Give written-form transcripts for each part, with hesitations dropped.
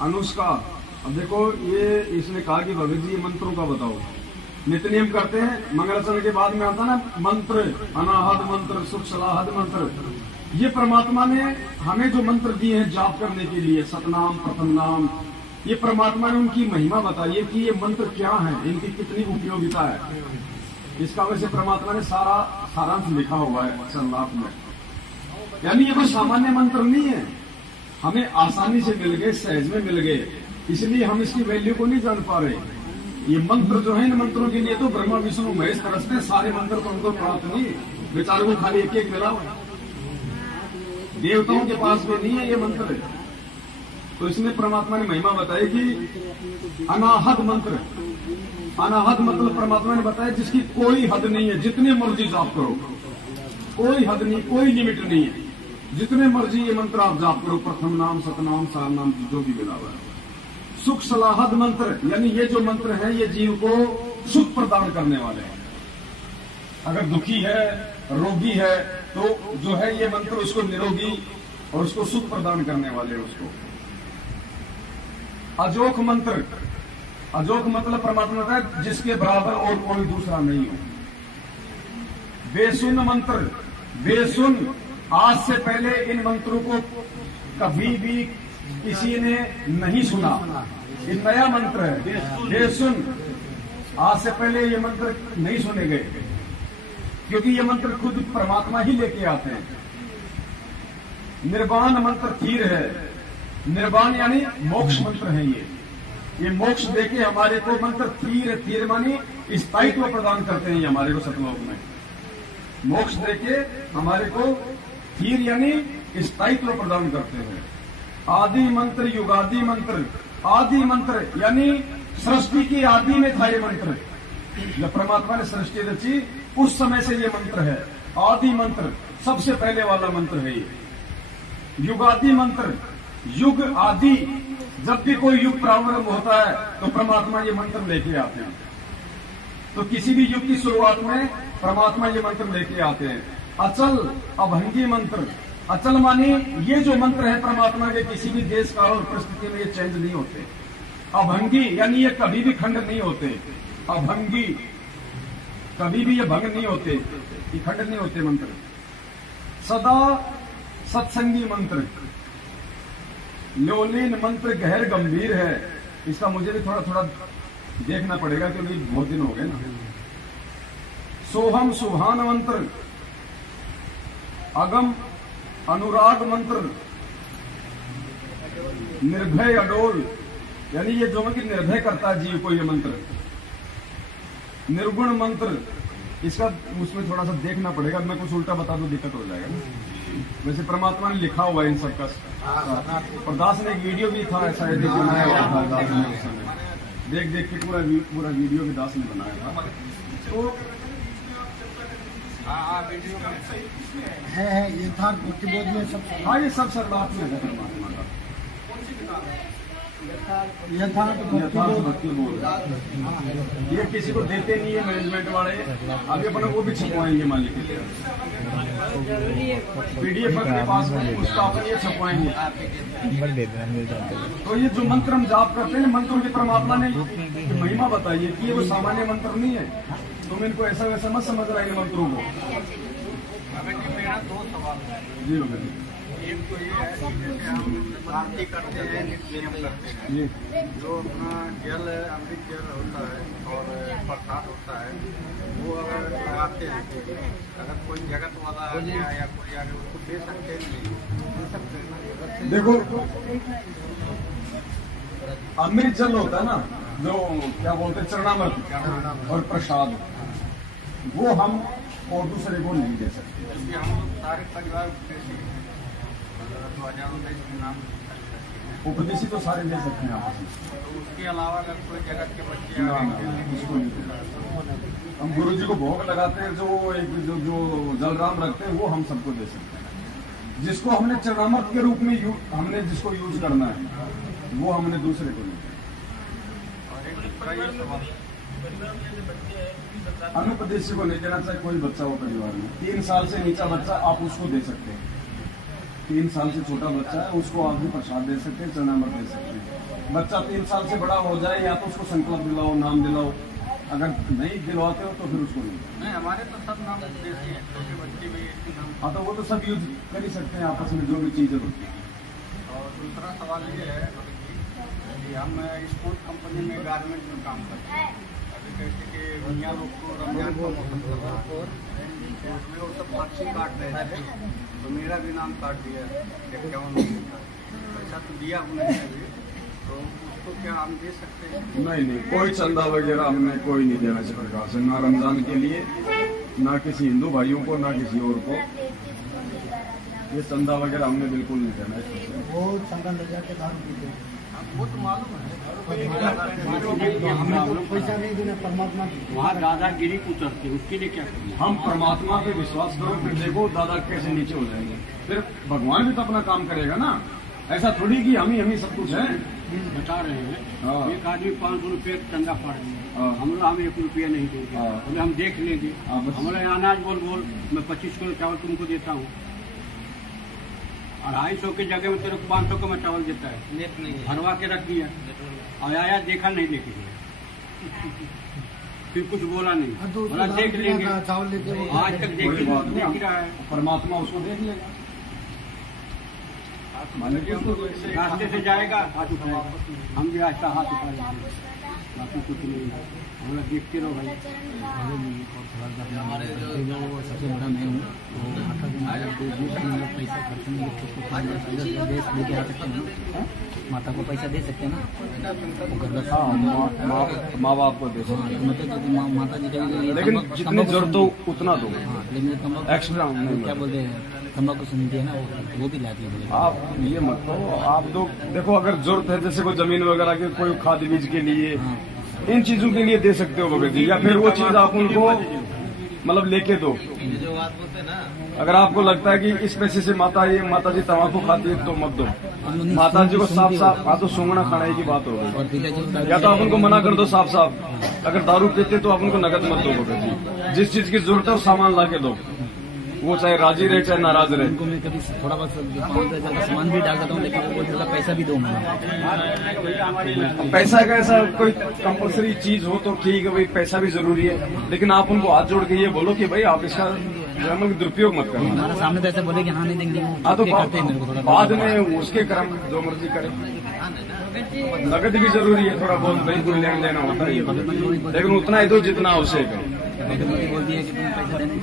अनुष्का। अब देखो ये इसने कहा कि भगत जी मंत्रों का बताओ। नित्य नियम करते हैं, मंगलाचरण के बाद में आता ना मंत्र, अनाहद मंत्र, सुख सलाहद मंत्र। ये परमात्मा ने हमें जो मंत्र दिए हैं जाप करने के लिए, सतनाम प्रथम नाम, ये परमात्मा ने उनकी महिमा बताई है कि ये मंत्र क्या है, इनकी कितनी उपयोगिता है। इसका वैसे परमात्मा ने सारा सारांश लिखा हुआ है संलाप में। यानी ये कोई सामान्य मंत्र नहीं है, हमें आसानी से मिल गए, सहज में मिल गए, इसलिए हम इसकी वैल्यू को नहीं जान पा रहे। ये मंत्र जो है, इन मंत्रों के लिए तो ब्रह्मा विष्णु महेश तरसते, सारे मंत्र तो उनको प्राप्त नहीं, बेचारों को खाली एक एक मिला हुआ। देवताओं के पास भी नहीं है ये मंत्र। तो इसमें परमात्मा ने महिमा बताई कि अनाहद मंत्र, अनाहद मतलब परमात्मा ने बताया जिसकी कोई हद नहीं है, जितने मर्जी जाप करो, कोई हद नहीं, कोई लिमिट नहीं है, जितने मर्जी ये मंत्र आप जाप करो, प्रथम नाम, सतनाम, सार नाम, जो भी मिला हुआ है। सुख सलाहद मंत्र, यानी ये जो मंत्र है ये जीव को सुख प्रदान करने वाले हैं। अगर दुखी है, रोगी है, तो जो है ये मंत्र उसको निरोगी और उसको सुख प्रदान करने वाले हैं उसको। अजोख मंत्र, अजोख मतलब परमात्मा का जिसके बराबर और कोई दूसरा नहीं हो। बेसुन मंत्र, बेसुन, आज से पहले इन मंत्रों को कभी भी किसी ने नहीं सुना, ये नया मंत्र है। बेसुन, आज से पहले ये मंत्र नहीं सुने गए, क्योंकि ये मंत्र खुद परमात्मा ही लेके आते हैं। निर्वाण मंत्र धीर है, निर्वाण यानी मोक्ष मंत्र है ये मोक्ष देके हमारे को मंत्र धीर, धीर मानी स्थायित्व प्रदान करते हैं ये हमारे को सतलोक में। मोक्ष देके हमारे को धीर यानी स्थायित्व प्रदान करते हैं। आदि मंत्र, युगादि मंत्र, आदि मंत्र यानी सृष्टि की आदि में था ये मंत्र। जब परमात्मा ने सृष्टि रची उस समय से ये मंत्र है। आदि मंत्र सबसे पहले वाला मंत्र है ये। युगादि मंत्र, युग आदि, जब भी कोई युग प्रारंभ होता है तो परमात्मा ये मंत्र लेके आते हैं। तो किसी भी युग की शुरुआत में परमात्मा ये मंत्र लेके आते हैं। अचल अभंगी मंत्र, अचल मानी ये जो मंत्र है परमात्मा के किसी भी देश काल और परिस्थिति में ये चेंज नहीं होते। अभंगी यानी ये कभी भी खंड नहीं होते। अभंगी, कभी भी ये भंग नहीं होते, ये खंड नहीं होते मंत्र। सदा सत्संगी मंत्र, लोलीन मंत्र गहर गंभीर है। इसका मुझे भी थोड़ा थोड़ा देखना पड़ेगा क्योंकि बहुत दिन हो गए ना। सोहम सुभान मंत्र, अगम अनुराग मंत्र, निर्भय अडोल, यानी ये जो कि निर्भय करता है जीव को ये मंत्र। निर्गुण मंत्र, इसका उसमें थोड़ा सा देखना पड़ेगा, मैं कुछ उल्टा बता दूं दिक्कत हो जाएगा ना। वैसे परमात्मा ने लिखा हुआ है इन सबका। और दास ने एक वीडियो भी था ऐसा बनाया हुआ था दास ने उस समय, देख देख के पूरा वीडियो भी दास ने बनाया था। तो है यथार्थ भक्तिबोध में सब। हाँ, ये सब सर्वात्म है परमात्मा का। यथार्थ भक्तिबोध ये किसी को देते नहीं है मैनेजमेंट वाले। अभी अपन वो भी छपवाएंगे मालिक के लिए, PDF अपने पास उसका अपन ये छपवाएंगे। तो ये जो मंत्र हम जाप करते हैं, मंत्रों की परमात्मा ने महिमा बताई है कि ये वो सामान्य मंत्र नहीं है। तुम इनको ऐसा वैसा मत समझ रहे हैं मंत्रों को। जी एक तो ये है कि जैसे हम आरती करते हैं, नित्य नियम करते हैं, जो अपना जल अमृत जल होता है और प्रसाद होता है, वो अगर लगाते हैं, अगर कोई जगत वाला आ गया या कोई आ गया उसको दे सकते नहीं। देखो अमृत जल होता है ना, जो क्या बोलते हैं चरणामृत और प्रसाद, वो हम और दूसरे को नहीं दे सकते। हम लोग सारे परिवार उपदेशी तो सारे ले सकते हैं आपस में। तो उसके अलावा अगर कोई जगत के बच्चे हम गुरु जी को भोग लगाते हैं, जो एक जो जलराम रखते हैं वो हम सबको दे सकते हैं। जिसको हमने चरणामृत के रूप में हमने जिसको यूज करना है वो हमने दूसरे को नहीं। अनुपदेशी को नहीं देना चाहिए कोई बच्चा हो परिवार में। 3 साल से नीचा बच्चा आप उसको दे सकते हैं। 3 साल से छोटा बच्चा है, उसको आप भी प्रसाद दे सकते हैं, चना मत दे सकते हैं। बच्चा 3 साल से बड़ा हो जाए या तो उसको संकल्प दिलाओ, नाम दिलाओ, अगर नहीं दिलवाते हो तो फिर उसको नहीं। हमारे तो सब नाम देते हैं, छोटे बच्चे भी एक ही नाम। हाँ तो वो तो सब यूज कर ही सकते हैं आपस में जो भी चीज़ें होती है। और दूसरा सवाल ये है कि हम स्पोर्ट कंपनी में गारमेंट में काम करते हैं। अभी जैसे कि मियाँ लोग को रमजान का मौसम चल रहा है, तो उसमें वो सब पर्ची काट रहे थे, तो मेरा भी नाम काट दिया 51 पैसा तो दिया हमने अभी, तो उसको क्या हम दे सकते हैं? नहीं, कोई चंदा वगैरह हमने कोई नहीं देना इस प्रकार से, ना रमजान के लिए, ना किसी हिंदू भाइयों को, ना किसी और को। ये चंदा वगैरह हमने बिल्कुल नहीं देना है। वो चंदा ले जाके दारू पीते हैं। वो तो मालूम है, हमें तो पैसा नहीं देना, परमात्मा वहाँ दादागिरी उतरती, उसके लिए क्या करें? हम परमात्मा पे विश्वास करो, फिर देखो दादा कैसे नीचे हो जाएंगे। फिर भगवान भी तो अपना काम करेगा ना, ऐसा थोड़ी कि हम ही सब कुछ है। बता रहे हैं हाँ। एक आदमी 500 रुपये चंदा पड़ हाँ। गया, हम लोग हम 1 रुपया नहीं देंगे, हाँ। बोले हम देख लेंगे। हाँ, बस। हमारे अनाज बोल मैं 25 किलो चावल तुमको देता हूँ, 250 के जगह में तेरे को 500 का मैं चावल देता है, भरवा के रख दिया और आया देखा नहीं लेके गया, फिर कुछ बोला नहीं, बोला देख लेंगे। चावल लेके वो आज तक कोई बात देख नहीं, रहा है, परमात्मा उसको देख लेगा। माने कि उसको रास्ते से जाएगा हाथ उठाएगा, हम भी आस्ता हाथ उठाएंगे, बाकी कुछ नहीं। हम लोग देखते रहो भाई। हमारे जो सबसे बड़ा मैं हूँ, तो माता को पैसा खर्च नहीं देश लेके आ सकते हैं, माता को पैसा दे सकते हैं ना, वो घर का। हाँ, माँ बाप को दे सकते हैं। मतलब कि माता जी का भी लेकिन जितनी जरूरत हो उतना दो, हाँ, लेकिन तम्बाकू एक्स्ट्रा नहीं। क्या बोलते हैं, तम्बाकू सुनती है ना, वो भी लाती है। आप ये मत करो, आप तो देखो अगर जरूरत है, जैसे कोई जमीन वगैरह के, कोई खाद बीज के लिए, इन चीजों के लिए दे सकते हो भगत जी, या फिर वो चीज आप उनको मतलब लेके दो। जो बात बोलते हैं ना, अगर आपको लगता है कि इस पैसे से माता जी तम्बाकू खाती है तो मत दो। माता जी को साफ साफ हाँ तो सूंघना खाने की बात हो गई, और पिताजी या तो आप उनको मना कर दो साफ साफ। अगर दारू पीते तो आप उनको नकद मत दो भगत जी, जिस चीज की जरूरत है वो सामान ला के दो, वो चाहे राजी रहे चाहे नाराज रहे। उनको मैं कभी थोड़ा बहुत 5,000 का सामान भी डाल देता हूँ, लेकिन वो बोलते हैं पैसा भी दो मुझे। पैसा का ऐसा कोई कंपल्सरी चीज हो तो ठीक है भाई, पैसा भी जरूरी है, लेकिन आप उनको हाथ जोड़ के ये बोलो कि भाई आप इसका दुरुपयोग मत करना। हमारे सामने तो ऐसे बोले कि हाँ नहीं देंगे, हाँ तो करते हैं मेरे को थोड़ा। बाद में उसके कर्म जो मर्जी करे। नकद भी जरूरी है, थोड़ा बहुत बिल्कुल लेन देना होता है, लेकिन उतना ही दो जितना आवश्यक है। बोलती है कि तुम्हें पैसा देने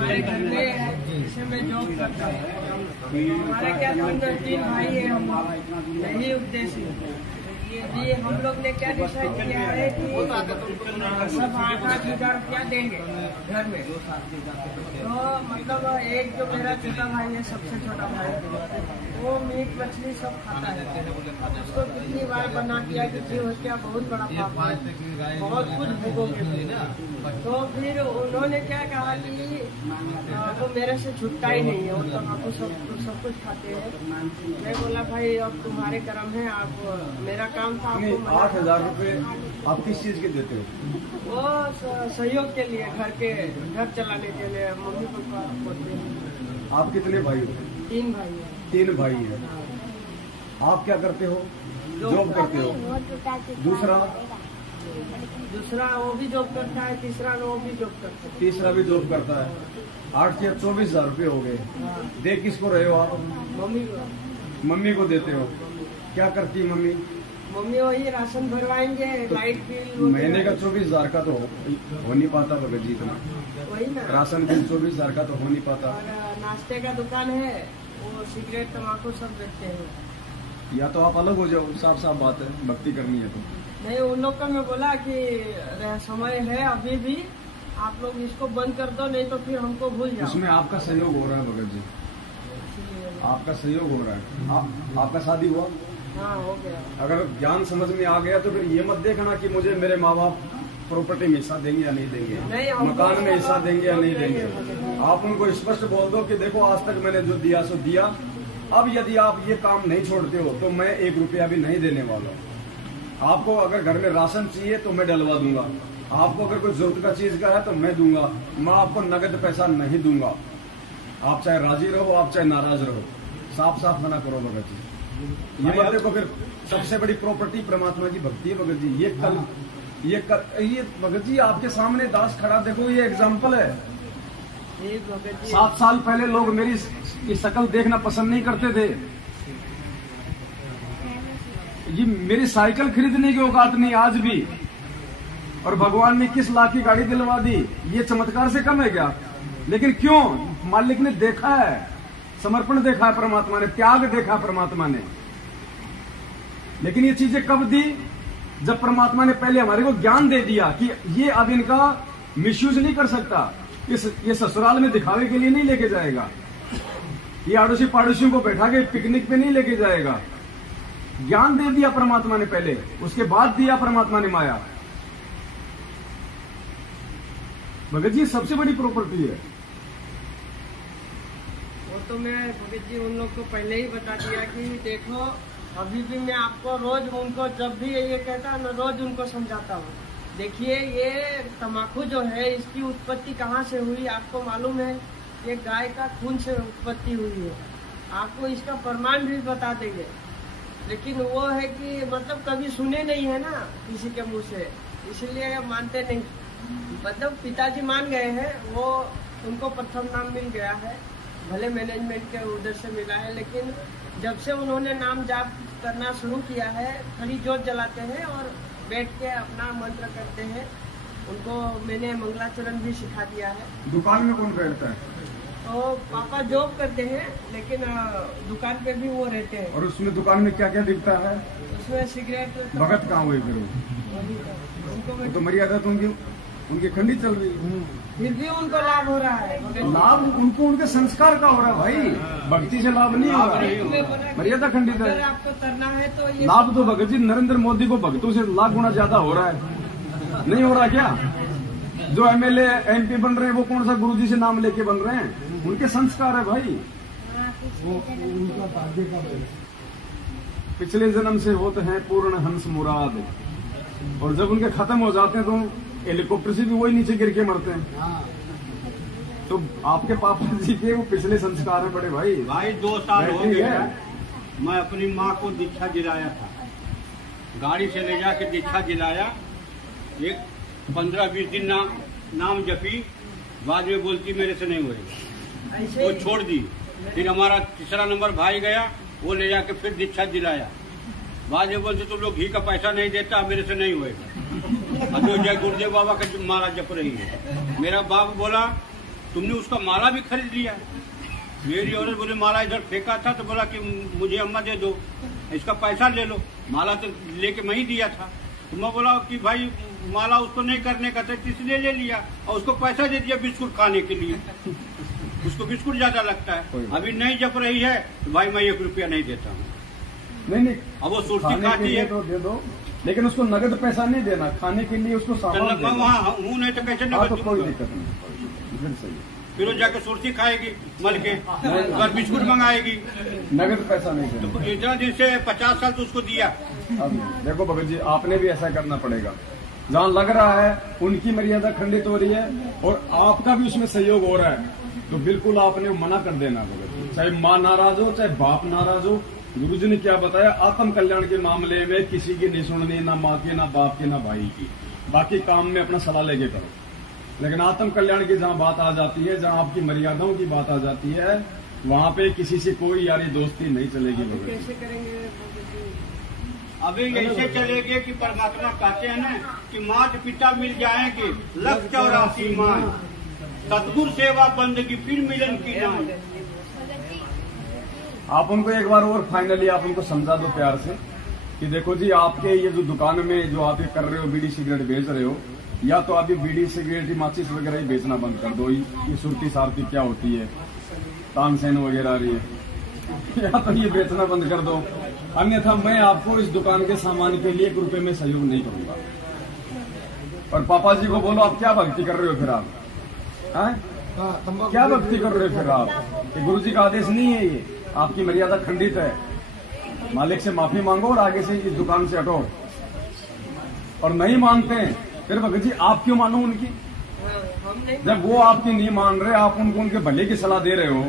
हमारे क्या 3 भाई है, हम यही उद्देश्य है। ये हम लोग ने क्या डिसाइड किया है कि सब 8-8 हजार रुपया देंगे घर में। तो मतलब एक जो मेरा छोटा भाई है, सबसे छोटा भाई, वो मीट मछली सब खाता है। उसको कितनी बार बना किया कि जीव हत्या बहुत बड़ा पाप है, बहुत कुछ भोगोगे। तो फिर उन्होंने क्या कहा कि वो मेरे से छुटता ही नहीं है, वो तम्बाकू सब कुछ खाते हैं। मैं बोला भाई अब तुम्हारे कर्म है, आप मेरा काम था आपको 8,000 रुपए आप किस चीज के देते हो? वो सहयोग के लिए, घर चलाने के लिए, मम्मी पापा बोलते हैं। आप कितने भाई हो? 3 भाई है। 3 भाई हैं। आप क्या करते हो? जॉब करते हो? दूसरा वो भी जॉब करता है, तीसरा वो भी जॉब करता है। तीसरा भी जॉब करता है। 8 या 24,000 रुपये हो गए। दे किसको रहे हो आप? मम्मी को देते हो। क्या करती है मम्मी? मम्मी वही राशन भरवाएंगे, लाइट बिल। महीने का 24,000 का तो हो नहीं पाता भगत जी इतना। वही ना, राशन बिल 24,000 का तो हो नहीं पाता। और नाश्ते का दुकान है, वो सिगरेट तम्बाकू सब बेचते हैं। या तो आप अलग हो जाओ, साफ साफ बात है, भक्ति करनी है तो। नहीं, उन लोग का मैं बोला कि समय है अभी भी, आप लोग इसको बंद कर दो, नहीं तो फिर हमको भूल जाओ। उसमें आपका सहयोग हो रहा है भगत जी, आपका सहयोग हो रहा है। आपका शादी हुआ? हाँ, हो गया। अगर ज्ञान समझ में आ गया तो फिर ये मत देखना कि मुझे मेरे माँ बाप प्रॉपर्टी में हिस्सा देंगे या नहीं देंगे, मकान में हिस्सा देंगे या नहीं देंगे। आप उनको स्पष्ट बोल दो कि देखो आज तक मैंने जो दिया सो दिया, अब यदि आप ये काम नहीं छोड़ते हो तो मैं 1 रुपया भी नहीं देने वाला हूँ। आपको अगर घर में राशन चाहिए तो मैं डलवा दूंगा, आपको अगर कोई जरूरत का चीज का है तो मैं दूंगा, मैं आपको नगद पैसा नहीं दूंगा। आप चाहे राजी रहो, आप चाहे नाराज रहो, साफ साफ मना करो भगत जी। ये मत देखो फिर सबसे बड़ी प्रॉपर्टी परमात्मा की भक्ति है भगत जी। ये भगत जी आपके सामने दास खड़ा, देखो ये एग्जाम्पल है। ये भगत जी 7 साल पहले लोग मेरी ये शक्ल देखना पसंद नहीं करते थे। ये मेरी साइकिल खरीदने की औकात नहीं आज भी, और भगवान ने किस लाख की गाड़ी दिलवा दी, ये चमत्कार से कम है क्या? लेकिन क्यों? मालिक ने देखा है, समर्पण देखा है परमात्मा ने, त्याग देखा परमात्मा ने। लेकिन ये चीजें कब दी? जब परमात्मा ने पहले हमारे को ज्ञान दे दिया कि ये अब इनका मिसयूज नहीं कर सकता, ये ससुराल में दिखावे के लिए नहीं लेके जाएगा, ये आड़ोसी पाड़ोसियों को बैठा के पिकनिक पे नहीं लेके जाएगा। ज्ञान दे दिया परमात्मा ने पहले, उसके बाद दिया परमात्मा ने माया। भगत जी सबसे बड़ी प्रॉपर्टी है। वो तो मैं भगत जी उन लोग को पहले ही बता दिया कि देखो अभी भी मैं आपको रोज उनको जब भी ये कहता है मैं रोज उनको समझाता हूँ। देखिए ये तम्बाकू जो है इसकी उत्पत्ति कहाँ से हुई आपको मालूम है? ये गाय का खून से उत्पत्ति हुई है। आपको इसका प्रमाण भी बता देंगे, लेकिन वो है कि मतलब कभी सुने नहीं है ना किसी के मुंह से, इसलिए मानते नहीं। मतलब पिताजी मान गए हैं, वो उनको प्रथम नाम मिल गया है, भले मैनेजमेंट के उधर से मिला है, लेकिन जब से उन्होंने नाम जाप करना शुरू किया है, खड़ी जोत जलाते हैं और बैठ के अपना मंत्र करते हैं। उनको मैंने मंगलाचरण भी सिखा दिया है। दुकान में कौन बैठता है? तो पापा जॉब करते हैं, लेकिन दुकान पे भी वो रहते हैं। और उसमें दुकान में क्या क्या दिखता है? उसमें सिगरेट भगत कहाँ हुए फिर वो? उनको तो मर्यादा तो उनकी खंडी चल रही है, फिर भी उनको लाभ हो रहा है। लाभ उनको उनके संस्कार का हो रहा है भाई, भक्ति से लाभ नहीं हो रहा है, मर्यादा खंडित अगर है। आपको करना है तो ये लाभ तो भगत जी नरेंद्र मोदी को भक्तों से लाख गुना ज्यादा हो रहा है, नहीं हो रहा क्या? जो एमएलए एमपी बन रहे हैं वो कौन सा गुरुजी से नाम लेके बन रहे हैं? उनके संस्कार है भाई। उनका भाग्य का पिछले जन्म से होते हैं पूर्ण हंस मुराद, और जब उनके खत्म हो जाते हैं तो हेलीकॉप्टर से भी वही नीचे गिर के मरते हैं। तो आपके पापा जी के वो पिछले संस्कार है बड़े भाई। भाई 2 साल हो ठीक गए है। मैं अपनी माँ को दीक्षा दिलाया था, गाड़ी से ले जाके दीक्षा दिलाया। एक 15-20 दिन नाम जपी, बाद में बोलती मेरे से नहीं हुए, ऐसे वो ही छोड़ दी। फिर हमारा तीसरा नंबर भाई गया, वो ले जाके फिर दीक्षा दिलाया, बाद में बोलते तुम लोग घी का पैसा नहीं देता, मेरे से नहीं होएगा। तो जय गुरुदेव बाबा का माला जप रही है। मेरा बाप बोला तुमने उसका माला भी खरीद लिया। मेरी औरत बोले माला इधर फेंका था, तो बोला कि मुझे अम्मा दे दो, इसका पैसा ले लो। माला तो लेके मैं ही दिया था। तो मैं बोला कि भाई माला उसको नहीं करने का था, इसलिए ले लिया और उसको पैसा दे दिया बिस्कुट खाने के लिए। उसको बिस्कुट ज्यादा लगता है। अभी नहीं जप रही है तो भाई मैं 1 रुपया नहीं देता हूँ। नहीं अब वो सुर्ती खाने के खाती लिए है तो दे दो, लेकिन उसको नगद पैसा नहीं देना, खाने के लिए उसको सामान मैं देना। वहाँ हूँ नहीं तो कैसे हाँ तो नगद कोई दूंगा? दिक्कत नहीं, फिर सही है। फिर वो जाके सुर्ती खाएगी मल के, और बिस्कुट मंगाएगी। नगद पैसा नहीं देना। तो इतना दिन से 50 साल तो उसको दिया। अब देखो भगत जी आपने भी ऐसा करना पड़ेगा। जहाँ लग रहा है उनकी मर्यादा खंडित हो रही है और आपका भी उसमें सहयोग हो रहा है, तो बिल्कुल आपने मना कर देना भगत जी। चाहे माँ नाराज हो, चाहे बाप नाराज हो। गुरुजी ने क्या बताया? आत्म कल्याण के मामले में किसी की नहीं सुननी, ना माँ की, ना बाप की, ना भाई की। बाकी काम में अपना सलाह लेके करो, लेकिन आत्म कल्याण की जहाँ बात आ जाती है, जहाँ आपकी मर्यादाओं की बात आ जाती है, वहाँ पे किसी से कोई यारी दोस्ती नहीं चलेगी तो भगत जी। कैसे करेंगे? अभी ऐसे चलेंगे कि परमात्मा कहते हैं ना कि माता पिता मिल जाएंगे, 184 मान, सतगुरु सेवा बंदगी फिर मिलन की नाम। आप उनको एक बार और फाइनली आप उनको समझा दो प्यार से कि देखो जी आपके ये जो दुकान में जो आप ये कर रहे हो, बीड़ी सिगरेट बेच रहे हो, या तो आप ये बीड़ी सिगरेट माचिस वगैरह ही बेचना बंद कर दो। ये सुरती सारती क्या होती है, तानसेन वगैरह आ रही है, या तो ये बेचना बंद कर दो, अन्यथा मैं आपको इस दुकान के सामान के लिए 1 रुपए में सहयोग नहीं करूंगा। और पापा जी को बोलो आप क्या भक्ति कर रहे हो फिर आप? हैं? क्या भक्ति कर रहे हो फिर आप? ये गुरु जी का आदेश नहीं है, ये आपकी मर्यादा खंडित है। मालिक से माफी मांगो और आगे से इस दुकान से हटो। और नहीं मानते हैं फिर भगत जी आप क्यों मानो उनकी? हम नहीं जब वो आपकी नहीं मान रहे, आप उनको उनके भले की सलाह दे रहे हो,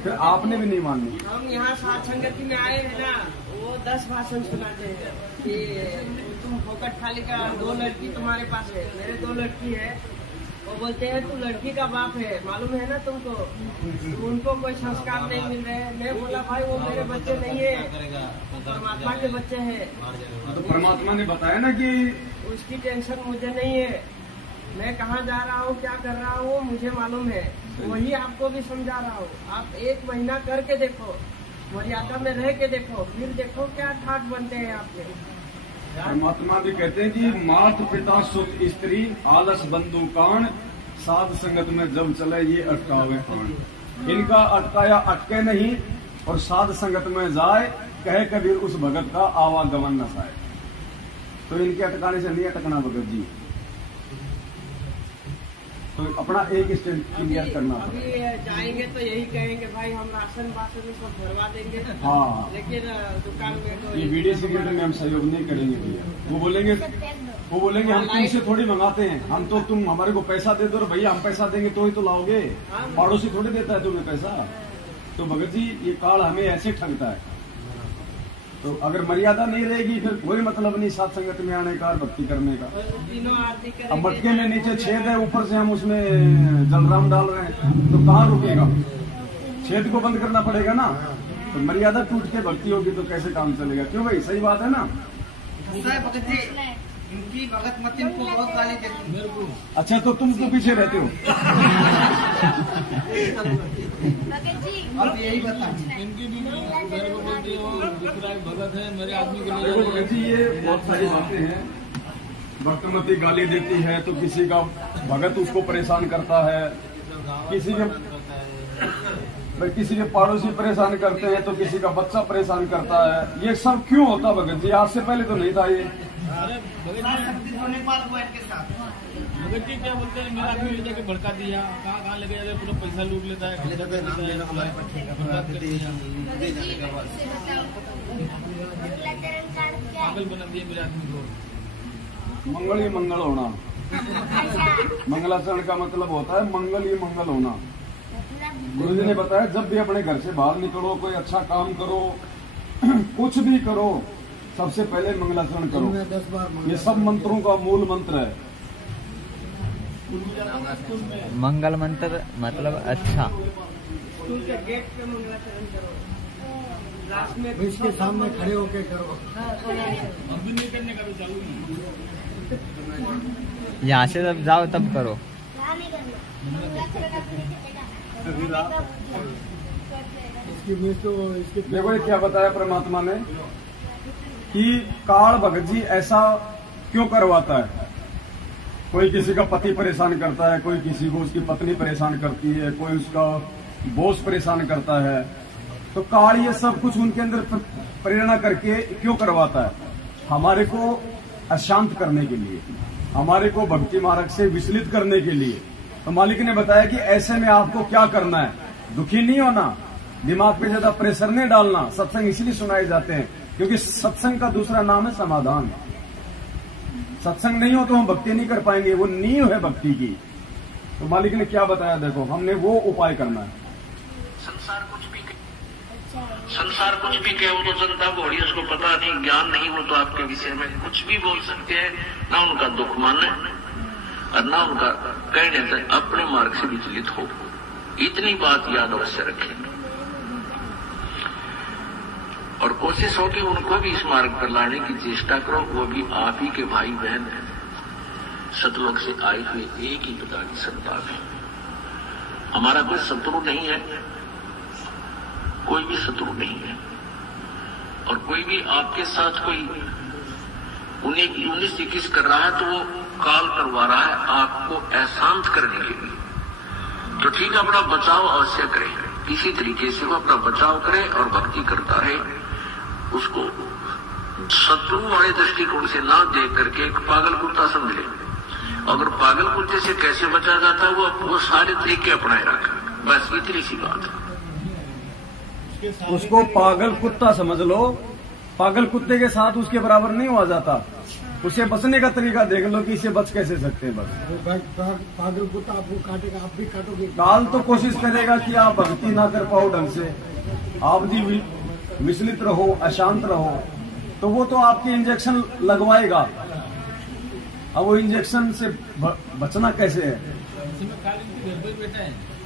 फिर आपने भी नहीं माननी। हम यहाँ सात संगति में आए हैं ना, वो 10 भाषण सुनाते हैं कि तुम फोकट खाली का 2 लड़की तुम्हारे पास है, मेरे 2 लड़की है। वो बोलते हैं तू लड़की का बाप है, मालूम है ना तुमको, उनको कोई संस्कार नहीं मिल रहे हैं। मैं बोला भाई वो मेरे बच्चे नहीं है, परमात्मा के बच्चे हैं। तो परमात्मा ने बताया ना कि उसकी टेंशन मुझे नहीं है, मैं कहाँ जा रहा हूँ क्या कर रहा हूँ मुझे मालूम है, वही आपको भी समझा रहा हूँ। आप 1 महीना करके देखो, मर्यादा में रह के देखो, फिर देखो क्या ठाट बनते हैं आपके। परमात्मा भी कहते हैं कि मात पिता सुख स्त्री आलस बंधु कान साध संगत में जब चले ये अटकावे कान। इनका अटकाया अटके नहीं और साध संगत में जाए कहे कबीर उस भगत का आवागमन न साए। तो इनके अटकाने से नहीं अटकना भगत जी, तो अपना एक स्टेज क्लियर करना। अभी जाएंगे तो यही कहेंगे भाई हम राशन वाशन में सब भरवा देंगे, हाँ, लेकिन दुकान में तो ये बीड़ी सिगरेट में हम सहयोग नहीं करेंगे भैया। वो बोलेंगे हम तुमसे थोड़ी मंगाते हैं, हम तो तुम हमारे को पैसा दे दो और भैया हम पैसा देंगे तो ही तो लाओगे, पड़ोसी थोड़ी देता है तुम्हें पैसा। तो भगत जी ये काल हमें ऐसे ठगता है। तो अगर मर्यादा नहीं रहेगी फिर कोई मतलब नहीं साथ संगत में आने का, भक्ति करने का। तीनों आरती अब करेंगे। मटके में नीचे छेद है, ऊपर से हम उसमें जलराम डाल रहे हैं, तो कहाँ रुकेगा? छेद को बंद करना पड़ेगा ना। तो मर्यादा टूट के भक्ति होगी तो कैसे काम चलेगा? क्यों भाई, सही बात है ना? भगत जी इनकी भगत मत इनको बहुत गाली देती मेरे को। अच्छा तो तुम तो पीछे रहते हो। अब यही बता इनकी भी मेरे को बोलती हो दूसरा एक भगत है मेरे आदमी के लिए। देखो भगत जी ये बहुत सारी बातें हैं। भक्तमती गाली देती है तो किसी का भगत उसको परेशान करता है, किसी के पड़ोसी परेशान करते हैं तो किसी का बच्चा परेशान करता है। ये सब क्यों होता भगत जी? आज से पहले तो नहीं था ये। अरे भगत जी क्या बोलते हैं, मेरा आदमी ले जाके भड़का दिया, कहाँ लेके जाके पूरा पैसा लूट लेता है, पागल बना दिया मेरे आदमी को। मंगल ही मंगल होना, मंगलाचरण का मतलब होता है मंगल ही मंगल होना। गुरु जी ने बताया जब भी अपने घर से बाहर निकलो, कोई अच्छा काम करो, कुछ भी करो, सबसे पहले मंगलाचरण करो। ये सब मंत्रों का मूल मंत्र है। मंगल मंत्र मतलब अच्छा। स्कूल के गेट पे मंगलाचरण करो, लास्ट में इसके सामने खड़े होके करो। अब भी नहीं करने का भी चालू नहीं। यहाँ से जब जाओ तब करो। देखो ये क्या बताया परमात्मा ने कि काल भगत जी ऐसा क्यों करवाता है। कोई किसी का पति परेशान करता है, कोई किसी को उसकी पत्नी परेशान करती है, कोई उसका बॉस परेशान करता है। तो काल ये सब कुछ उनके अंदर प्रेरणा करके क्यों करवाता है? हमारे को अशांत करने के लिए, हमारे को भक्ति मार्ग से विचलित करने के लिए। तो मालिक ने बताया कि ऐसे में आपको क्या करना है, दुखी नहीं होना, दिमाग पे ज्यादा प्रेशर नहीं डालना। सत्संग इसलिए सुनाए जाते हैं क्योंकि सत्संग का दूसरा नाम है समाधान। सत्संग नहीं हो तो हम भक्ति नहीं कर पाएंगे, वो नींव है भक्ति की। तो मालिक ने क्या बताया, देखो हमने वो उपाय करना है। संसार कुछ भी कहे, वो तो जनता बोली, उसको पता नहीं, ज्ञान नहीं, वो तो आपके विषय में कुछ भी बोल सकते हैं। ना उनका दुख माने और ना उनका कहने से अपने मार्ग से विचलित हो। इतनी बात याद अवश्य रखें और कोशिश हो कि उनको भी इस मार्ग पर लाने की चेष्टा करो। वो भी आप ही के भाई बहन हैं, सतलोक से आए हुए एक ही पिता की संतान है। हमारा कोई शत्रु नहीं है, कोई भी शत्रु नहीं है। और कोई भी आपके साथ कोई 19-21 कर रहा है तो वो काल करवा रहा है आपको अशांत करने के लिए। तो ठीक है, अपना बचाव अवश्य करे, किसी तरीके से वो अपना बचाव करे और भक्ति करता रहे। उसको शत्रु वाले दृष्टिकोण से ना देख करके एक पागल कुत्ता समझ ले। अगर पागल कुत्ते से कैसे बचा जाता है वो सारे तरीके अपनाए रखा। बस इतनी सी बात है। उसको पागल कुत्ता समझ लो, पागल कुत्ते के साथ उसके बराबर नहीं हुआ जाता। उसे बचने का तरीका देख लो कि इसे बच कैसे सकते हैं। बस पागल कुत्ता आपको काटेगा, आप भी काटोगे। काल तो कोशिश करेगा कि आप भक्ति ना कर पाओ ढंग से, आप जी विचलित रहो, अशांत रहो, तो वो तो आपके इंजेक्शन लगवाएगा। अब वो इंजेक्शन से बचना कैसे है?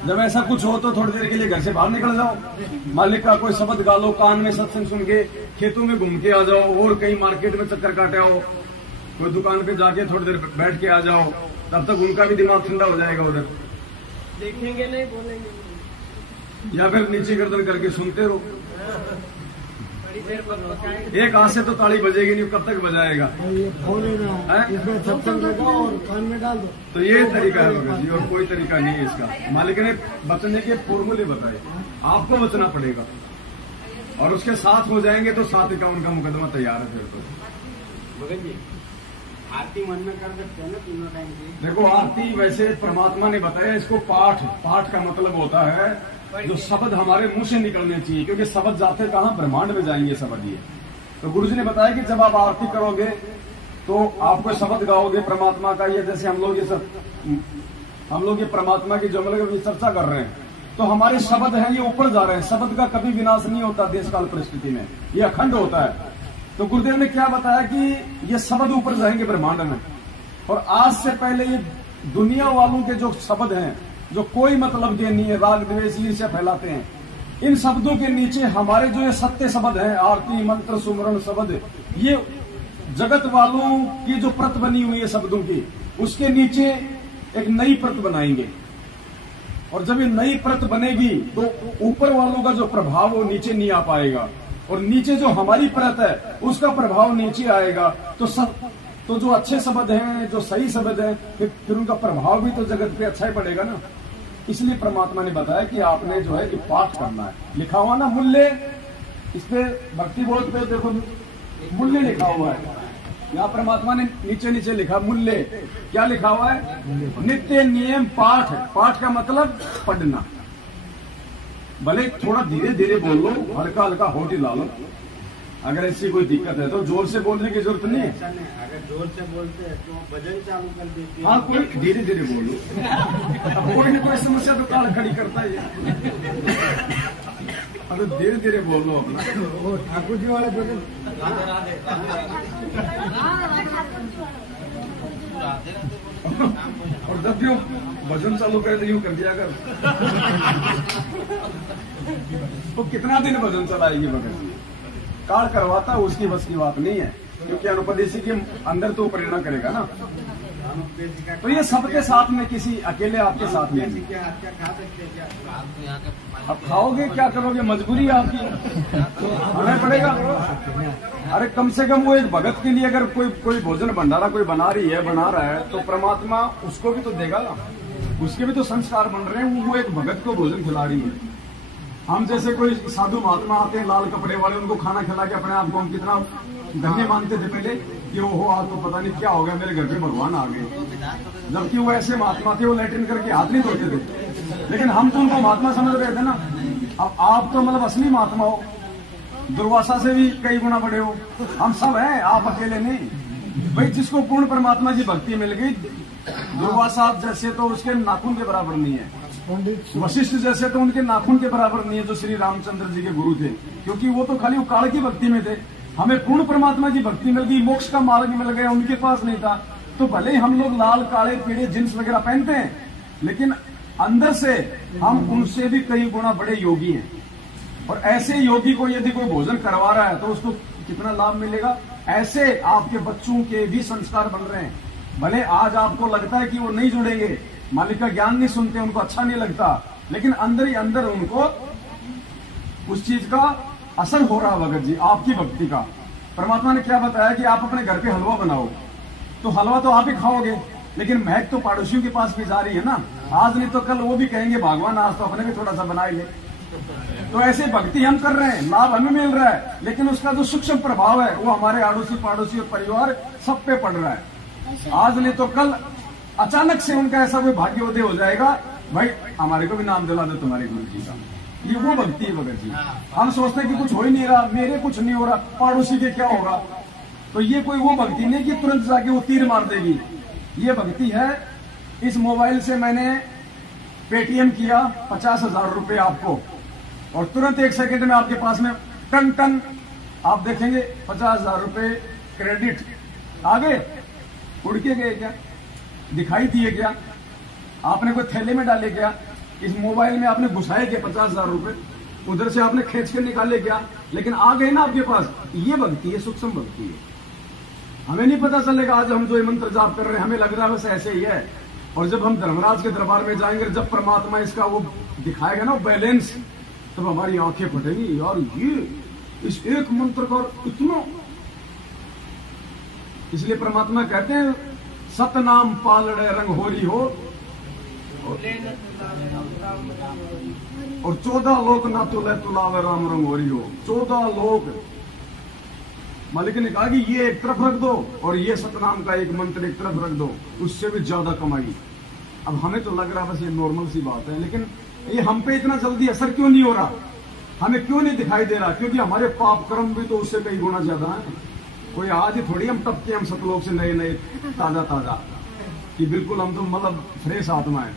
जब ऐसा कुछ हो तो थोड़ी देर के लिए घर से बाहर निकल जाओ, मालिक का कोई शब्द गा लो, कान में सत्संग सुन के खेतों में घूम के आ जाओ, और कहीं मार्केट में चक्कर काटे आओ, कोई दुकान पे जाके थोड़ी देर बैठ के आ जाओ, तब तक उनका भी दिमाग ठंडा हो जाएगा। उधर देखेंगे नहीं, बोलेंगे, या फिर नीचे गर्दन करके सुनते रहो। बड़ी देर बजाएंगे। एक हाथ से तो ताली बजेगी नहीं, कब तक बजाएगा? ये फोन है ना, इसमें सत्संग लगाओ और कान में डाल दो। तो ये तरीका है भगत जी, और कोई तरीका नहीं है इसका। मालिक ने बचने के फॉर्मूले बताए, आपको बचना पड़ेगा, और उसके साथ हो जाएंगे तो 751 का मुकदमा तैयार है। फिर तो भगत जी आरती मन में कर सकते हैं ना तीनों टाइम की? देखो, आरती वैसे परमात्मा ने बताया इसको पाठ का मतलब होता है जो शब्द हमारे मुंह से निकलने चाहिए, क्योंकि शब्द जाते कहाँ? ब्रह्मांड में जाएंगे शब्द। ये तो गुरु जी ने बताया कि जब आप आरती करोगे तो आप कोई शब्द गाओगे परमात्मा का। ये जैसे हम लोग ये परमात्मा की जो मतलब चर्चा कर रहे हैं, तो हमारे शब्द हैं ये ऊपर जा रहे हैं। शब्द का कभी विनाश नहीं होता देश काल परिस्थिति में, ये अखंड होता है। तो गुरुदेव ने क्या बताया कि ये शब्द ऊपर जाएंगे ब्रह्मांड में, और आज से पहले ये दुनिया वालों के जो शब्द हैं, जो कोई मतलब के नहीं है, राग द्वेष ईर्ष्या फैलाते हैं, इन शब्दों के नीचे हमारे जो ये सत्य शब्द हैं, आरती मंत्र सुमरण शब्द, ये जगत वालों की जो प्रत बनी हुई है शब्दों की, उसके नीचे एक नई प्रत बनाएंगे। और जब ये नई प्रत बनेगी तो ऊपर वालों का जो प्रभाव वो नीचे नहीं आ पाएगा, और नीचे जो हमारी परत है उसका प्रभाव नीचे आएगा। तो जो अच्छे शब्द हैं, जो सही शब्द हैं, फिर उनका प्रभाव भी तो जगत पे अच्छा ही पड़ेगा ना। इसलिए परमात्मा ने बताया कि आपने जो है ये पाठ करना है। लिखा हुआ ना मूल्य, इस पे भक्ति बोर्ड पे देखो मूल्य लिखा हुआ है। यहाँ परमात्मा ने नीचे नीचे लिखा मूल्य। क्या लिखा हुआ है? नित्य नियम पाठ। पाठ का मतलब पढ़ना। भले थोड़ा धीरे धीरे बोल लो, हल्का हल्का होठ हिला लो। अगर ऐसी कोई दिक्कत है तो जोर से बोलने की जरूरत नहीं है। अगर जोर से बोलते हैं तो भजन चालू कर देते हैं। हाँ, कोई धीरे धीरे बोलो। अब कोई न कोई समस्या तो काल खड़ी करता है। अरे धीरे धीरे बोल लो अपना। ठाकुर जी वाले भजन और जब भी भजन चालू करे तो यूं कर दिया कर। तो कितना दिन भजन चलाएगी भगत? काल करवाता उसकी बस की बात नहीं है, क्योंकि अनुपदेशी के अंदर तो प्रेरणा करेगा ना। तो ये सबके साथ में, किसी अकेले आपके साथ में नहीं। अब खाओगे क्या करोगे? मजबूरी है आपकी, खाना पड़ेगा। अरे कम से कम वो एक भगत के लिए अगर कोई भोजन भंडारा कोई बना रहा है तो परमात्मा उसको भी तो देगा ना। उसके भी तो संस्कार बन रहे हैं। वो एक भगत को भोजन खिला रही है। हम जैसे कोई साधु महात्मा आते हैं लाल कपड़े वाले, उनको खाना खिला के अपने आप को हम कितना धन्य मानते थे पहले कि वो हो, आज तो पता नहीं क्या हो गया, मेरे घर पे भगवान आ गए। जबकि वो ऐसे महात्मा थे, वो लैट्रिन करके हाथ नहीं धोते थे, लेकिन हम तो उनको महात्मा समझ रहे थे ना। अब आप तो मतलब असली महात्मा हो, दुर्वासा से भी कई गुना बड़े हो। हम सब हैं, आप अकेले नहीं। भाई जिसको पूर्ण परमात्मा की भक्ति मिल गई, दुर्वासा जैसे तो उसके नाखून के बराबर नहीं है, वशिष्ठ जैसे तो उनके नाखून के बराबर नहीं है जो श्री रामचंद्र जी के गुरु थे, क्योंकि वो तो खाली काल की भक्ति में थे। हमें पूर्ण परमात्मा की भक्ति मिल गई, मोक्ष का मार्ग मिल गया, उनके पास नहीं था। तो भले ही हम लोग लाल काले पीले जींस वगैरह पहनते हैं, लेकिन अंदर से हम उनसे भी कई गुना बड़े योगी हैं। और ऐसे योगी को यदि कोई भोजन करवा रहा है तो उसको कितना लाभ मिलेगा। ऐसे आपके बच्चों के भी संस्कार बन रहे हैं। भले आज आपको लगता है कि वो नहीं जुड़ेंगे, मालिक का ज्ञान नहीं सुनते, उनको अच्छा नहीं लगता, लेकिन अंदर ही अंदर उनको उस चीज का असर हो रहा है भगत जी, आपकी भक्ति का। परमात्मा ने क्या बताया कि आप अपने घर पे हलवा बनाओ, तो हलवा तो आप ही खाओगे, लेकिन महक तो पड़ोसियों के पास भी जा रही है ना। आज नहीं तो कल वो भी कहेंगे भगवान आज तो अपने भी थोड़ा सा बना ही ले। तो ऐसे भक्ति हम कर रहे हैं, लाभ हमें मिल रहा है, लेकिन उसका जो सूक्ष्म प्रभाव है वो हमारे अड़ोसी पड़ोसी और परिवार सब पे पड़ रहा है। आज नहीं तो कल अचानक से उनका ऐसा कोई भाग्योदय हो जाएगा, भाई हमारे को भी नाम दिला दो तुम्हारे गुरु जी का। ये वो भक्ति है भगत जी। हम सोचते हैं कि कुछ हो ही नहीं रहा, मेरे कुछ नहीं हो रहा, पड़ोसी के क्या होगा। तो ये कोई वो भक्ति नहीं कि तुरंत जाके वो तीर मार देगी। ये भक्ति है, इस मोबाइल से मैंने पेटीएम किया 50,000 रुपए आपको, और तुरंत 1 सेकंड में आपके पास में टन टन आप देखेंगे 50,000 रुपए क्रेडिट आ गए। उड़ के गए क्या? दिखाई दिए क्या? आपने कोई थैले में डाले क्या? इस मोबाइल में आपने घुसाए क्या 50,000 रुपए? उधर से आपने खींच के निकाले क्या? लेकिन आ गए ना आपके पास। ये भक्ति है, सूक्ष्म भक्ति है। हमें नहीं पता चलेगा आज हम जो ये मंत्र जाप कर रहे हैं, हमें लग रहा है बस ऐसे ही है। और जब हम धर्मराज के दरबार में जाएंगे, जब परमात्मा इसका वो दिखाएगा ना बैलेंस, तब हमारी आंखें फटेंगी। यार ये इस एक मंत्र का इतना, इसलिए परमात्मा कहते हैं सतनाम पालड़े रंग होरी हो, और 14 लोक ना तुले तुलावे राम रंग होरी हो। 14 लोक मालिक ने कहा कि ये एक तरफ रख दो और ये सतनाम का एक मंत्र एक तरफ रख दो, उससे भी ज्यादा कमाई। अब हमें तो लग रहा बस ये नॉर्मल सी बात है, लेकिन ये हम पे इतना जल्दी असर क्यों नहीं हो रहा? हमें क्यों नहीं दिखाई दे रहा? क्योंकि हमारे पाप कर्म भी तो उससे कई गुना ज्यादा है। कोई आज ही थोड़ी हम टपके हम सतलोक से नए नए ताजा ताजा कि बिल्कुल हम तो मतलब फ्रेश आत्मा है।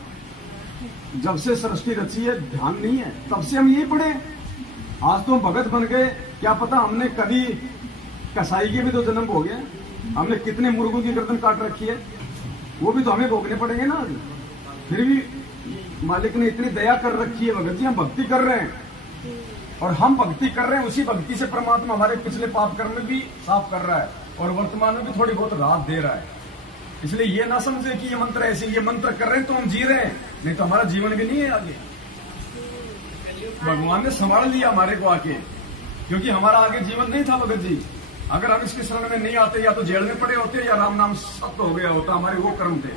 जब से सृष्टि रची है ध्यान नहीं है, तब से हम यही पढ़े। आज तो हम भगत बन गए, क्या पता हमने कभी कसाई के भी तो जन्म हो गया, हमने कितने मुर्गों की गर्दन काट रखी है, वो भी तो हमें भोगने पड़ेंगे ना। फिर भी मालिक ने इतनी दया कर रखी है भगत जी, हम भक्ति कर रहे हैं और हम भक्ति कर रहे हैं, उसी भक्ति से परमात्मा हमारे पिछले पाप कर्म भी साफ कर रहा है और वर्तमान में भी थोड़ी बहुत राहत दे रहा है। इसलिए ये ना समझे कि ये मंत्र ऐसे, ये मंत्र कर रहे हैं तो हम जी रहे हैं, नहीं तो हमारा जीवन भी नहीं है आगे। भगवान ने संभाल लिया हमारे को आके, क्योंकि हमारा आगे जीवन नहीं था भगत जी। अगर हम इसके शरण में नहीं आते, या तो जेल में पड़े होते या राम नाम सत्य हो गया होता, हमारे वो कर्म थे।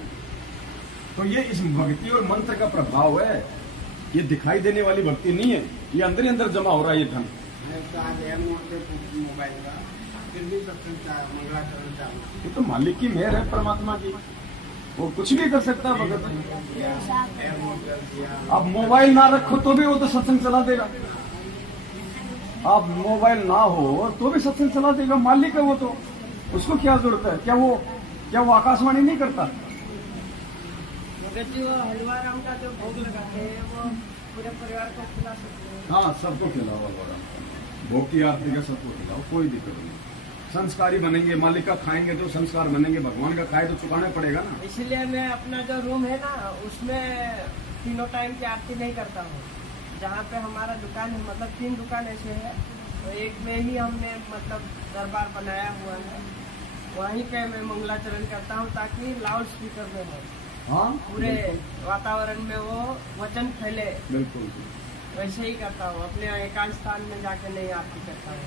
तो ये इस भक्ति और मंत्र का प्रभाव है, ये दिखाई देने वाली भक्ति नहीं है, ये अंदर ही अंदर जमा हो रहा है ये धन। मोबाइल का फिर भी मंगलाचरण चाहूँ, ये तो मालिक की मेहर है, परमात्मा की, वो कुछ भी कर सकता है भगत। आप मोबाइल ना रखो तो भी वो तो सत्संग चला देगा, आप मोबाइल ना हो तो भी सत्संग चला देगा, मालिक है वो तो, उसको क्या जरूरत है? क्या वो आकाशवाणी नहीं करता? जो हलवा राम का जो भोग लगाते हैं वो पूरे परिवार को खिला सकते हैं। हाँ, सबको खिलाओ हलवा राम का, भोग की आरती का सबको खिलाओ, कोई दिक्कत नहीं। संस्कारी बनेंगे, मालिक का खाएंगे तो संस्कार बनेंगे, भगवान का खाए तो चुकाना पड़ेगा ना। इसलिए मैं अपना जो रूम है ना, उसमें तीनों टाइम की आरती नहीं करता हूँ। जहाँ पे हमारा दुकान है, मतलब 3 दुकान ऐसे है, तो एक में ही हमने मतलब दरबार बनाया हुआ है, वहीं पे मैं मंगलाचरण करता हूँ ताकि लाउड स्पीकर में हो, हाँ, पूरे वातावरण में वो वचन फैले। बिल्कुल वैसे ही करता हूँ, अपने एकांत स्थान में जाके नहीं आरती करता हूँ,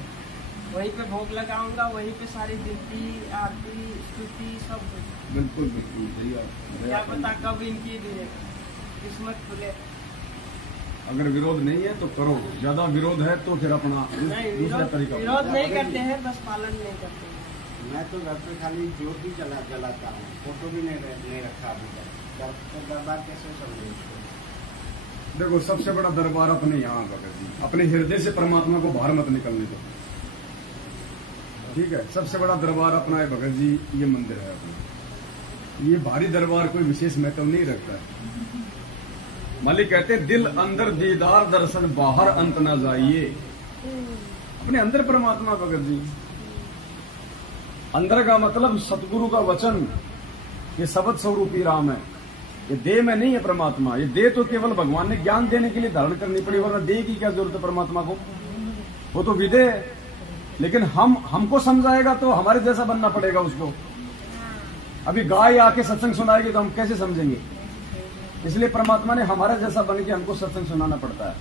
वहीं पे भोग लगाऊंगा, वहीं पे सारी गिनती आरती स्तुति सब कुछ। बिल्कुल बिल्कुल सही है। क्या पता कब इनकी किस्मत खुले। अगर विरोध नहीं है तो करो, ज्यादा विरोध है तो फिर अपना नहीं, दूसरा तरीका। विरोध नहीं करते हैं, बस पालन नहीं करते हैं। मैं तो घर पे खाली जोत ही जलाता हूँ, फोटो भी नहीं रखा अभी तक। तो दरबार कैसे समझे? देखो, सबसे बड़ा दरबार अपने यहाँ भगत जी, अपने हृदय से परमात्मा को बाहर मत निकलने दो, ठीक है? सबसे बड़ा दरबार अपना है भगत जी, ये मंदिर है अपना। ये भारी दरबार कोई विशेष महत्व नहीं रखता है। मालिक कहते हैं दिल अंदर दीदार दर्शन, बाहर अंत ना जाइए। अपने अंदर परमात्मा भगत जी, अंदर का मतलब सतगुरु का वचन, ये शब्द स्वरूपी राम है, ये देह में नहीं है परमात्मा। ये देह तो केवल भगवान ने ज्ञान देने के लिए धारण करनी पड़ी, वरना देह की क्या जरूरत है परमात्मा को? वो तो विदेह है। लेकिन हमको समझाएगा तो हमारे जैसा बनना पड़ेगा उसको। अभी गाय आके सत्संग सुनाएगी तो हम कैसे समझेंगे? इसलिए परमात्मा ने हमारा जैसा बन के हमको सत्संग सुनाना पड़ता है,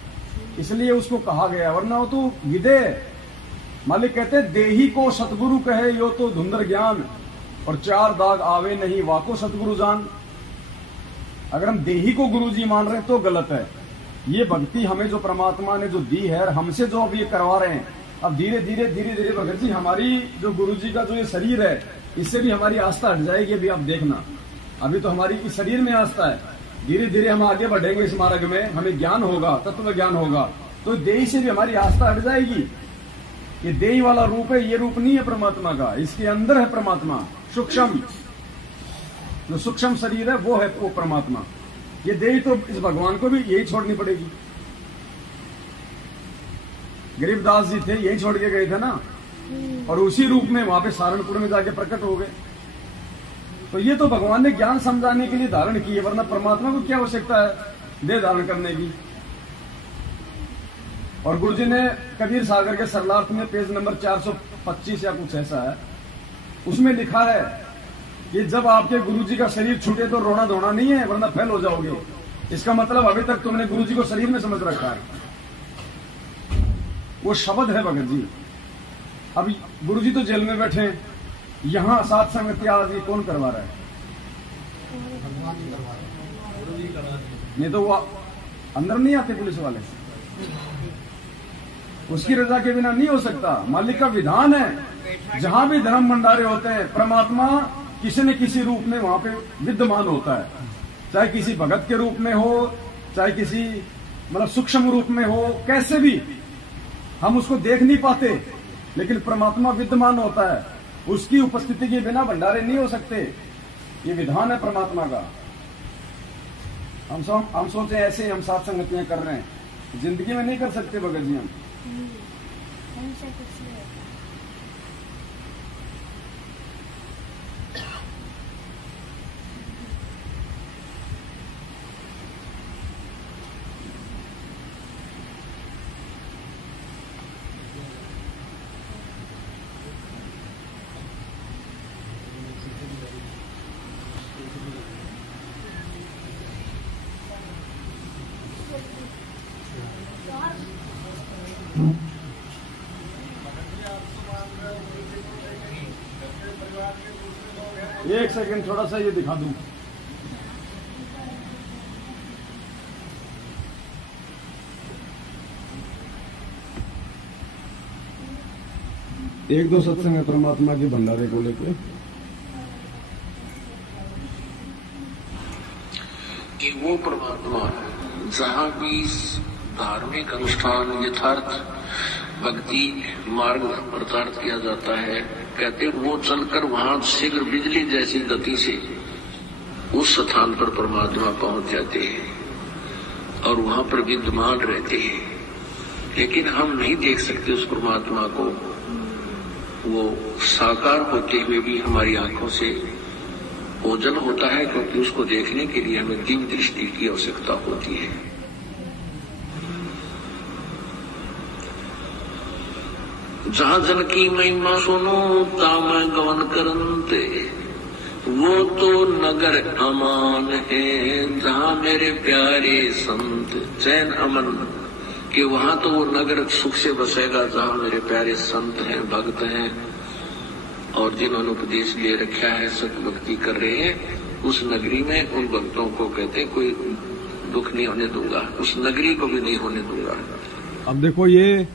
इसलिए उसको कहा गया, वरना वो तो विदेह। मालिक कहते देही को सतगुरु कहे यो तो धुंधर ज्ञान, और 4 दाग आवे नहीं वाको सतगुरु जान। अगर हम देही को गुरु जी मान रहे हैं तो गलत है। ये भक्ति हमें जो परमात्मा ने जो दी है, और हमसे जो अब ये करवा रहे हैं, अब धीरे धीरे भगत जी हमारी जो गुरु जी का जो ये शरीर है, इससे भी हमारी आस्था हट जाएगी। अभी आप देखना, अभी तो हमारी इस शरीर में आस्था है, धीरे धीरे हम आगे बढ़ेंगे इस मार्ग में, हमें ज्ञान होगा, तत्व ज्ञान होगा, तो देही से भी हमारी आस्था हट जाएगी। ये देही वाला रूप है, ये रूप नहीं है परमात्मा का, इसके अंदर है परमात्मा। सूक्ष्म, जो सूक्ष्म शरीर है वो है वो परमात्मा। ये देही तो इस भगवान को भी यही छोड़नी पड़ेगी। गरीबदास जी थे, यही छोड़ के गए थे ना, और उसी रूप में वहां पे सहारनपुर में जाके प्रकट हो गए। तो ये तो भगवान ने ज्ञान समझाने के लिए धारण किए, वरना परमात्मा को क्या आवश्यकता है देह धारण करने की। और गुरु जी ने कबीर सागर के सरलार्थ में पेज नंबर 425 या कुछ ऐसा है, उसमें लिखा है कि जब आपके गुरु जी का शरीर छूटे तो रोना धोना नहीं है, वरना फेल हो जाओगे। इसका मतलब अभी तक तुमने गुरु जी को शरीर में समझ रखा है। वो शब्द है भगत जी। अब गुरु जी तो जेल में बैठे हैं, यहां सात संगति आदि कौन करवा रहा है? नहीं तो वो अंदर नहीं आते पुलिस वाले, उसकी रजा के बिना नहीं हो सकता। मालिक का विधान है, जहां भी धर्म भंडारे होते हैं परमात्मा किसी न किसी रूप में वहां पे विद्यमान होता है, चाहे किसी भगत के रूप में हो, चाहे किसी मतलब सूक्ष्म रूप में हो, कैसे भी हम उसको देख नहीं पाते, लेकिन परमात्मा विद्यमान होता है। उसकी उपस्थिति के बिना भंडारे नहीं हो सकते, ये विधान है परमात्मा का। हम सोचे ऐसे ही हम सात संगतियां कर रहे हैं, जिंदगी में नहीं कर सकते भगत जी हम। एक सेकंड थोड़ा सा ये दिखा दूं। एक दो सत्संग है परमात्मा के भंडारे को लेके कि वो परमात्मा जहाँ भी धार्मिक अनुष्ठान यथार्थ भक्ति मार्ग प्रचारित किया जाता है, कहते वो चलकर वहां शीघ्र बिजली जैसी गति से उस स्थान पर परमात्मा पहुंच जाते हैं और वहां पर विद्यमान रहते हैं। लेकिन हम नहीं देख सकते उस परमात्मा को, वो साकार होते हुए भी हमारी आंखों से ओझल होता है, क्योंकि उसको देखने के लिए हमें दिव्य दृष्टि की आवश्यकता होती है। जहाँ जन की महिमा सुनो ता मैं गवन करनते, वो तो नगर अमान है जहाँ मेरे प्यारे संत चैन अमन, कि वहां तो वो नगर सुख से बसेगा जहाँ मेरे प्यारे संत हैं, भक्त हैं, और जिन्होंने उपदेश ले रखा है, सत भक्ति कर रहे हैं, उस नगरी में उन भक्तों को कहते हैं कोई दुख नहीं होने दूंगा, उस नगरी को भी नहीं होने दूंगा। अब देखो ये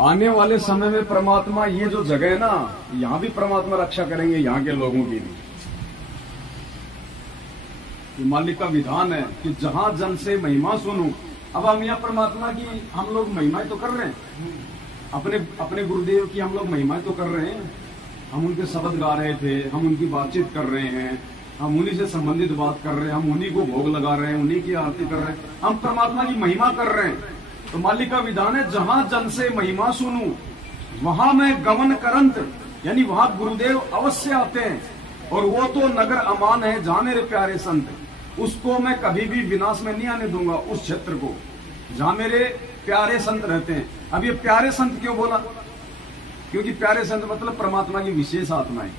आने वाले समय में परमात्मा, ये जो जगह है ना, यहाँ भी परमात्मा रक्षा करेंगे यहाँ के लोगों की भी। ये मालिक का विधान है कि जहां जन से महिमा सुनूं। अब हम यहाँ परमात्मा की हम लोग महिमाएं तो कर रहे हैं, अपने गुरुदेव की हम लोग महिमाएं तो कर रहे हैं। हम उनके शब्द गा रहे थे, हम उनकी बातचीत कर रहे हैं, हम उन्हीं से संबंधित बात कर रहे हैं, हम उन्हीं को भोग लगा रहे हैं, उन्हीं की आरती कर रहे हैं, हम परमात्मा की महिमा कर रहे हैं। तो मालिक का विधान है जहां जन से महिमा सुनूं वहां मैं गमन करंत, यानी वहां गुरुदेव अवश्य आते हैं। और वो तो नगर अमान है जहां मेरे प्यारे संत, उसको मैं कभी भी विनाश में नहीं आने दूंगा, उस क्षेत्र को जहां मेरे प्यारे संत रहते हैं। अब ये प्यारे संत क्यों बोला? क्योंकि प्यारे संत मतलब परमात्मा की विशेष आत्माएं।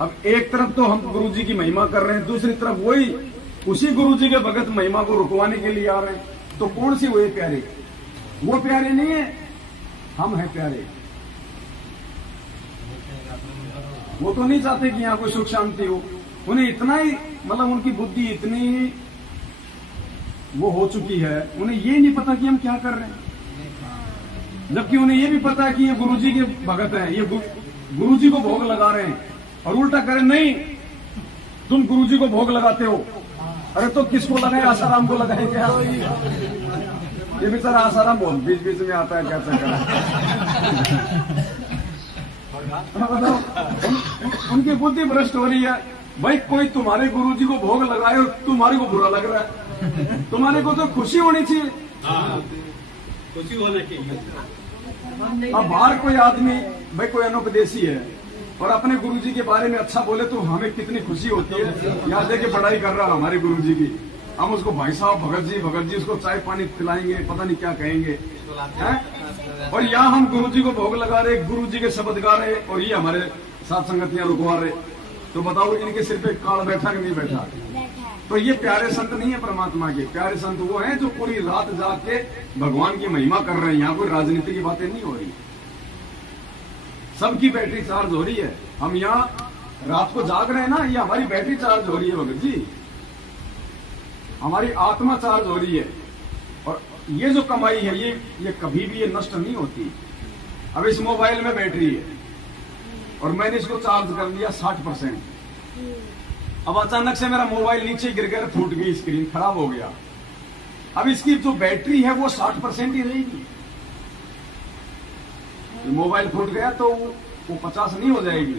अब एक तरफ तो हम गुरु जी की महिमा कर रहे हैं, दूसरी तरफ वही उसी गुरु जी के भगत महिमा को रुकवाने के लिए आ रहे हैं। तो कौन सी हुए प्यारे? वो प्यारे नहीं है, हम हैं प्यारे। वो तो नहीं चाहते कि यहाँ कोई सुख शांति हो, उन्हें इतना ही मतलब उनकी बुद्धि इतनी वो हो चुकी है, उन्हें ये नहीं पता कि हम क्या कर रहे हैं। जबकि उन्हें ये भी पता है कि ये गुरुजी के भगत हैं, ये गुरुजी को भोग लगा रहे हैं, और उल्टा करें नहीं तुम गुरुजी को भोग लगाते हो, अरे तो किसको लगाए? आसाराम को लगाए क्या? ये बेचारा आसाराम बहुत बीच बीच में आता है, क्या चक्कर बताओ। उनकी बुद्धि भ्रष्ट हो रही है। भाई कोई तुम्हारे गुरुजी को भोग लगाए और तुम्हारे को बुरा लग रहा है, तुम्हारे को तो खुशी होनी चाहिए। खुशी होना चाहिए। अब बाहर कोई आदमी, भाई कोई अनुपदेशी है और अपने गुरुजी के बारे में अच्छा बोले तो हमें कितनी खुशी होती है। यहाँ देखे पढ़ाई कर रहा है हमारे गुरुजी की, हम उसको भाई साहब भगत जी उसको चाय पानी पिलाएंगे, पता नहीं क्या कहेंगे हैं? और यहाँ हम गुरुजी को भोग लगा रहे, गुरुजी के शब्द गा रहे और ये हमारे साथ संगतियां रुकवा रहे। तो बताओ इनके सिर पे काल बैठा कि नहीं बैठा? तो ये प्यारे संत नहीं है परमात्मा के। प्यारे संत वो हैं जो पूरी रात जाग के भगवान की महिमा कर रहे हैं। यहाँ कोई राजनीति की बातें नहीं हो रही, सबकी बैटरी चार्ज हो रही है। हम यहाँ रात को जाग रहे हैं ना, ये हमारी बैटरी चार्ज हो रही है भगत जी, हमारी आत्मा चार्ज हो रही है। और ये जो कमाई है ये कभी भी ये नष्ट नहीं होती। अब इस मोबाइल में बैटरी है और मैंने इसको चार्ज कर लिया 60%। अब अचानक से मेरा मोबाइल नीचे गिर गया, फूट गई स्क्रीन, खराब हो गया। अब इसकी जो बैटरी है वो 60% ही रहेगी। मोबाइल फूट गया तो वो 50 नहीं हो जाएगी,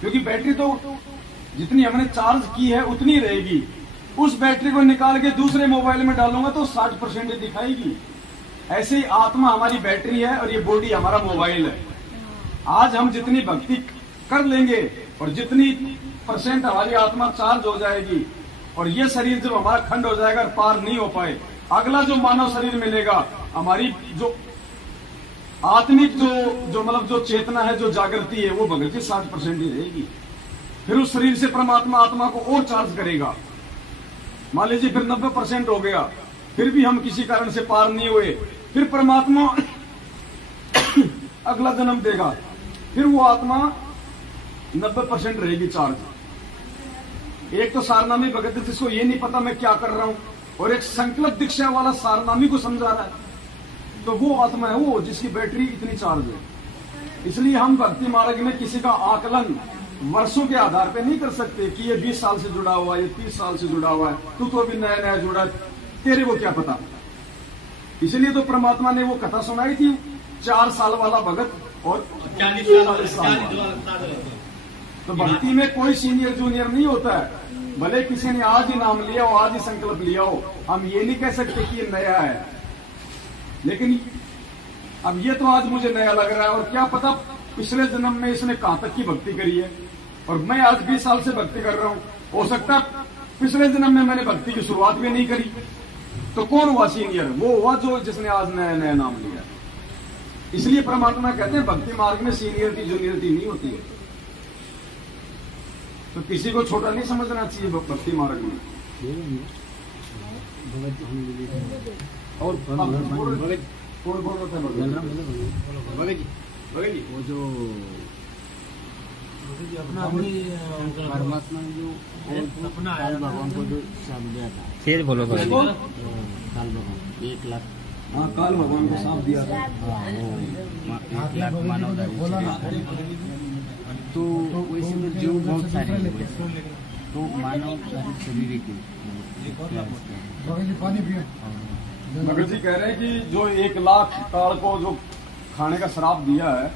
क्योंकि बैटरी तो जितनी हमने चार्ज की है उतनी रहेगी। उस बैटरी को निकाल के दूसरे मोबाइल में डालूंगा तो 60% ही दिखाएगी। ऐसे ही आत्मा हमारी बैटरी है और ये बॉडी हमारा मोबाइल है। आज हम जितनी भक्ति कर लेंगे और जितनी % हमारी आत्मा चार्ज हो जाएगी और ये शरीर जब हमारा खंड हो जाएगा, पार नहीं हो पाए, अगला जो मानव शरीर मिलेगा, हमारी जो आत्मिक जो मतलब जो चेतना है, जो जागृति है, वो भगत जी 60% ही रहेगी। फिर उस शरीर से परमात्मा आत्मा को और चार्ज करेगा। मान लीजिए फिर 90% हो गया, फिर भी हम किसी कारण से पार नहीं हुए, फिर परमात्मा अगला जन्म देगा, फिर वो आत्मा 90% रहेगी चार्ज। एक तो सारनामी भगत जिसको ये नहीं पता मैं क्या कर रहा हूं, और एक संकल्प दीक्षा वाला सारनामी को समझा रहा है, तो वो आत्मा है वो जिसकी बैटरी इतनी चार्ज है। इसलिए हम भक्ति मार्ग में किसी का आकलन वर्षों के आधार पे नहीं कर सकते कि ये 20 साल से जुड़ा हुआ है, ये 30 साल से जुड़ा हुआ है, तू तो अभी नया नया जुड़ा है, तेरे को क्या पता। इसलिए तो परमात्मा ने वो कथा सुनाई थी, 4 साल वाला भगत और 40 साल वाला। तो भक्ति में कोई सीनियर जूनियर नहीं होता है। भले किसी ने आज ही नाम लिया हो, आज ही संकल्प लिया हो, हम ये नहीं कह सकते कि ये नया है। लेकिन अब ये तो आज मुझे नया लग रहा है, और क्या पता पिछले जन्म में इसने कहां तक की भक्ति करी है, और मैं आज 20 साल से भक्ति कर रहा हूं। हो सकता है पिछले जन्म में मैंने भक्ति की शुरुआत भी नहीं करी। तो कौन हुआ सीनियर? वो हुआ जो जिसने आज नया नया नाम लिया। इसलिए परमात्मा कहते हैं भक्ति मार्ग में सीनियरिटी जूनियरिटी नहीं होती है। तो किसी को छोटा नहीं समझना चाहिए भक्ति मार्ग में। और वो जो परमात्मा ने जो काल भगवान को जो श्राप दिया था, फिर बोलो काल भगवान 1 लाख, हाँ काल भगवान को श्राप दिया था, 1 लाख मानव तो वैसे में जो बहुत सारे लोग हैं, तो मानव शरीर की भगत जी कह रहे हैं कि जो 1 लाख काल को जो खाने का श्राप दिया है,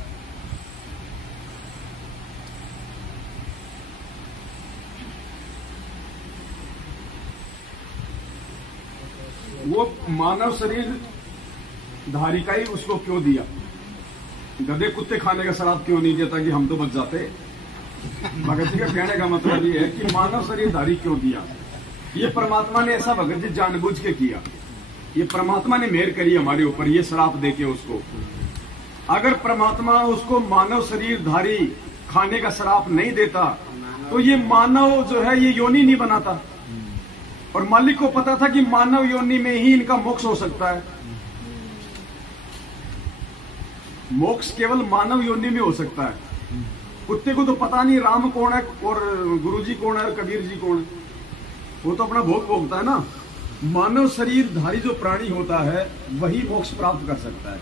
वो मानव शरीर धारी का ही उसको क्यों दिया? गधे कुत्ते खाने का श्राप क्यों नहीं देता कि हम तो बच जाते? भगत जी का कहने का मतलब ये है कि मानव शरीर धारी क्यों दिया? ये परमात्मा ने ऐसा भगत जी जानबूझ के किया। ये परमात्मा ने मेहर करी हमारे ऊपर, ये श्राप देके उसको। अगर परमात्मा उसको मानव शरीरधारी खाने का श्राप नहीं देता तो ये मानव जो है ये योनि नहीं बनाता। और मालिक को पता था कि मानव योनि में ही इनका मोक्ष हो सकता है। मोक्ष केवल मानव योनि में हो सकता है। कुत्ते को तो पता नहीं राम कौन है और गुरुजी कौन है और कबीर जी कौन है, वो तो अपना भोग भोगता है ना। मानव शरीरधारी जो प्राणी होता है वही मोक्ष प्राप्त कर सकता है।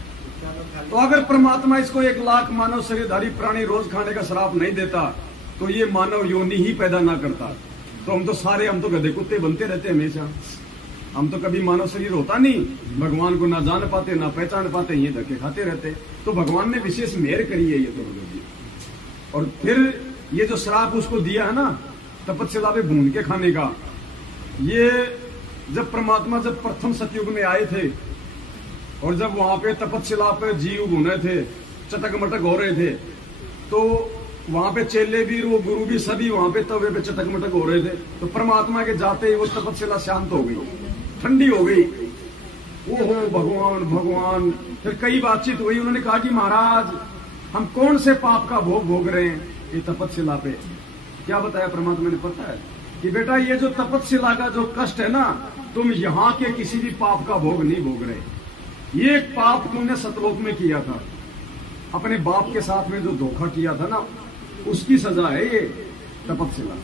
तो अगर परमात्मा इसको 1 लाख मानव शरीरधारी प्राणी रोज खाने का श्राप नहीं देता तो ये मानव योनि ही पैदा ना करता। तो हम तो गधे कुत्ते बनते रहते हमेशा। हम तो कभी मानव शरीर होता नहीं, भगवान को ना जान पाते ना पहचान पाते, ये धक्के खाते रहते। तो भगवान ने विशेष मेहर करी है ये तो भगत जी। और फिर ये जो श्राप उसको दिया है ना तपस्या पे भून के खाने का, ये जब परमात्मा जब प्रथम सतयुग में आए थे और जब वहां पे तपस्या पे जीव भूने थे, चटक मटक हो रहे थे, तो वहां पे चेले भी वो गुरु भी सभी वहां पे तवे पे चटक मटक हो रहे थे। तो परमात्मा के जाते ही वो तपस्या शांत हो गई, ठंडी हो गई। ओहो भगवान भगवान। फिर कई बातचीत हुई, उन्होंने कहा कि महाराज हम कौन से पाप का भोग भोग रहे हैं ये तपस्या पे। क्या बताया परमात्मा ने पता है कि बेटा ये जो तपस्या का जो कष्ट है ना, तुम यहाँ के किसी भी पाप का भोग नहीं भोग रहे। ये एक पाप तुमने सतलोक में किया था, अपने बाप के साथ में जो धोखा किया था ना, उसकी सजा है ये तपस्या।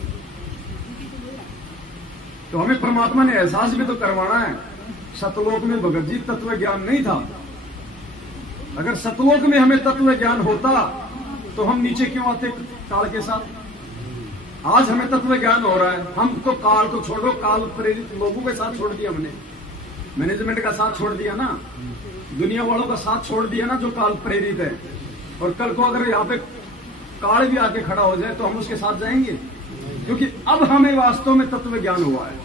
तो हमें परमात्मा ने एहसास भी तो करवाना है। सतलोक में भगत जी तत्व ज्ञान नहीं था। अगर सतलोक में हमें तत्व ज्ञान होता तो हम नीचे क्यों आते काल के साथ। आज हमें तत्व ज्ञान हो रहा है, हम तो काल को छोड़ो, काल प्रेरित लोगों के साथ छोड़ दिया हमने, मैनेजमेंट का साथ छोड़ दिया ना, दुनिया वालों का साथ छोड़ दिया ना जो काल प्रेरित है। और कल को अगर यहाँ पे काल भी आके खड़ा हो जाए तो हम उसके साथ जाएंगे, क्योंकि अब हमें वास्तव में तत्व ज्ञान हुआ है।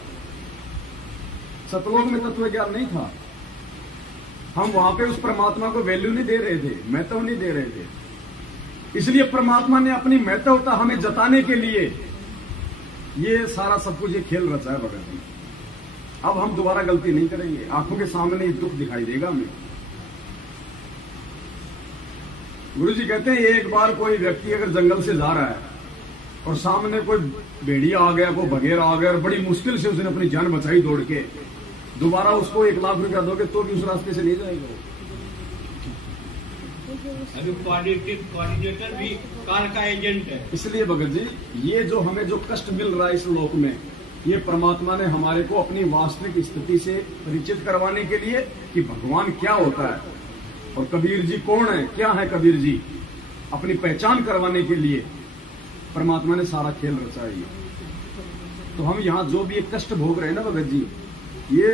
सतलोक में तत्व ज्ञान नहीं था, हम वहां पे उस परमात्मा को वैल्यू नहीं दे रहे थे, महत्व नहीं दे रहे थे। इसलिए परमात्मा ने अपनी महत्वता हमें जताने के लिए ये सारा सब कुछ ये खेल रचा है भगत जी। अब हम दोबारा गलती नहीं करेंगे, आंखों के सामने ये दुख दिखाई देगा हमें। गुरु जी कहते हैं एक बार कोई व्यक्ति अगर जंगल से जा रहा है और सामने कोई भेड़िया आ गया, कोई बघेरा आ गया और बड़ी मुश्किल से उसने अपनी जान बचाई दौड़ के, दोबारा उसको 1 लाख रुपया दोगे तो भी उस रास्ते से नहीं जाएगा। अभी कोऑर्डिनेटर भी काल का एजेंट है। इसलिए भगत जी ये जो हमें जो कष्ट मिल रहा है इस लोक में, ये परमात्मा ने हमारे को अपनी वास्तविक स्थिति से परिचित करवाने के लिए कि भगवान क्या होता है और कबीर जी कौन है, क्या है कबीर जी, अपनी पहचान करवाने के लिए परमात्मा ने सारा खेल रचा है। तो हम यहाँ जो भी एक कष्ट भोग रहे हैं ना भगत जी, ये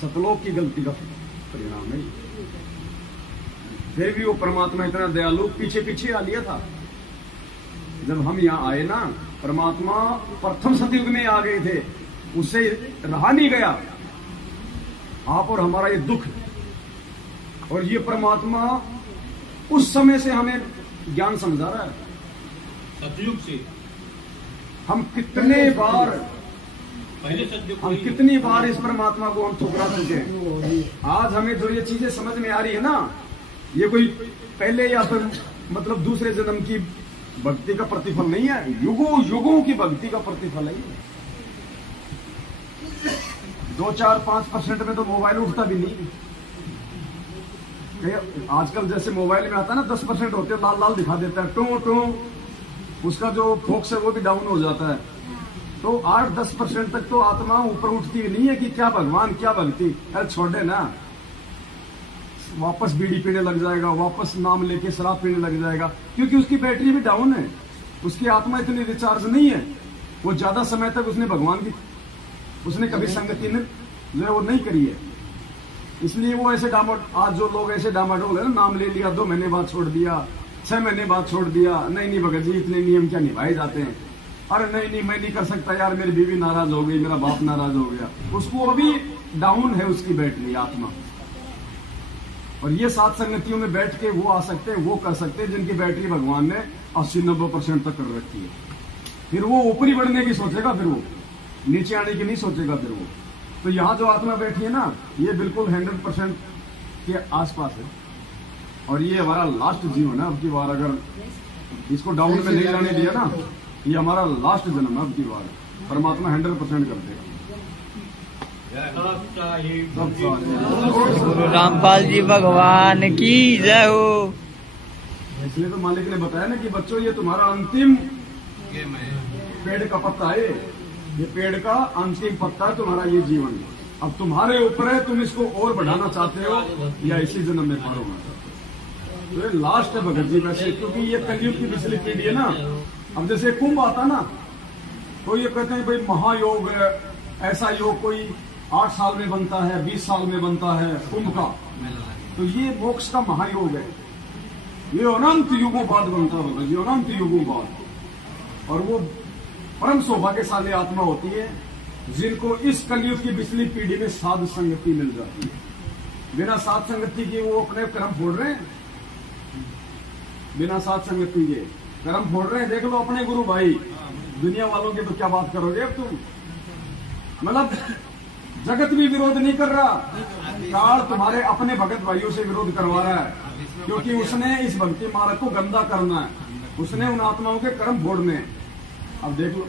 सतलोक की गलती का परिणाम है। फिर भी वो परमात्मा इतना दयालु पीछे पीछे आ लिया था। जब हम यहाँ आए ना, परमात्मा प्रथम सतयुग में आ गए थे, उससे रहा नहीं गया आप और हमारा ये दुख। और ये परमात्मा उस समय से हमें ज्ञान समझा रहा है। सतयुग से हम कितने बार पहले सतयुग हम कितनी बार इस परमात्मा को हम ठुकरा चुके हैं। आज हमें जो ये चीजें समझ में आ रही है ना, ये कोई पहले या फिर मतलब दूसरे जन्म की भक्ति का प्रतिफल नहीं है, युगों युगों की भक्ति का प्रतिफल है। 2-4-5% में तो मोबाइल उठता भी नहीं। आजकल जैसे मोबाइल में आता है ना 10% होते हैं, लाल लाल दिखा देता है, टू टू, उसका जो फोकस है वो भी डाउन हो जाता है। तो 8-10% तक तो आत्मा ऊपर उठती नहीं है कि क्या भगवान क्या भक्ति। अरे छोड़े ना, वापस बीड़ी पीने लग जाएगा, वापस नाम लेके शराब पीने लग जाएगा, क्योंकि उसकी बैटरी भी डाउन है, उसकी आत्मा इतनी रिचार्ज नहीं है। वो ज्यादा समय तक उसने भगवान की उसने कभी संगति ने जो है वो नहीं करी है। इसलिए वो ऐसे आज जो लोग ऐसे डामाडोल है ना, नाम ले लिया, 2 महीने बाद छोड़ दिया, 6 महीने बाद छोड़ दिया, नहीं भगत जी इतने नियम क्या निभाए जाते हैं। अरे नहीं मैं नहीं कर सकता यार, मेरी बीवी नाराज हो गई, मेरा बाप नाराज हो गया, उसको अभी डाउन है उसकी बैटरी आत्मा। और ये 7 संगतियों में बैठ के वो आ सकते हैं, वो कर सकते हैं जिनकी बैटरी भगवान ने 80-90% तक कर रखी है। फिर वो ऊपरी बढ़ने की सोचेगा, फिर वो नीचे आने की नहीं सोचेगा फिर वो। तो यहाँ जो आत्मा बैठी है ना, ये बिल्कुल 100% के आसपास है। और ये हमारा लास्ट जीवन है। अब की बार अगर इसको डाउन में नहीं जाने दिया ना, ये हमारा लास्ट जन्म है। अब की बार परमात्मा 100% कर देगा। गुरु रामपाल जी भगवान की जय हो। इसलिए तो मालिक ने बताया ना कि बच्चों ये तुम्हारा अंतिम पेड़ का पत्ता है, ये पेड़ का अंतिम पत्ता है तुम्हारा ये जीवन। अब तुम्हारे ऊपर है, तुम इसको और बढ़ाना चाहते हो या इसी जन्म में पार होना चाहते हो। तो ये लास्ट है भगत जी वैसे, क्योंकि ये कलयुग की पिछली पीढ़ी है ना। अब जैसे कुंभ आता ना, तो ये कहते हैं भाई महायोग है, ऐसा योग कोई 8 साल में बनता है, 20 साल में बनता है कुंभ का। तो ये मोक्ष का महायोग है, ये अनंत युगों बाद बनता होगा, ये अनंत युगों बाद। और वो परम सौभाग्यशाली आत्मा होती है जिनको इस कलयुग की पिछली पीढ़ी में साध संगति मिल जाती है। बिना साध संगति के वो अपने कर्म फोड़ रहे हैं, बिना साध संगति के कर्म फोड़ रहे हैं। देख लो अपने गुरु भाई, दुनिया वालों की तो क्या बात करोगे अब तुम। मतलब जगत भी विरोध नहीं कर रहा, काल तुम्हारे अपने भगत भाइयों से विरोध करवा रहा है, क्योंकि उसने इस भक्ति मार्ग को गंदा करना है, उसने उन आत्माओं के कर्म फोड़ने हैं। अब देख लो,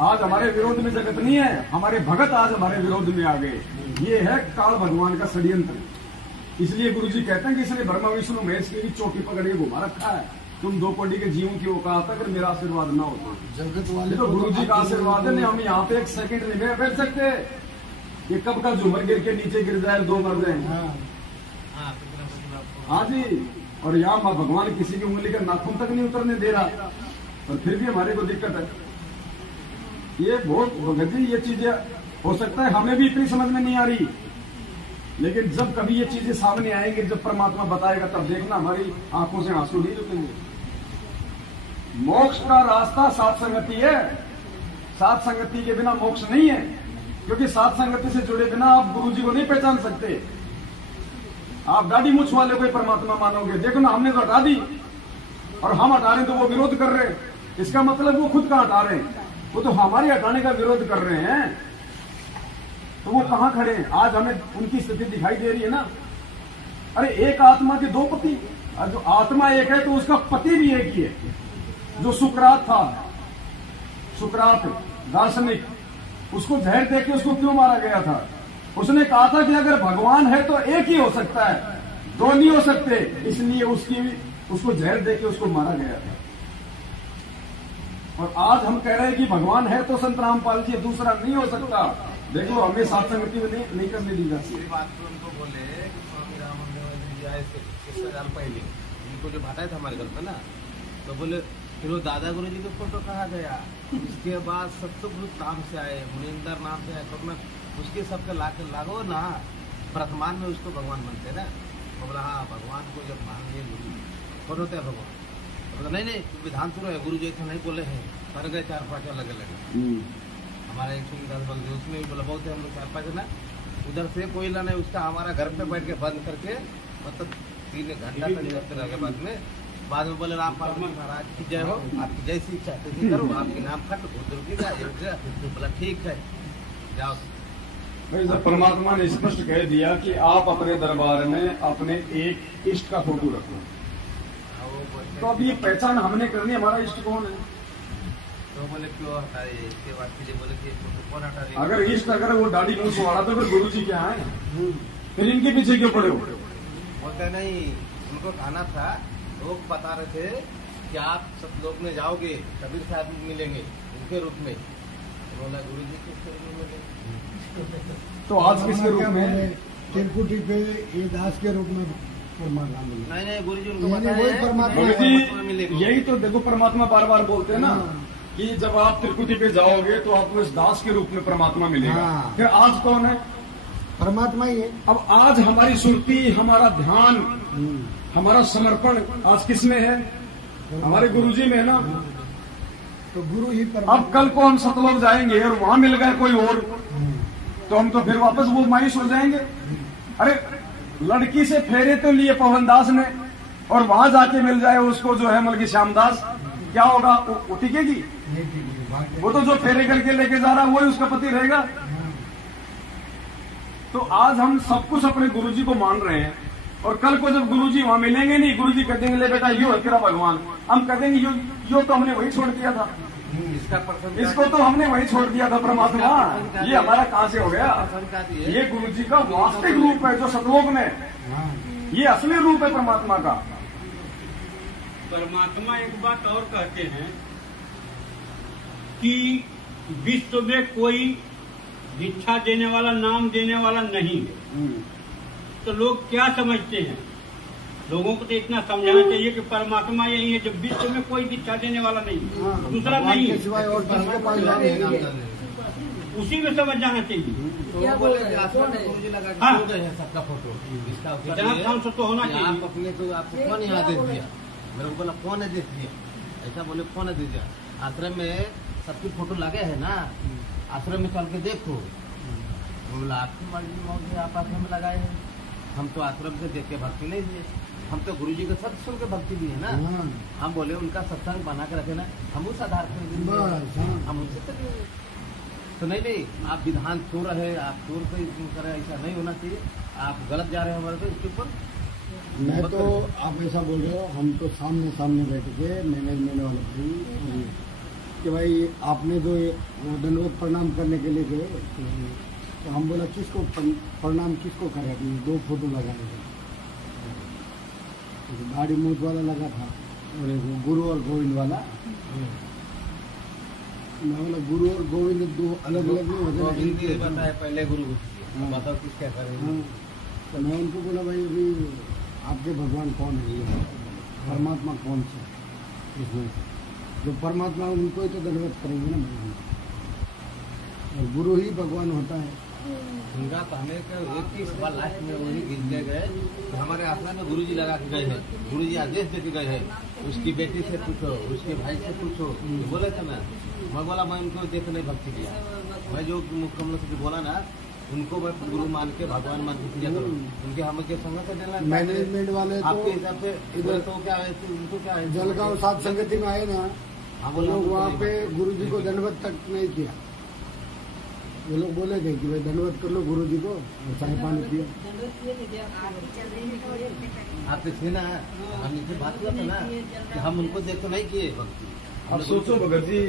आज हमारे विरोध में जगत नहीं है, हमारे भगत आज हमारे विरोध में आ गए। ये है काल भगवान का षड्यंत्र। इसलिए गुरु जी कहते हैं कि इसने ब्रह्मा विष्णु महेश की चोटी पकड़ के घुमा रखा है। तुम 2 कोटि के जीवों की औकात अगर मेरा आशीर्वाद ना हो जगत वाले तो गुरु जी का आशीर्वाद है। नहीं, हम यहाँ पे 1 सेकंड नहीं बैठ सकते। ये कब का झूमर गिर के नीचे गिर जाए, 2 मर जाए। हाँ जी, और यहाँ माँ भगवान किसी की उंगली का नाखून तक नहीं उतरने दे रहा, और फिर भी हमारे को दिक्कत है। ये बहुत भगत जी, ये चीजें हो सकता है हमें भी इतनी समझ में नहीं आ रही, लेकिन जब कभी ये चीजें सामने आएंगी, जब परमात्मा बताएगा, तब देखना हमारी आंखों से आंसू नहीं रुकेंगे। मोक्ष का रास्ता साथ संगति है, साथ संगति के बिना मोक्ष नहीं है, क्योंकि साथ संगति से जुड़े बिना आप गुरु जी को नहीं पहचान सकते। आप दाढ़ी मूछ वाले को परमात्मा मानोगे, देखो ना हमने तो हटा दी, और हम हटा रहे तो वो विरोध कर रहे हैं। इसका मतलब वो खुद का हटा रहे हैं, वो तो हमारे हटाने का विरोध कर रहे हैं। तो वो कहां खड़े हैं? आज हमें उनकी स्थिति दिखाई दे रही है ना। अरे एक आत्मा के 2 पति, और जो आत्मा एक है तो उसका पति भी एक ही है। जो सुकरात था, सुकरात दार्शनिक, उसको जहर देके उसको क्यों मारा गया था? उसने कहा था कि अगर भगवान है तो एक ही हो सकता है, 2 नहीं हो सकते, इसलिए उसको जहर देके उसको मारा गया था। और आज हम कह रहे हैं कि भगवान है तो संत रामपाल जी, दूसरा नहीं हो सकता। देखो हमें साथ संगति में नहीं करने दी जाती। ये बात तो उनको बोले कि स्वामी रामानंद जी आए 6 साल पहले, उनको जो हटाया था हमारे घर पे ना, तो बोले फिर वो दादा गुरु जी के फोटो कहा गया। उसके बाद सप्तगुरु नाम से आए, मुनिंदर नाम से आए, तो मैं उसके सबके लागो ना, वर्तमान में उसको भगवान बनते ना। तो बोला हाँ, भगवान को जब मान लिए गुरु कौन होता है भगवान? तो नहीं विधान सुनो है, गुरु जी ऐसा नहीं बोले हैं, कर गए 4-5 अलग अलग। हमारा एक सुविधा बल उसमें भी बोला बहुत है, हम लोग 4-5 ना उधर से कोई ला नहीं, उसका हमारा घर पे बैठ के बंद करके मतलब 3 घंटा तक निरंतर रहे। बाद में बोले रामपाल महाराज की जय हो, आपकी जैसी इच्छा तैसी करो, आपके नाम खट बोला ठीक है जाओ। भाई परमात्मा ने स्पष्ट कह दिया कि आप अपने दरबार में अपने एक इष्ट का फोटो रखो। तो अब ये पहचान हमने करनी, हमारा इष्ट कौन है? तो बोले क्यों हटाए? इसके बाद फिर बोले कि कौन हटा रहे? अगर इष्ट अगर वो दाढ़ी मूछ वाला तो फिर गुरु जी क्या है? फिर इनके पीछे क्यों पड़े हो? बोलते नहीं, उनको कहना था, लोग बता रहे थे कि आप सब लोग में जाओगे कबीर साहब मिलेंगे उनके रूप में। बोला गुरु जी किसके रूप में मिलेंगे? तो आज किसके रूप में? तिरकुटी पे ये दास के रूप में परमात्मा मिले। नहीं गुरु जी उनको गुरु जी यही तो देखो, परमात्मा बार बार बोलते हैं ना कि जब आप त्रिकुटी पे जाओगे तो आपको इस दास के रूप में परमात्मा मिलेगा। फिर आज कौन है? परमात्मा ही है। अब आज हमारी सुरती, हमारा ध्यान, हमारा समर्पण आज किस में है? हमारे गुरु जी में है ना। तो गुरु ही अब कल को हम सतलोक जाएंगे और वहां मिल गए कोई और, तो हम तो फिर वापस वो मायूस हो जाएंगे। अरे लड़की से फेरे तो लिए पवनदास ने, और वहां जाके मिल जाए उसको जो है मतलब श्यामदास, क्या होगा? वो टिकेगी? वो तो जो फेरे करके लेके जा रहा है वही उसका पति रहेगा। तो आज हम सब कुछ अपने गुरुजी को मान रहे हैं, और कल को जब गुरुजी वहां मिलेंगे नहीं, गुरुजी कह देंगे ले बेटा यो है तेरा भगवान, हम कह देंगे यो तो हमने वही छोड़ दिया था, इसको तो हमने वही छोड़ दिया था परमात्मा, ये हमारा कहां से हो गया? ये गुरुजी का वास्तविक रूप है जो सतलोक में, ये असली रूप है परमात्मा का। परमात्मा एक बात और कहते हैं कि विश्व में कोई दीक्षा देने वाला, नाम देने वाला नहीं है। तो लोग क्या समझते हैं? लोगों को तो इतना समझाना चाहिए कि परमात्मा यही है, जब विश्व में कोई दीक्षा देने वाला नहीं, दूसरा नहीं है। उसी में समझ जाना चाहिए। क्या बोल रहे हैं? आश्रम में गुरुजी लगा के हाँ। छोड़ गए हैं सबका फोटो। इसका इतना काम तो होना आप चाहिए। अपने को आपको कौन यहाँ दे दिया? मेरे को बोला कौन है दे दिया? ऐसा बोले कौन है दे दिया? आश्रम में सबकी फोटो लगे है ना, आश्रम में चल के देखो। बोला आपकी मर्जी मौजी, आप आश्रम में लगाए हैं, हम तो आश्रम से देख के भक्ति नहीं दिए, हम तो गुरुजी के सत्य सुन के भक्ति दी है ना। हाँ। हम बोले उनका सत्संग बना के रखे ना, हम उस आधार पर बस, हाँ। हम उनसे तो नहीं आप विधान तोड़ रहे, आप तोड़ पे करे, ऐसा नहीं होना चाहिए। आप गलत जा रहे हैं हमारे पे, इसके ऊपर मैं तो आप ऐसा बोल रहे हो, हम तो सामने सामने बैठ के मैनेजमेंट वाले भाई कि भाई आपने जो वो दंडवत प्रणाम करने के लिए गए, तो हम बोला किसको प्रणाम किसको करे? अपने 2 फोटो लगाए थे, दाढ़ी मूछ वाला लगा था और एक गुरु और गोविंद वाला। मैं बोला गुरु और गोविंद 2 अलग अलग नहीं होते। हिंदी बताए पहले गुरु हाँ। बताओ किस क्या करेंगे। हाँ। तो मैं उनको बोला भाई अभी आपके भगवान कौन है? ये परमात्मा कौन सा इसमें? जो परमात्मा उनको ही तो दंडवत करेंगे ना भगवान, और गुरु ही भगवान होता है। उनका तो हमें एक ही सवाल लास्ट में वही गिरने गए कि हमारे आश्रम में गुरुजी लगा के गए हैं, गुरुजी आदेश दे के गए हैं, उसकी बेटी से पूछो, उसके भाई से पूछो। बोले थे ना, मैं बोला मैं उनको देख नहीं भक्ति किया, मैं जो मुख्यमंत्री से बोला ना उनको मैं गुरु मान के भगवान मान के पूजा करूँ, उनके हमें के संग से देना। मैनेजमेंट वाले तो आपके हिसाब से इधर तो क्या है, उनको क्या है, जलगांव सात संगति में आए ना, वो लोग वहाँ पे गुरुजी को दंडवत तक नहीं किया। वो लोग बोले थे कि भाई दंडवत कर लो गुरुजी को, और चाय पानी पियो। आप थे ना, हम इनसे बात किया था ना कि हम उनको देख तो नहीं किए भक्ति। अब सोचो भगत जी,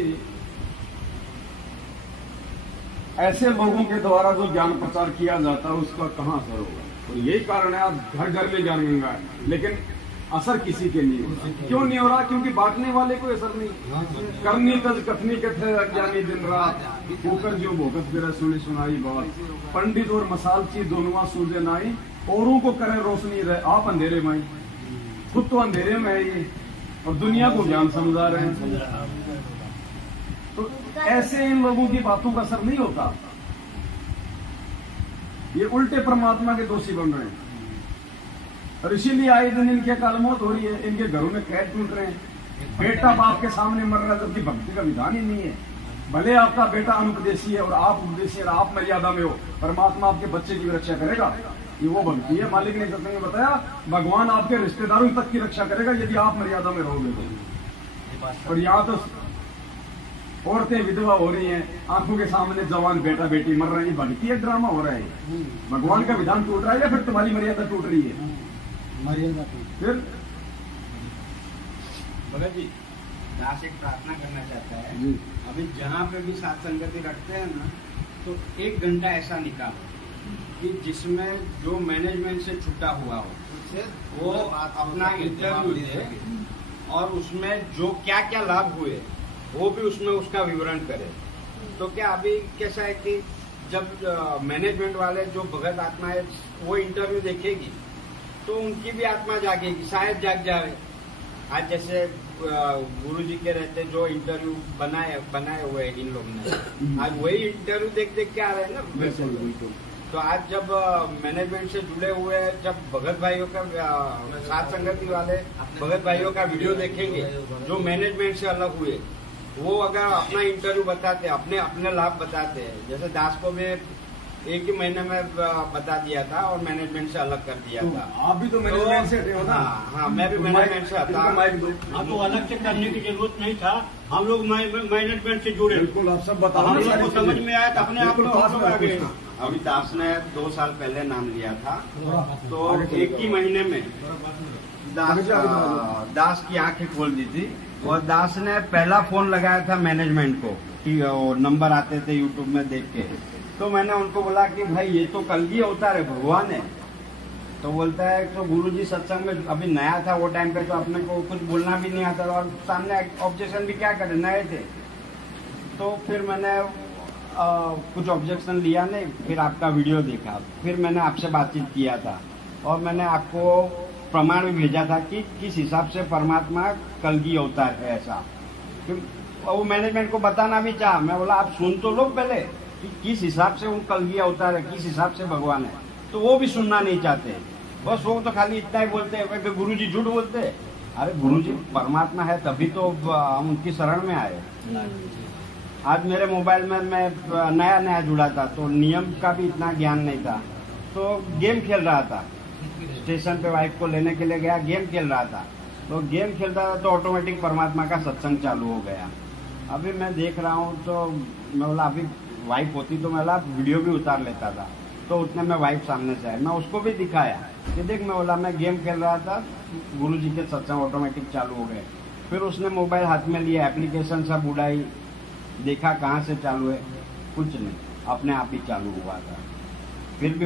ऐसे लोगों के द्वारा जो ज्ञान प्रचार किया जाता है उसका कहाँ असर होगा? और यही कारण है आप घर घर में ज्ञान गंगा है, लेकिन असर किसी के नहीं हो रहा। क्यों नहीं हो रहा? क्योंकि बांटने वाले को असर नहीं। करनी तज कथनी कथे अज्ञानी दिन रात, होकर जो भोगत फिर सुनी सुनाई बात, पंडित और मसालची दोनों सूझे नाई, औरों को करे रोशनी रहे आप अंधेरे में, खुद तो अंधेरे में है ये, और दुनिया को ज्ञान समझा रहे हैं। तो ऐसे इन लोगों की बातों का असर नहीं होता, ये उल्टे परमात्मा के दोषी बन रहे हैं। और इसीलिए आए दिन इनके अकाल मौत हो रही है, इनके घरों में कैद टूट रहे हैं। बेटा बाप के सामने मर रहा है, जबकि भक्ति का विधान ही नहीं है। भले आपका बेटा अनुपदेशी है और आप उपदेशी है, आप मर्यादा में हो, परमात्मा आपके बच्चे की रक्षा करेगा, ये वो भक्ति है। मालिक ने सत्संग में बताया भगवान आपके रिश्तेदारों तक की रक्षा करेगा यदि आप मर्यादा में रहोगे तो। और यहाँ तो औरतें विधवा हो रही हैं, आंखों के सामने जवान बेटा बेटी मर रहे हैं, भक्ति एक ड्रामा हो रहा है। भगवान का विधान टूट रहा है या फिर तुम्हारी मर्यादा टूट रही है? मर्यादा फिर भगत जी, दास एक प्रार्थना करना चाहता है। जी। अभी जहाँ पे भी साथ संगति रखते हैं ना, तो 1 घंटा ऐसा निकालो कि जिसमें जो मैनेजमेंट से छुटा हुआ हो वो अपना इंटरव्यू दे, और उसमें जो क्या क्या लाभ हुए वो भी उसमें उसका विवरण करे। तो क्या अभी कैसा है कि जब मैनेजमेंट वाले जो भगत आत्मा है वो इंटरव्यू देखेगी तो उनकी भी आत्मा जागेगी, शायद जाग जाए। आज जैसे गुरुजी के रहते जो इंटरव्यू बनाए हुए हैं इन लोगों ने, आज वही इंटरव्यू देख देख के आ रहे हैं ना। बिल्कुल। तो आज जब मैनेजमेंट से जुड़े हुए जब भगत भाइयों का साथ संगति वाले भगत भाइयों का वीडियो देखेंगे जो मैनेजमेंट से अलग हुए, वो अगर अपना इंटरव्यू बताते हैं, अपने अपने लाभ बताते हैं, जैसे दास को भी 1 ही महीने में बता दिया था और मैनेजमेंट से अलग कर दिया था। आप भी तो मैनेजमेंट से हो ना? हाँ, मैं भी मैनेजमेंट से था। हाँ, तो अलग से करने की जरूरत नहीं था, हम लोग मैनेजमेंट से जुड़े। बिल्कुल, आप सब बताओ। हम लोग को समझ में आया तो अपने आप को आ गए। अभी दास ने 2 साल पहले नाम लिया था, तो 1 ही महीने में दास की आंखें खोल दी थी। और दास ने पहला फोन लगाया था मैनेजमेंट को कि नंबर आते थे यूट्यूब में देख के। तो मैंने उनको बोला कि भाई ये तो कलगी अवतार है, भगवान है। तो बोलता है तो गुरुजी सत्संग में अभी नया था वो टाइम पे, तो अपने को कुछ बोलना भी नहीं आता और सामने ऑब्जेक्शन भी क्या करे, नए थे। तो फिर मैंने कुछ ऑब्जेक्शन लिया नहीं, फिर आपका वीडियो देखा, फिर मैंने आपसे बातचीत किया था और मैंने आपको प्रमाण भी भेजा था कि किस हिसाब से परमात्मा कलगी अवतार है ऐसा। और वो मैनेजमेंट को बताना भी चाहा, मैं बोला आप सुन तो लो पहले, कि किस हिसाब से वो कलगी अवतार है, किस हिसाब से भगवान है, तो वो भी सुनना नहीं चाहते। बस वो तो खाली इतना ही बोलते हैं कि गुरु जी झूठ बोलते हैं। अरे गुरु जी परमात्मा है तभी तो हम उनकी शरण में आए। आज मेरे मोबाइल में मैं नया जुड़ा था तो नियम का भी इतना ज्ञान नहीं था, तो गेम खेल रहा था। स्टेशन पे वाइफ को लेने के लिए गया, गेम खेल रहा था, तो गेम खेलता था तो ऑटोमेटिक परमात्मा का सत्संग चालू हो गया। अभी मैं देख रहा हूँ तो मैं बोला अभी वाइफ होती तो मैं बोला वीडियो भी उतार लेता था। तो उतने में वाइफ सामने से आई, मैं उसको भी दिखाया कि देख, मैं बोला मैं गेम खेल रहा था, गुरु जी के सत्संग ऑटोमेटिक चालू हो गए। फिर उसने मोबाइल हाथ में लिया, एप्लीकेशन सब उड़ाई, देखा कहाँ से चालू है, कुछ नहीं, अपने आप ही चालू हुआ था। फिर भी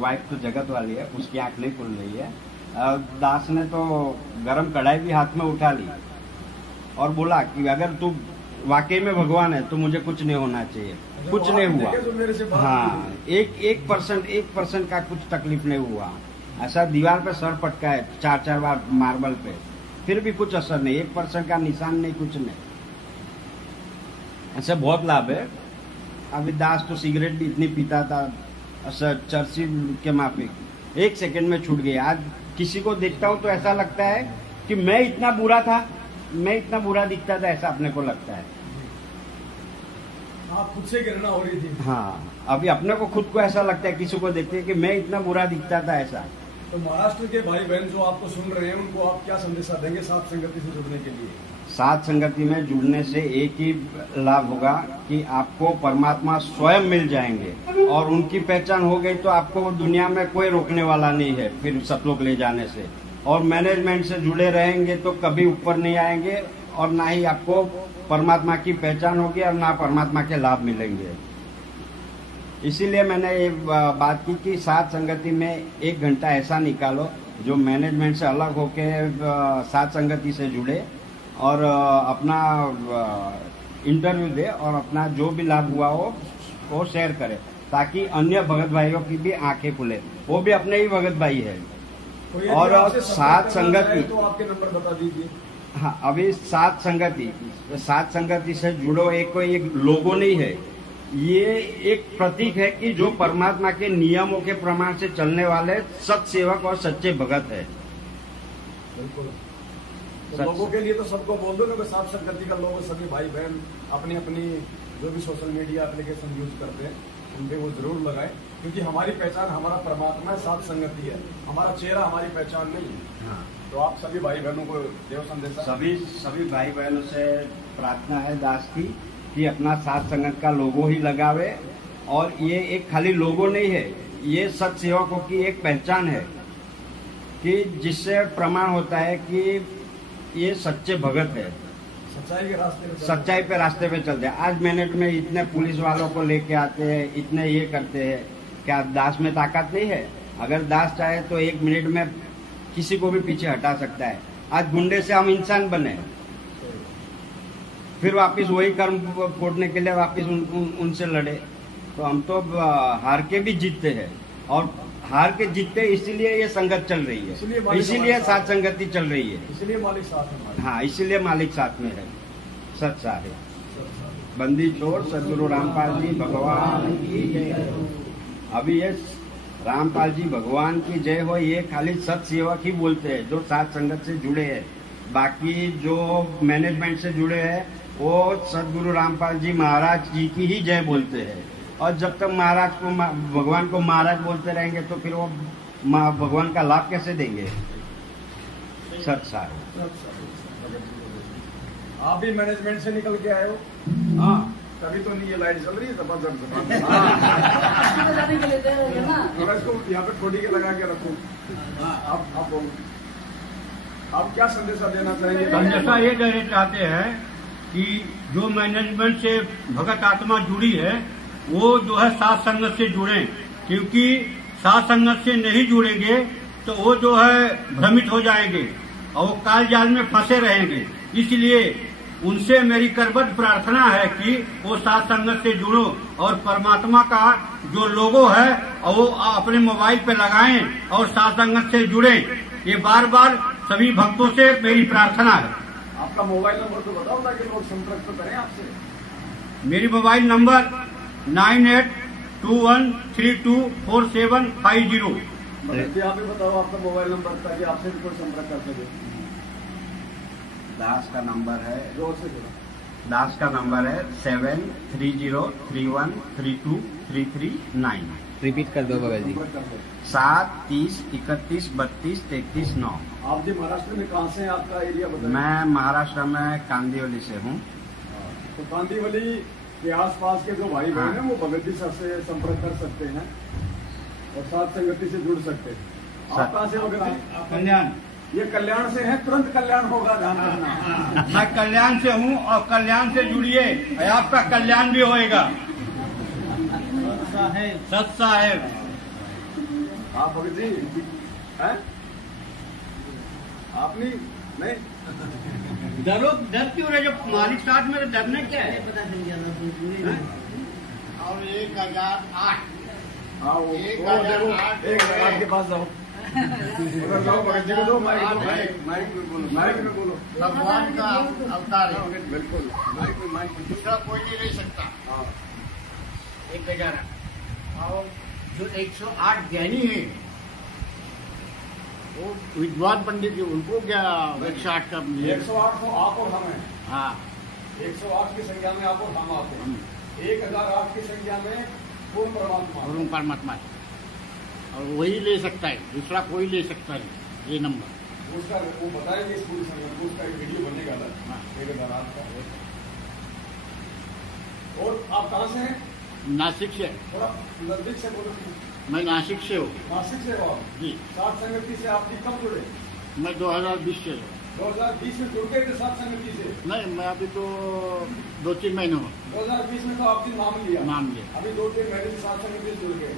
वाइफ तो जगत वाली है, उसकी आंख नहीं खुल रही है। दास ने तो गरम कढ़ाई भी हाथ में उठा ली और बोला कि अगर तू वाकई में भगवान है तो मुझे कुछ नहीं होना चाहिए। कुछ नहीं हुआ। हाँ, 1% का कुछ तकलीफ नहीं हुआ। ऐसा दीवार पे सर पटका है 4 बार मार्बल पे, फिर भी कुछ असर नहीं, 1% का निशान नहीं, कुछ नहीं। ऐसे बहुत लाभ है। अभी दास तो सिगरेट भी इतनी पीता था, ऐसा चर्ची के माफिक, 1 सेकंड में छूट गई। आज किसी को देखता हूँ तो ऐसा लगता है कि मैं इतना बुरा था, मैं इतना बुरा दिखता था, ऐसा अपने को लगता है। आप खुद से घृणा हो रही थी। हाँ, अभी अपने को खुद को ऐसा लगता है, किसी को देखते हैं कि मैं इतना बुरा दिखता था, ऐसा। तो महाराष्ट्र के भाई बहन जो आपको सुन रहे हैं उनको आप क्या संदेशा देंगे साथ संगति से जुड़ने के लिए? साथ संगति में जुड़ने से एक ही लाभ होगा कि आपको परमात्मा स्वयं मिल जाएंगे और उनकी पहचान हो गई तो आपको दुनिया में कोई रोकने वाला नहीं है फिर सतलोक ले जाने से। और मैनेजमेंट से जुड़े रहेंगे तो कभी ऊपर नहीं आएंगे और ना ही आपको परमात्मा की पहचान होगी और ना परमात्मा के लाभ मिलेंगे। इसीलिए मैंने ये बात की कि साथ संगति में 1 घंटा ऐसा निकालो जो मैनेजमेंट से अलग होके साथ संगति से जुड़े और अपना इंटरव्यू दे और अपना जो भी लाभ हुआ हो वो शेयर करे, ताकि अन्य भगत भाइयों की भी आंखें खुले। वो भी अपने ही भगत भाई है। और साथ संगति, तो आपके नंबर बता दीजिए। हाँ, अभी साथ संगति से जुड़ो, एक कोई एक लोगो नहीं है, ये एक प्रतीक है कि जो परमात्मा के नियमों के प्रमाण से चलने वाले सत्सेवक और सच्चे भगत है। बिल्कुल। तो लोगों के लिए तो सबको बोल दो ना, साथ संगति का लोग सभी भाई बहन अपनी अपनी जो भी सोशल मीडिया एप्लीकेशन यूज करते हैं उन पे वो जरूर लगाए, क्योंकि हमारी पहचान हमारा परमात्मा है, साथ संगति है, हमारा चेहरा हमारी पहचान नहीं है। हाँ। तो आप सभी भाई बहनों को देव संदेश। सभी भाई बहनों से प्रार्थना है दास की कि अपना साथ संगत का लोगो ही लगावे। और ये एक खाली लोगो नहीं है, ये सत सेवकों की एक पहचान है कि जिससे प्रमाण होता है कि ये सच्चे भगत है, सच्चाई पे रास्ते पे चलते हैं। आज मिनट में इतने पुलिस वालों को लेके आते हैं, इतने ये करते हैं, क्या दास में ताकत नहीं है? अगर दास चाहे तो 1 मिनट में किसी को भी पीछे हटा सकता है। आज गुंडे से हम इंसान बने, फिर वापस वही कर्म फोड़ने के लिए वापस उनसे लड़े। तो हम तो हार के भी जीतते हैं और हार के जीतते इसीलिए ये संगत चल रही है, इसीलिए साथ संगति चल रही है, इसलिए मालिक साथ है। हाँ, इसीलिए मालिक साथ में है। सच सारे बंदी छोड़ सदगुरु रामपाल जी भगवान की जय। अभी ये रामपाल जी भगवान की जय हो, ये खाली सत सेवक ही बोलते हैं जो साथ संगत से जुड़े हैं। बाकी जो मैनेजमेंट से जुड़े हैं वो सदगुरु रामपाल जी महाराज जी की ही जय बोलते हैं। और जब तक महाराज को भगवान को महाराज बोलते रहेंगे तो फिर वो भगवान का लाभ कैसे देंगे? सच सारे। आप भी मैनेजमेंट से निकल के आए हो? हाँ, तभी तो नहीं ये लाइट चल रही है जबरदस्त। इसको यहाँ पे थोड़ी के लगा के रखो। आप बोलो, आप क्या संदेशा देना चाहेंगे? संदेशा ये देना चाहते हैं कि जो मैनेजमेंट से भगत आत्मा जुड़ी है वो जो है साथ संगत से जुड़े, क्योंकि साथ संगत से नहीं जुड़ेंगे तो वो जो है भ्रमित हो जाएंगे और वो काल जाल में फंसे रहेंगे। इसलिए उनसे मेरी करबद्ध प्रार्थना है कि वो साथ संगत से जुड़ो और परमात्मा का जो लोगो है वो अपने मोबाइल पे लगाएं और साथ संगत से जुड़ें। ये बार बार सभी भक्तों से मेरी प्रार्थना है। आपका मोबाइल नंबर तो बताओ ताकि लोग संपर्क तो करें आपसे। मेरी मोबाइल नंबर 9821324750। भगत जी आप ही बताओ आपका मोबाइल नंबर ताकि आपसे भी कोई संपर्क कर सके। दास का नंबर है, जोर से जोड़ा। दास का नंबर है 7303132339। रिपीट कर दो भगत जी। संपर्क कर दो। 7 30 31 32 33 9। आप जी महाराष्ट्र में कहाँ से हैं, आपका एरिया बताइए। मैं महाराष्ट्र में कांदिवली से हूँ। तो कांदीवली के आसपास के जो भाई बहन हैं वो भगत जी सर से संपर्क कर सकते हैं और साथ संगति से जुड़ सकते हैं। आप कहाँ से भगत जी? कल्याण। ये कल्याण से है, तुरंत कल्याण होगा, ध्यान रखना। मैं कल्याण से हूँ और कल्याण से जुड़िए, आपका कल्याण भी होएगा। सत साहेब। आप भगत जी हैं? आप नहीं डरो, डर क्यों रहे? जब मालिक साथ मेरे डरने क्या है? और 1008। हाँ वो देखो, एक हजार के पास जाओ, उधर जाओ, भगत जी को दो माइक में बोलो। भगवान का अवतार है। बिल्कुल दूसरा कोई नहीं रह सकता। हाँ 1000 और जो 108 ज्ञानी है वो विद्वान पंडित जी, उनको क्या 108 का 108 को आप और हम हैं। हाँ 108 की संख्या में आप और हम आते हैं। 1008 की संख्या में पूर्ण परमात्मा। और परमात्मा है। और वही ले सकता है, दूसरा कोई ले सकता है ये नंबर। उसका वो बताएंगे इस पूरी संगत को, उसका एक वीडियो बनेगा अलग। हाँ। 1008 का। और आप कहाँ से हैं? नासिक से। थोड़ा नजदीक से बोलो। मैं नासिक से हूँ नासिक से हो आप? जी। सात संगति से आपकी कब जुड़े? मैं 2020 से हूँ। 2020 में जुड़ गए थे सात संगति से? नहीं, मैं अभी तो 2-3 महीने हुए 2020 में तो आपने नाम लिया। नाम लिया। अभी 2-3 महीने से सात संगति से जुड़ गए।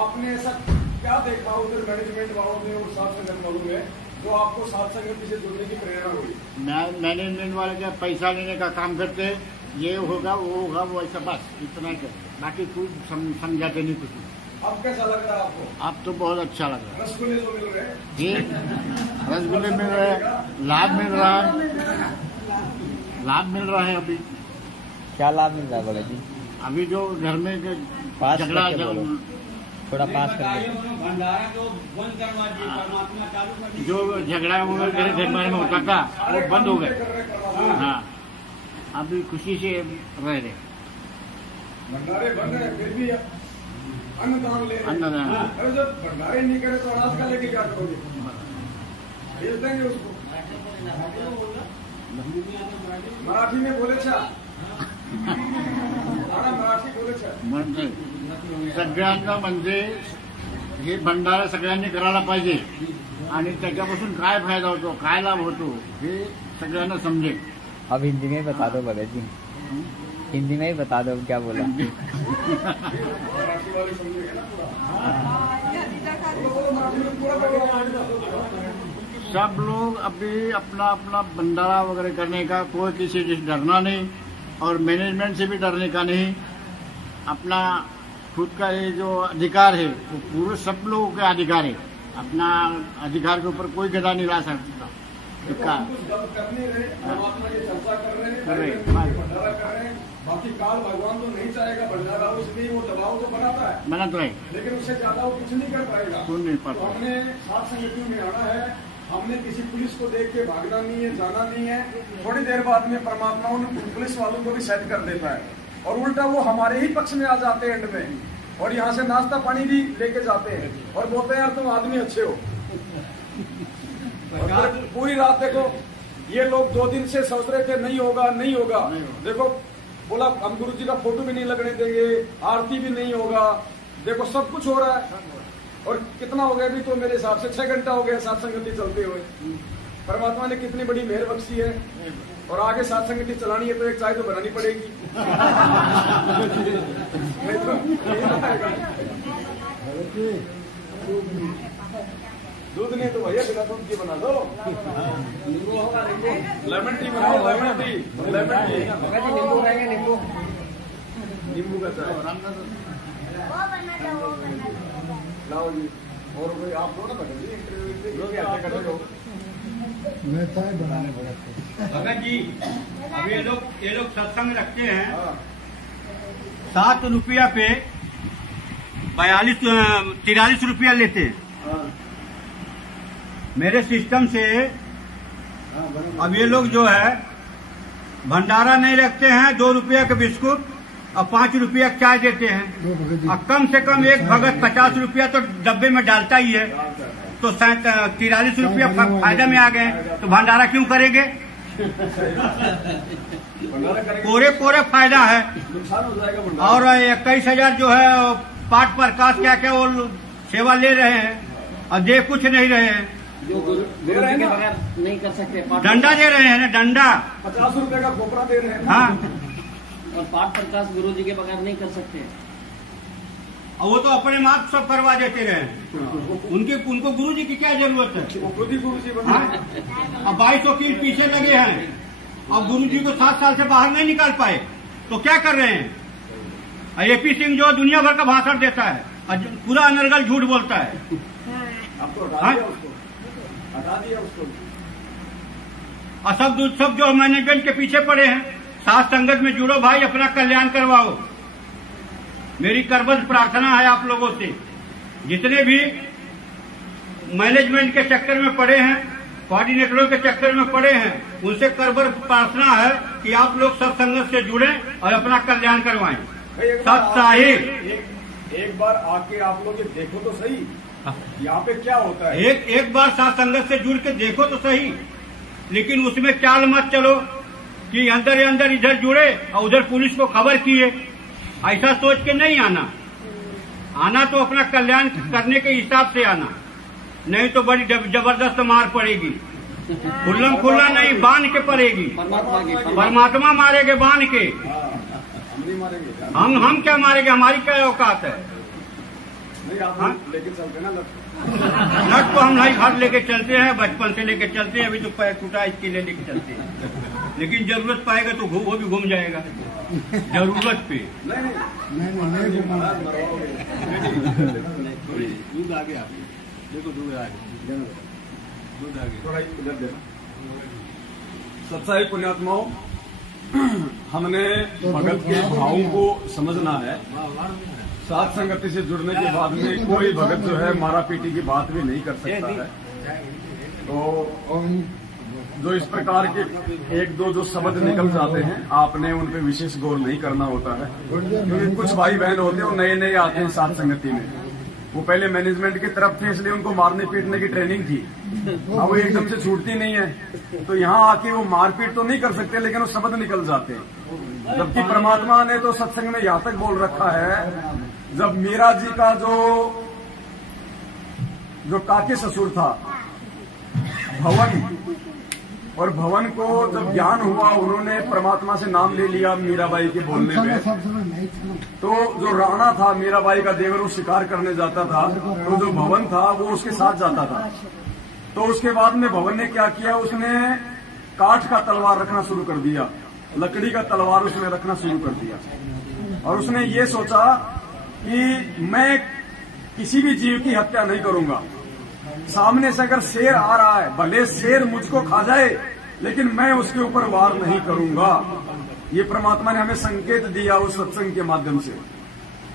आपने ऐसा क्या देखा उधर मैनेजमेंट वालों ने और सात संगत वालों में जो आपको सात संगति से जुड़ने की प्रेरणा हुई? मैनेजमेंट वाले क्या पैसा लेने का काम करते हैं, ये होगा वो होगा वो ऐसा, बस इतना ही करते, बाकी कुछ समझाते नहीं कुछ। अब कैसा लग रहा है आपको? अब तो बहुत अच्छा लग रहा है। रसगुल्ले जो मिल रहे हैं? जी, रसगुल्ले मिल रहे हैं, लाभ मिल रहा है, लाभ मिल रहा है। अभी क्या लाभ मिल रहा है भगत जी? अभी जो घर में पास झगड़ा करके बोलो। थोड़ा पास कर भंडारा तो बंद करवा दिए, परमात्मा चालू कर दिए। जो झगड़ा वो मेरे घर में होता था वो बंद हो गया। हाँ, अभी खुशी से रह रहे। भंडारे बन रहे हैं, फिर भी अन्नदान ले रहे हैं। अन्नदान। अरे जब भंडारे नहीं करे तो अनाज का लेके क्या करोगे? भेज देंगे उसको। मराठी में बोले छा, मराठी बोले छा। म्हणजे सगळ्यांना म्हणजे हे भंडारा सगळ्यांनी करायला पाहिजे आणि त्याच्यापासून काय फायदा होतो, काय लाभ होतो हे सगळ्यांना समजेल। अब हिंदी में बता दो भगत जी, हिंदी में ही बता दो क्या बोला। मराठी वाले समझेंगे ना पूरा। मराठी में पूरा सब लोग अभी अपना अपना भंडारा वगैरह करने का, कोई किसी से डरना नहीं और मैनेजमेंट से भी डरने का नहीं। अपना खुद का ये जो अधिकार है वो पूरे सब लोगों का अधिकार है। अपना अधिकार के ऊपर कोई गदा नहीं ला सकता। कुछ कर नहीं रहे, परमात्मा की चर्चा कर रहे हैं, भंडारा कर रहे हैं। बाकी काल भगवान तो नहीं चाहेगा भंडारा, उसमें वो दबाव तो बनाता है, मना तो है, लेकिन उससे ज्यादा वो कुछ नहीं कर पाएगा। सुन नहीं तो पाता। हमने सात संगतियों में आना है, हमने किसी पुलिस को देख के भागना नहीं है, जाना नहीं है। थोड़ी देर बाद में परमात्मा उन पुलिस वालों को भी सेट कर देता है और उल्टा वो हमारे ही पक्ष में आ जाते हैं एंड में, और यहाँ से नाश्ता पानी भी लेके जाते हैं और बोलते हैं यार तुम आदमी अच्छे हो। और पूरी रात देखो ये लोग 2 दिन से सोच रहे थे नहीं होगा नहीं होगा, देखो बोला हम गुरु जी का फोटो भी नहीं लगने देंगे, आरती भी नहीं होगा, देखो सब कुछ हो रहा है। और कितना हो गया अभी तो मेरे हिसाब से 6 घंटा हो गया सात संगति चलते हुए। परमात्मा ने कितनी बड़ी मेहर बख्शी है। और आगे सात संगति चलानी है तो एक चाय तो बनानी पड़ेगी। नहीं तो दूध नहीं तो भैया बिना दूध की बना दो, लेमन टी बनाओ, लेमन टी, लेमन टी, नींबू रहेंगे, नींबू का चाय लाओ जी। और कोई आप दो ना भगत जी, इंटरव्यू करते हो। मैं चाय बनाने पड़ा। भगत जी अब ये लोग सत्संग रखते हैं, 7 रुपया पे 43 रुपया लेते हैं। मेरे सिस्टम से अब ये लोग जो है भंडारा नहीं रखते हैं, 2 रुपया का बिस्कुट और 5 रुपया चाय देते हैं। और कम से कम एक भगत 50 रुपया तो डब्बे में डालता ही है, तो 43 रुपया फायदा में आ गए, तो भंडारा क्यों करेंगे? कोरे फायदा है। और 21,000 जो है पाठ प्रकाश क्या क्या वो सेवा ले रहे हैं और दे कुछ नहीं रहे हैं। जो गुरु जी के बगैर नहीं कर सकते, डंडा दे रहे हैं ना, डंडा 50 रुपए का खोपरा दे रहे हैं। हाँ, और पाठ प्रकाश गुरु जी के बगैर नहीं कर सकते। और वो तो अपने मार्ग सब करवा देते रहे। उनको गुरु जी की क्या जरूरत है? वो खुद ही गुरु जी बने। अब 22 वकील पीछे लगे हैं, अब गुरु जी को 7 साल से बाहर नहीं निकाल पाए, तो क्या कर रहे हैं? AP सिंह जो दुनिया भर का भाषण देता है और पूरा अनर्गल झूठ बोलता है। अब तो हटा दिया उसको। और सब जो मैनेजमेंट के पीछे पड़े हैं। साथ संगत में जुड़ो भाई, अपना कल्याण करवाओ। मेरी करबद्ध प्रार्थना है आप लोगों से, जितने भी मैनेजमेंट के चक्कर में पड़े हैं, कोऑर्डिनेटरों के चक्कर में पड़े हैं, उनसे करबद्ध प्रार्थना है कि आप लोग सब संगत से जुड़े और अपना कल्याण करवाएं। एक बार आके आप लोग देखो तो सही यहाँ पे क्या होता है। एक बार साथ संगत से जुड़ के देखो तो सही, लेकिन उसमें चाल मत चलो कि अंदर अंदर इधर जुड़े और उधर पुलिस को खबर किए। ऐसा सोच के नहीं आना तो अपना कल्याण करने के हिसाब से आना, नहीं तो बड़ी जबरदस्त मार पड़ेगी। खुल्लम खुल्ला नहीं, बांध के पड़ेगी। परमात्मा मारेंगे बांध के। हम क्या मारेंगे? हमारी क्या औकात है? नहीं आप लेके चलते ना लट तो हम नहीं घर लेके चलते हैं, बचपन से लेके चलते हैं। अभी तो पैर टूटा इसके लिए लेके चलते हैं, लेकिन जरूरत पाएगा तो वो भी घूम जाएगा जरूरत पे। दूध आ गया, देखो दूध आ गया, दूध आ गया, थोड़ा इधर देखो। सच्चाई पुण्यात्माओं, हमने भगत के भावों को समझना है। साथ संगति से जुड़ने के बाद में कोई भगत जो है मारा पीटी की बात भी नहीं कर सकता है। तो जो इस प्रकार के 1-2 जो शब्द निकल जाते हैं, आपने उन पे विशेष गौर नहीं करना होता है, क्योंकि कुछ भाई बहन होते हैं वो नए आते हैं साथ संगति में। वो पहले मैनेजमेंट की तरफ थे, इसलिए उनको मारने पीटने की ट्रेनिंग थी। अब वो एकदम से छूटती नहीं है, तो यहाँ आके वो मारपीट तो नहीं कर सकते, लेकिन वो शब्द निकल जाते हैं। जबकि परमात्मा ने तो सत्संग में यहाँ तक बोल रखा है, जब मीरा जी का जो काके ससुर था भवन, और भवन को जब ज्ञान हुआ, उन्होंने परमात्मा से नाम ले लिया मीराबाई के बोलने में। तो जो राणा था, मीराबाई का देवर, वो शिकार करने जाता था, तो जो भवन था वो उसके साथ जाता था। तो उसके बाद में भवन ने क्या किया, उसने काठ का तलवार रखना शुरू कर दिया, लकड़ी का तलवार उसने रखना शुरू कर दिया। और उसने ये सोचा कि मैं किसी भी जीव की हत्या नहीं करूंगा। सामने से अगर शेर आ रहा है, भले शेर मुझको खा जाए, लेकिन मैं उसके ऊपर वार नहीं करूंगा। ये परमात्मा ने हमें संकेत दिया उस सत्संग के माध्यम से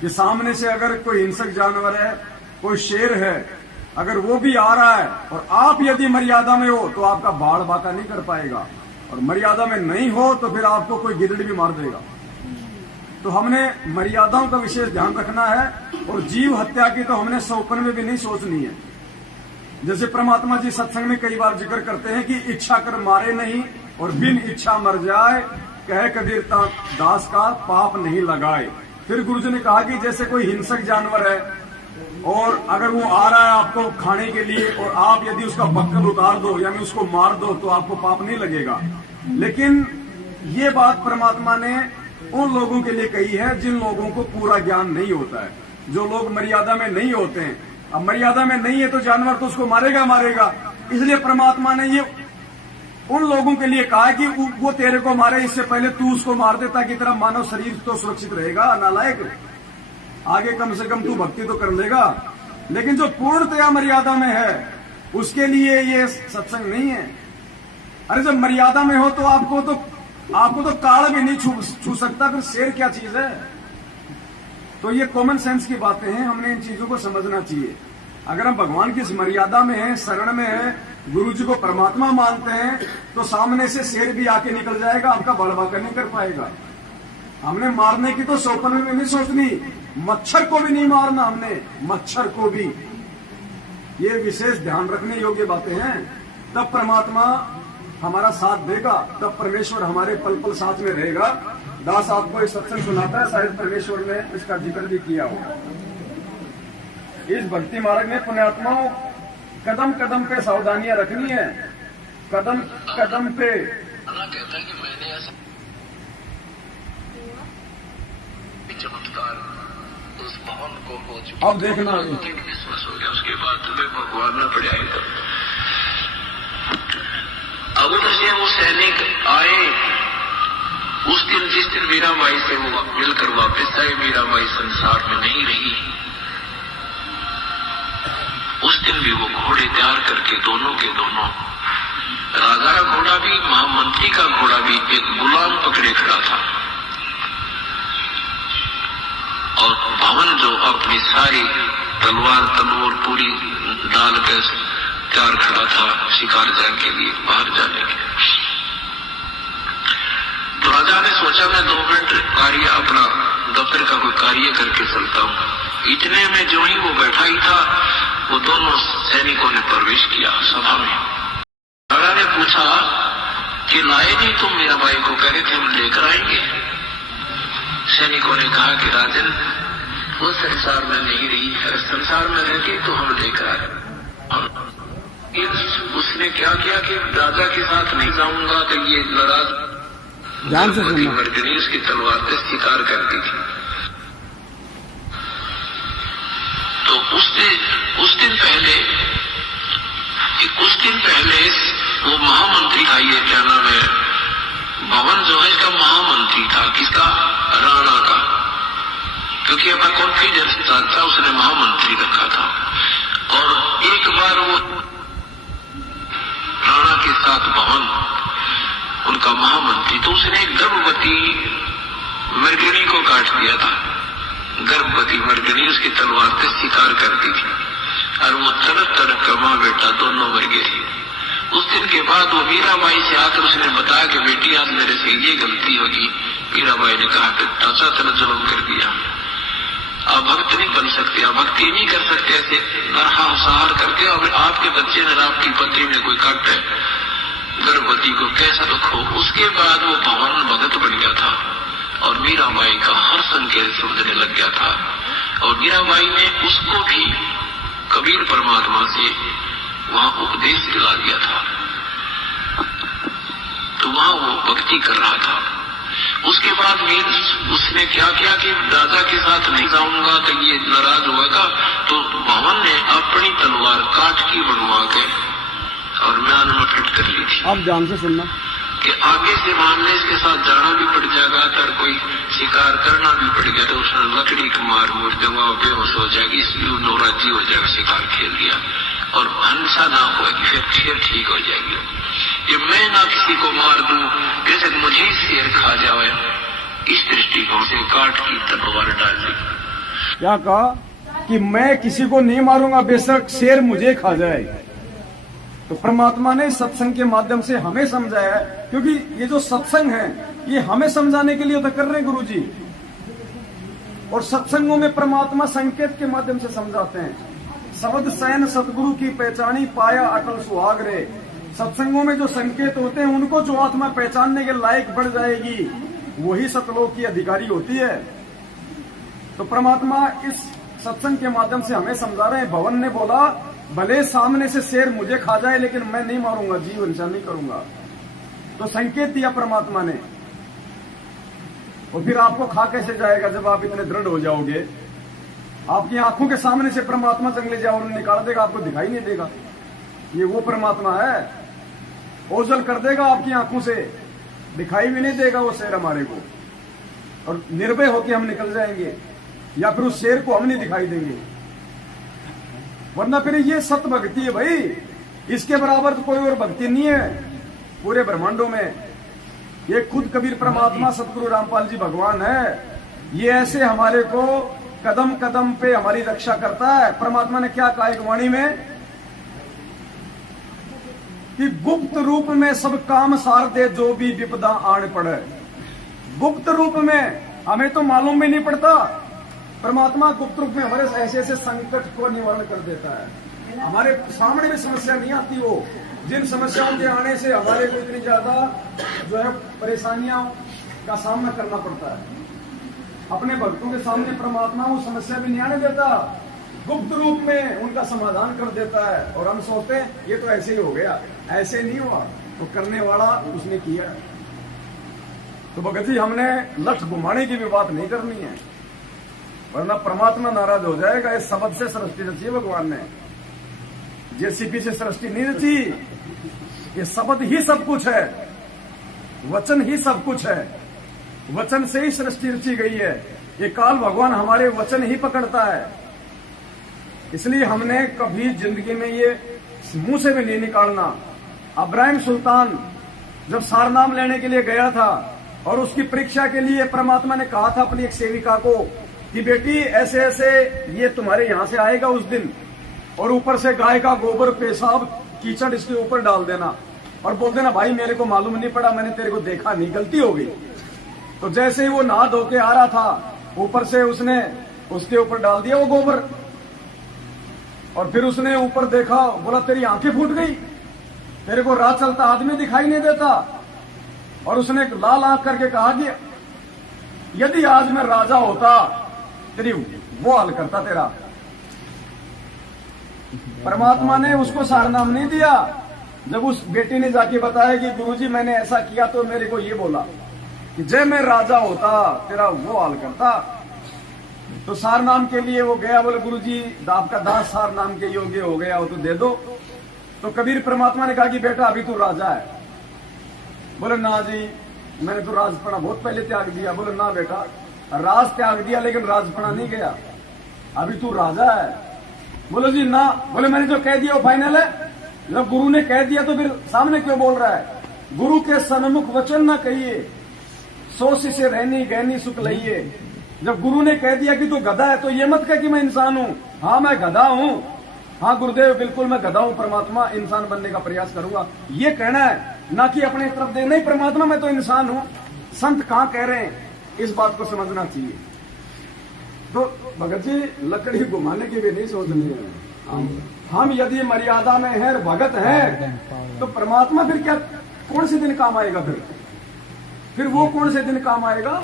कि सामने से अगर कोई हिंसक जानवर है, कोई शेर है, अगर वो भी आ रहा है और आप यदि मर्यादा में हो तो आपका बाढ़ बाका नहीं कर पाएगा, और मर्यादा में नहीं हो तो फिर आपको कोई गिदड़ भी मार देगा। तो हमने मर्यादाओं का विशेष ध्यान रखना है, और जीव हत्या की तो हमने सौपन में भी नहीं सोचनी है। जैसे परमात्मा जी सत्संग में कई बार जिक्र करते हैं कि इच्छा कर मारे नहीं और बिन इच्छा मर जाए, कहे कबीर दास का पाप नहीं लगाए। फिर गुरु जी ने कहा कि जैसे कोई हिंसक जानवर है और अगर वो आ रहा है आपको खाने के लिए, और आप यदि उसका बक्कल उतार दो यानी उसको मार दो, तो आपको पाप नहीं लगेगा। लेकिन ये बात परमात्मा ने उन लोगों के लिए कही है जिन लोगों को पूरा ज्ञान नहीं होता है, जो लोग मर्यादा में नहीं होते हैं। अब मर्यादा में नहीं है तो जानवर तो उसको मारेगा। इसलिए परमात्मा ने ये उन लोगों के लिए कहा कि वो तेरे को मारे, इससे पहले तू उसको मार दे, ताकि तेरा मानव शरीर तो सुरक्षित रहेगा। नालायक, आगे कम से कम तू भक्ति तो कर लेगा। लेकिन जो पूर्णतया मर्यादा में है, उसके लिए ये सत्संग नहीं है। अरे जब मर्यादा में हो तो आपको तो काल भी नहीं छू सकता, फिर शेर क्या चीज है। तो ये कॉमन सेंस की बातें हैं, हमने इन चीजों को समझना चाहिए। अगर हम भगवान की इस मर्यादा में हैं, शरण में हैं, गुरु जी को परमात्मा मानते हैं, तो सामने से शेर भी आके निकल जाएगा, आपका बड़बाका नहीं कर पाएगा। हमने मारने की तो सौपन में नहीं सोचनी, मच्छर को भी नहीं मारना हमने, मच्छर को भी। ये विशेष ध्यान रखने योग्य बातें हैं। तब परमात्मा हमारा साथ देगा, तब परमेश्वर हमारे पल पल साथ में रहेगा। दास आपको एक सत्संग सुनाता है, शायद परमेश्वर ने इसका जिक्र भी किया होगा। इस भक्ति मार्ग में पुण्यात्माओं कदम कदम पे सावधानियां रखनी है, कदम कदम पे। कहता है कि मैंने ऐसा चमत्कार उस भवन को हो चुका, अब देखना विश्वास हो गया। उसके बाद तुम्हें भगवान में पड़ आएगा। अब उधर से वो सैनिक आए उस दिन, जिस दिन मीराबाई से वो मिलकर वापस आए। मीराबाई संसार में नहीं रही। उस दिन भी वो घोड़े तैयार करके दोनों के दोनों, राजा का घोड़ा भी, महामंत्री का घोड़ा भी, एक गुलाम पकड़े खड़ा था। और भवन जो अपनी सारी तलवार पूरी डाल कर तैयार खड़ा था शिकार जाने के लिए, बाहर जाने के। तो राजा ने सोचा मैं 2 मिनट कार्य, अपना दफ्तर का कोई कार्य करके चलता हूं। इतने में जो ही वो बैठा ही था, वो दोनों सैनिकों ने प्रवेश किया सभा में। राजा ने पूछा कि लाए नहीं तुम मीराबाई को? कह रहे थे हम लेकर आएंगे। सैनिकों ने कहा कि राजन वो संसार में नहीं रही है, संसार में रहती तो हम लेकर आए। उसने क्या किया कि राजा के साथ नहीं जाऊंगा तो ये नाराज ध्यान से सुनना। मर्गनी उसकी तलवार से शिकार करती थी। तो कुछ दिन पहले वो महामंत्री था, ये क्या नाम है, भवन जो है इसका महामंत्री था। किसका? राणा का। क्योंकि अपना कॉन्फिडेंस था, उसने महामंत्री रखा था। और एक बार वो राणा के साथ भवन, उनका महामंत्री, तो उसने गर्भवती मर्गिनी को काट दिया था। गर्भवती मर्गिनी उसकी तलवार से शिकार करती थी और वो तड़प कर मां बेटा दोनों मर गए थे। उस दिन के बाद वो मीराबाई से आकर उसने बताया कि बेटी आज मेरे से ये गलती होगी। मीराबाई ने कहा कि चाचा तेरा जुल्म कर दिया, आप भक्त नहीं बन सकते, आप भक्ति नहीं कर सकते ऐसे नरसंहार करके। और आपके बच्चे ने, आपकी पत्नी ने कोई काट है गर्भवती को, कैसा दुख हो। उसके बाद वो भवन भगत बन गया था और मीराबाई का हर संकेत समझने लग गया था। और मीराबाई ने उसको भी कबीर परमात्मा से वहां उपदेश दिला दिया था। तो वहां वो भक्ति कर रहा था। उसके बाद उसने क्या किया कि राजा के साथ नहीं जाऊंगा तो ये नाराज होगा। तो भवन ने अपनी तलवार काट की बनवा के और म्यान में फिट कर ली थी। आप ध्यान से सुनना कि आगे से मान ले इसके साथ जाना भी पड़ जाएगा, तो कोई शिकार करना भी पड़ गया तो उसने लकड़ी को मार मोड़ दूंगा, बेहोश हो जाएगी, इसलिए नौराजी हो जाएगा, शिकार खेल लिया और हिंसा ना होगी, फिर ठीक हो जाएगी। ये मैं ना किसी को मार दूं, जैसे मुझे शेर खा जाए, इस दृष्टिकोण से काट की तलवार डाल दी। क्या कहा कि मैं किसी को नहीं मारूंगा, बेशक शेर मुझे खा जाए। तो परमात्मा ने सत्संग के माध्यम से हमें समझाया है, क्योंकि ये जो सत्संग है ये हमें समझाने के लिए तो कर रहे हैं गुरु जी। और सत्संगों में परमात्मा संकेत के माध्यम से समझाते हैं। शब्द सैन सतगुरु की पहचानी, पाया अटल सुहाग रे। सत्संगों में जो संकेत होते हैं उनको जो आत्मा पहचानने के लायक बढ़ जाएगी वही सतलोक की अधिकारी होती है। तो परमात्मा इस सत्संग के माध्यम से हमें समझा रहे हैं। भवन ने बोला भले सामने से शेर मुझे खा जाए लेकिन मैं नहीं मारूंगा, जीव हिंसा नहीं करूंगा। तो संकेत दिया परमात्मा ने। और फिर आपको खा कैसे जाएगा जब आप इतने दृढ़ हो जाओगे? आपकी आंखों के सामने से परमात्मा जंगले जाओ निकाल देगा, आपको दिखाई नहीं देगा। ये वो परमात्मा है, ओझल कर देगा आपकी आंखों से, दिखाई भी नहीं देगा वो शेर हमारे को, और निर्भय होकर हम निकल जाएंगे, या फिर उस शेर को हम नहीं दिखाई देंगे। वरना फिर ये सत भक्ति है भाई, इसके बराबर तो कोई और भक्ति नहीं है पूरे ब्रह्मांडों में। ये खुद कबीर परमात्मा सतगुरु रामपाल जी भगवान है। ये ऐसे हमारे को कदम कदम पे हमारी रक्षा करता है। परमात्मा ने क्या कहा एक वाणी में कि गुप्त रूप में सब काम सार दे जो भी विपदा आड़ पड़े। गुप्त रूप में हमें तो मालूम भी नहीं पड़ता, परमात्मा गुप्त रूप में हमारे ऐसे ऐसे संकट को निवारण कर देता है। हमारे सामने भी समस्या नहीं आती, वो जिन समस्याओं के आने से हमारे को इतनी ज्यादा जो है परेशानियों का सामना करना पड़ता है, अपने भक्तों के सामने परमात्मा वो समस्या भी नहीं आने देता, गुप्त रूप में उनका समाधान कर देता है। और हम सोचते हैं ये तो ऐसे ही हो गया, ऐसे नहीं हुआ, तो करने वाला उसने किया। तो भगत जी हमने लठ घुमाने की भी बात नहीं करनी है, वरना परमात्मा नाराज हो जाएगा। इस शब्द से सृष्टि रची है भगवान ने, जेसीपी से सृष्टि नहीं रची। ये शब्द ही सब कुछ है, वचन ही सब कुछ है, वचन से ही सृष्टि रची गई है। ये काल भगवान हमारे वचन ही पकड़ता है, इसलिए हमने कभी जिंदगी में ये मुंह से भी नहीं निकालना। अब्राहिम सुल्तान जब सारनाम लेने के लिए गया था और उसकी परीक्षा के लिए परमात्मा ने कहा था अपनी एक सेविका को कि बेटी ऐसे ऐसे ये तुम्हारे यहां से आएगा उस दिन, और ऊपर से गाय का गोबर पेशाब कीचड़ इसके ऊपर डाल देना और बोल देना भाई मेरे को मालूम नहीं पड़ा, मैंने तेरे को देखा नहीं, गलती हो गई। तो जैसे ही वो नहा धो के आ रहा था, ऊपर से उसने उसके ऊपर डाल दिया वो गोबर, और फिर उसने ऊपर देखा, बोला तेरी आंखें फूट गई, तेरे को राह चलता आदमी दिखाई नहीं देता। और उसने लाल आंख करके कहा कि यदि आज मैं राजा होता तेरी वो हाल करता तेरा। परमात्मा ने उसको सारनाम नहीं दिया। जब उस बेटी ने जाके बताया कि गुरुजी मैंने ऐसा किया, तो मेरे को ये बोला कि जय मैं राजा होता तेरा वो हाल करता। तो सार नाम के लिए वो गया, बोले गुरुजी आपका दास सार नाम के योग्य हो गया, वो तो दे दो। तो कबीर परमात्मा ने कहा कि बेटा अभी तू राजा है। बोले ना जी मैंने तो राजपना बहुत पहले त्याग दिया। बोले ना बेटा राज त्याग दिया लेकिन राजपना नहीं गया, अभी तू राजा है। बोले जी ना। बोले मैंने जो कह दिया वो फाइनल है। जब गुरु ने कह दिया तो फिर सामने क्यों बोल रहा है? गुरु के सन्मुख वचन ना कहिए, सोच से रहनी गहनी सुख लइए। जब गुरु ने कह दिया कि तू गधा है तो ये मत कह कि मैं इंसान हूं। हाँ मैं गधा हूं, हाँ गुरुदेव बिल्कुल मैं गधा हूं, परमात्मा इंसान बनने का प्रयास करूंगा, ये कहना है, ना कि अपने तरफ दे नहीं परमात्मा मैं तो इंसान हूं। संत कहां कह रहे हैं, इस बात को समझना चाहिए। तो भगत जी लकड़ी घुमाने की भी नहीं सोचनी है। हम यदि मर्यादा में है, भगत है, तो परमात्मा फिर क्या कौन से दिन काम आएगा? फिर वो कौन से दिन काम आएगा?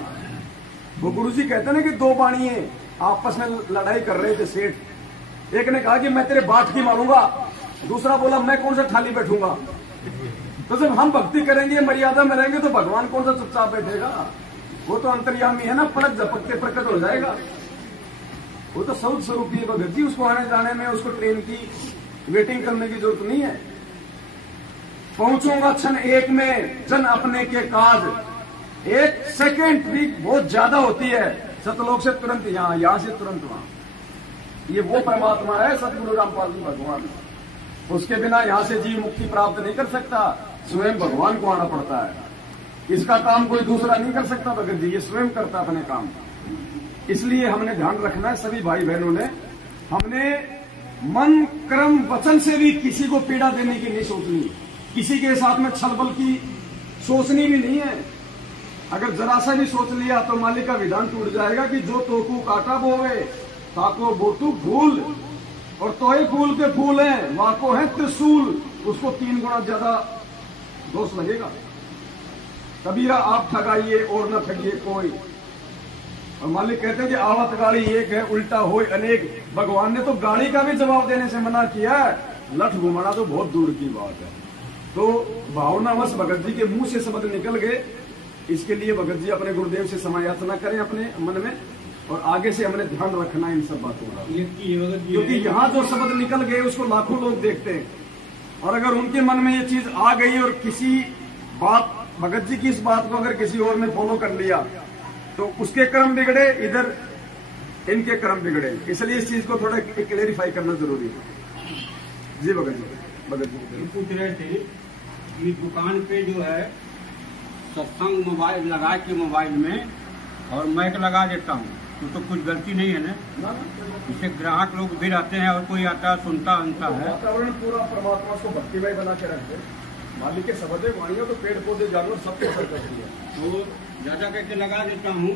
वो गुरुजी कहते ना कि दो बाणिये आपस में लड़ाई कर रहे थे सेठ। एक ने कहा कि मैं तेरे बाट की मारूंगा, दूसरा बोला मैं कौन सा थाली बैठूंगा। तो जब हम भक्ति करेंगे मर्यादा में रहेंगे तो भगवान कौन सा चुपचाप बैठेगा? वो तो अंतर्यामी है ना, पलक झपकते प्रकट हो जाएगा। वो तो सौद स्वरूपी भगत जी, उसको आने जाने में उसको ट्रेन की वेटिंग करने की जरूरत नहीं है। पहुंचूंगा क्षण एक में जन अपने के काज, एक सेकेंड भी बहुत ज्यादा होती है। सतलोक से तुरंत यहाँ, यहाँ से तुरंत वहां। ये वो परमात्मा है सतगुरु रामपाल जी भगवान। उसके बिना यहाँ से जीव मुक्ति प्राप्त नहीं कर सकता, स्वयं भगवान को आना पड़ता है। इसका काम कोई दूसरा नहीं कर सकता भगत जी, ये स्वयं करता अपने काम। इसलिए हमने ध्यान रखना है सभी भाई बहनों ने, हमने मन कर्म वचन से भी किसी को पीड़ा देने की नहीं सोचनी, किसी के साथ में छलबल की सोचनी भी नहीं है। अगर जरा सा भी सोच लिया तो मालिक का विधान टूट जाएगा कि जो तोकू काटा बोवे ताको बोतू फूल, और तोय फूल के फूल हैं वाको है त्रिशूल, उसको 3 गुना ज्यादा दोष लगेगा। कबीरा आप ठगाइए और न ठगिए कोई। और मालिक कहते हैं कि आवत गाड़ी एक है उल्टा होय अनेक। भगवान ने तो गाड़ी का भी जवाब देने से मना किया है, लठ घुमाना तो बहुत दूर की बात है। तो भावनावश भगत जी के मुंह से शब्द निकल गए, इसके लिए भगत जी अपने गुरुदेव से समायाचना करें अपने मन में, और आगे से हमने ध्यान रखना इन सब बातों का, क्योंकि यहाँ जो शब्द निकल गए उसको लाखों लोग देखते हैं। और अगर उनके मन में ये चीज आ गई और किसी बात भगत जी की इस बात को अगर किसी और ने फॉलो कर लिया तो उसके कर्म बिगड़े, इधर इनके कर्म बिगड़े। इसलिए इस चीज को थोड़ा क्लेरिफाई करना जरूरी है। जी भगत जी पूछ रहे थे कि दुकान पे जो है सत्संग मोबाइल लगा के मोबाइल में और माइक लगा देता हूँ, तो कुछ गलती नहीं है ना। इससे ग्राहक लोग भी रहते हैं और कोई आता सुनता अंता है। वातावरण पूरा परमात्मा को भक्तिमय बना के रखते, मालिक के शब्द वाणियों तो पेड़ पौधे जानवर सबको असर करती है। तो ज्यादा करके लगा देता हूँ,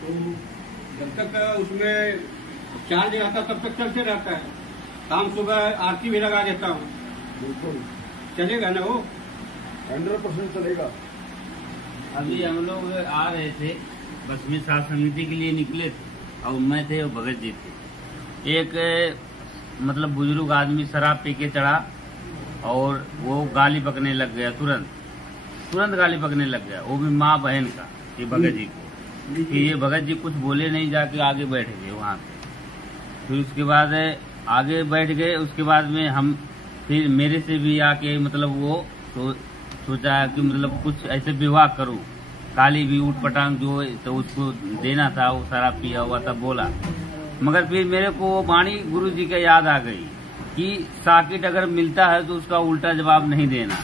तो जब तक उसमें चार्ज आता तब तक चलते रहता है। शाम सुबह आरती भी लगा देता हूँ। बिल्कुल चलेगा ना वो 100% चलेगा। अभी हम लोग आ रहे थे, बस में सात समिति के लिए निकले थे और मैं थे और भगत जी थे। एक मतलब बुजुर्ग आदमी शराब पी के चढ़ा और वो गाली पकने लग गया, तुरंत गाली पकने लग गया, वो भी माँ बहन का, ये भगत जी को। कि ये भगत जी कुछ बोले नहीं, जाके आगे बैठ गए वहाँ पे। फिर उसके बाद आगे बैठ गए, उसके बाद में हम फिर मेरे से भी आके मतलब वो तो सोचा कि मतलब कुछ ऐसे विवाह करूं, काली भी उठ पटांग जो तो उसको देना था, वो शराब पिया हुआ था बोला। मगर फिर मेरे को वो वाणी गुरु जी का याद आ गई कि साकिट अगर मिलता है तो उसका उल्टा जवाब नहीं देना।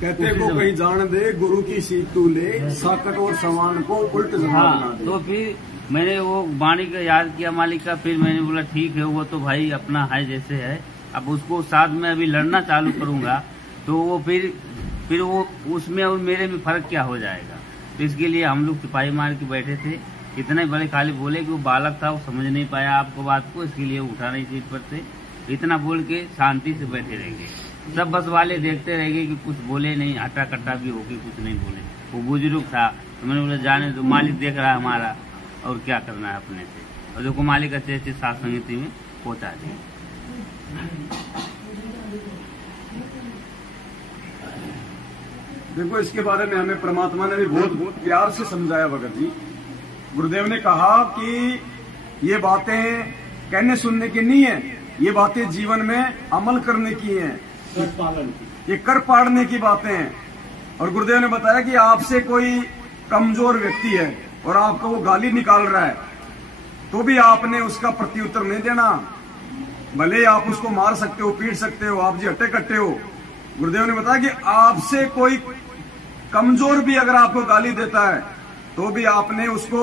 कहते को कहीं जान दे, गुरु की सीट तू ले, साकट और समान को उल्ट जवाब ना दे। तो फिर मैंने वो वाणी का याद किया मालिक का। फिर मैंने बोला ठीक है, वो तो भाई अपना है जैसे है, अब उसको साथ में अभी लड़ना चालू करूंगा तो वो फिर वो उसमें और मेरे में फर्क क्या हो जाएगा। तो इसके लिए हम लोग सिपाही मार के बैठे थे। इतने बड़े खाली बोले कि वो बालक था, वो समझ नहीं पाया आपको बात को, इसके लिए उठा नहीं सीट पर से। इतना बोल के शांति से बैठे रह गए। सब बस वाले देखते रह गए कि कुछ बोले नहीं, हट्टा कट्टा भी होके कुछ नहीं बोले। वो बुजुर्ग था तो मैंने बोला जाने तो, मालिक देख रहा है हमारा और क्या करना है अपने से। और देखो मालिक अच्छे अच्छे सात समिति में पहुंचा दिए। देखो इसके बारे में हमें परमात्मा ने भी बहुत प्यार से समझाया भगत जी। गुरुदेव ने कहा कि ये बातें कहने सुनने की नहीं है, ये बातें जीवन में अमल करने की हैं, ये कर पाड़ने की बातें हैं। और गुरुदेव ने बताया कि आपसे कोई कमजोर व्यक्ति है और आपको वो गाली निकाल रहा है तो भी आपने उसका प्रत्युत्तर नहीं देना। भले ही आप उसको मार सकते हो, पीट सकते हो, आप जी हट्टे कट्टे हो। गुरुदेव ने बताया कि आपसे कोई कमजोर भी अगर आपको गाली देता है तो भी आपने उसको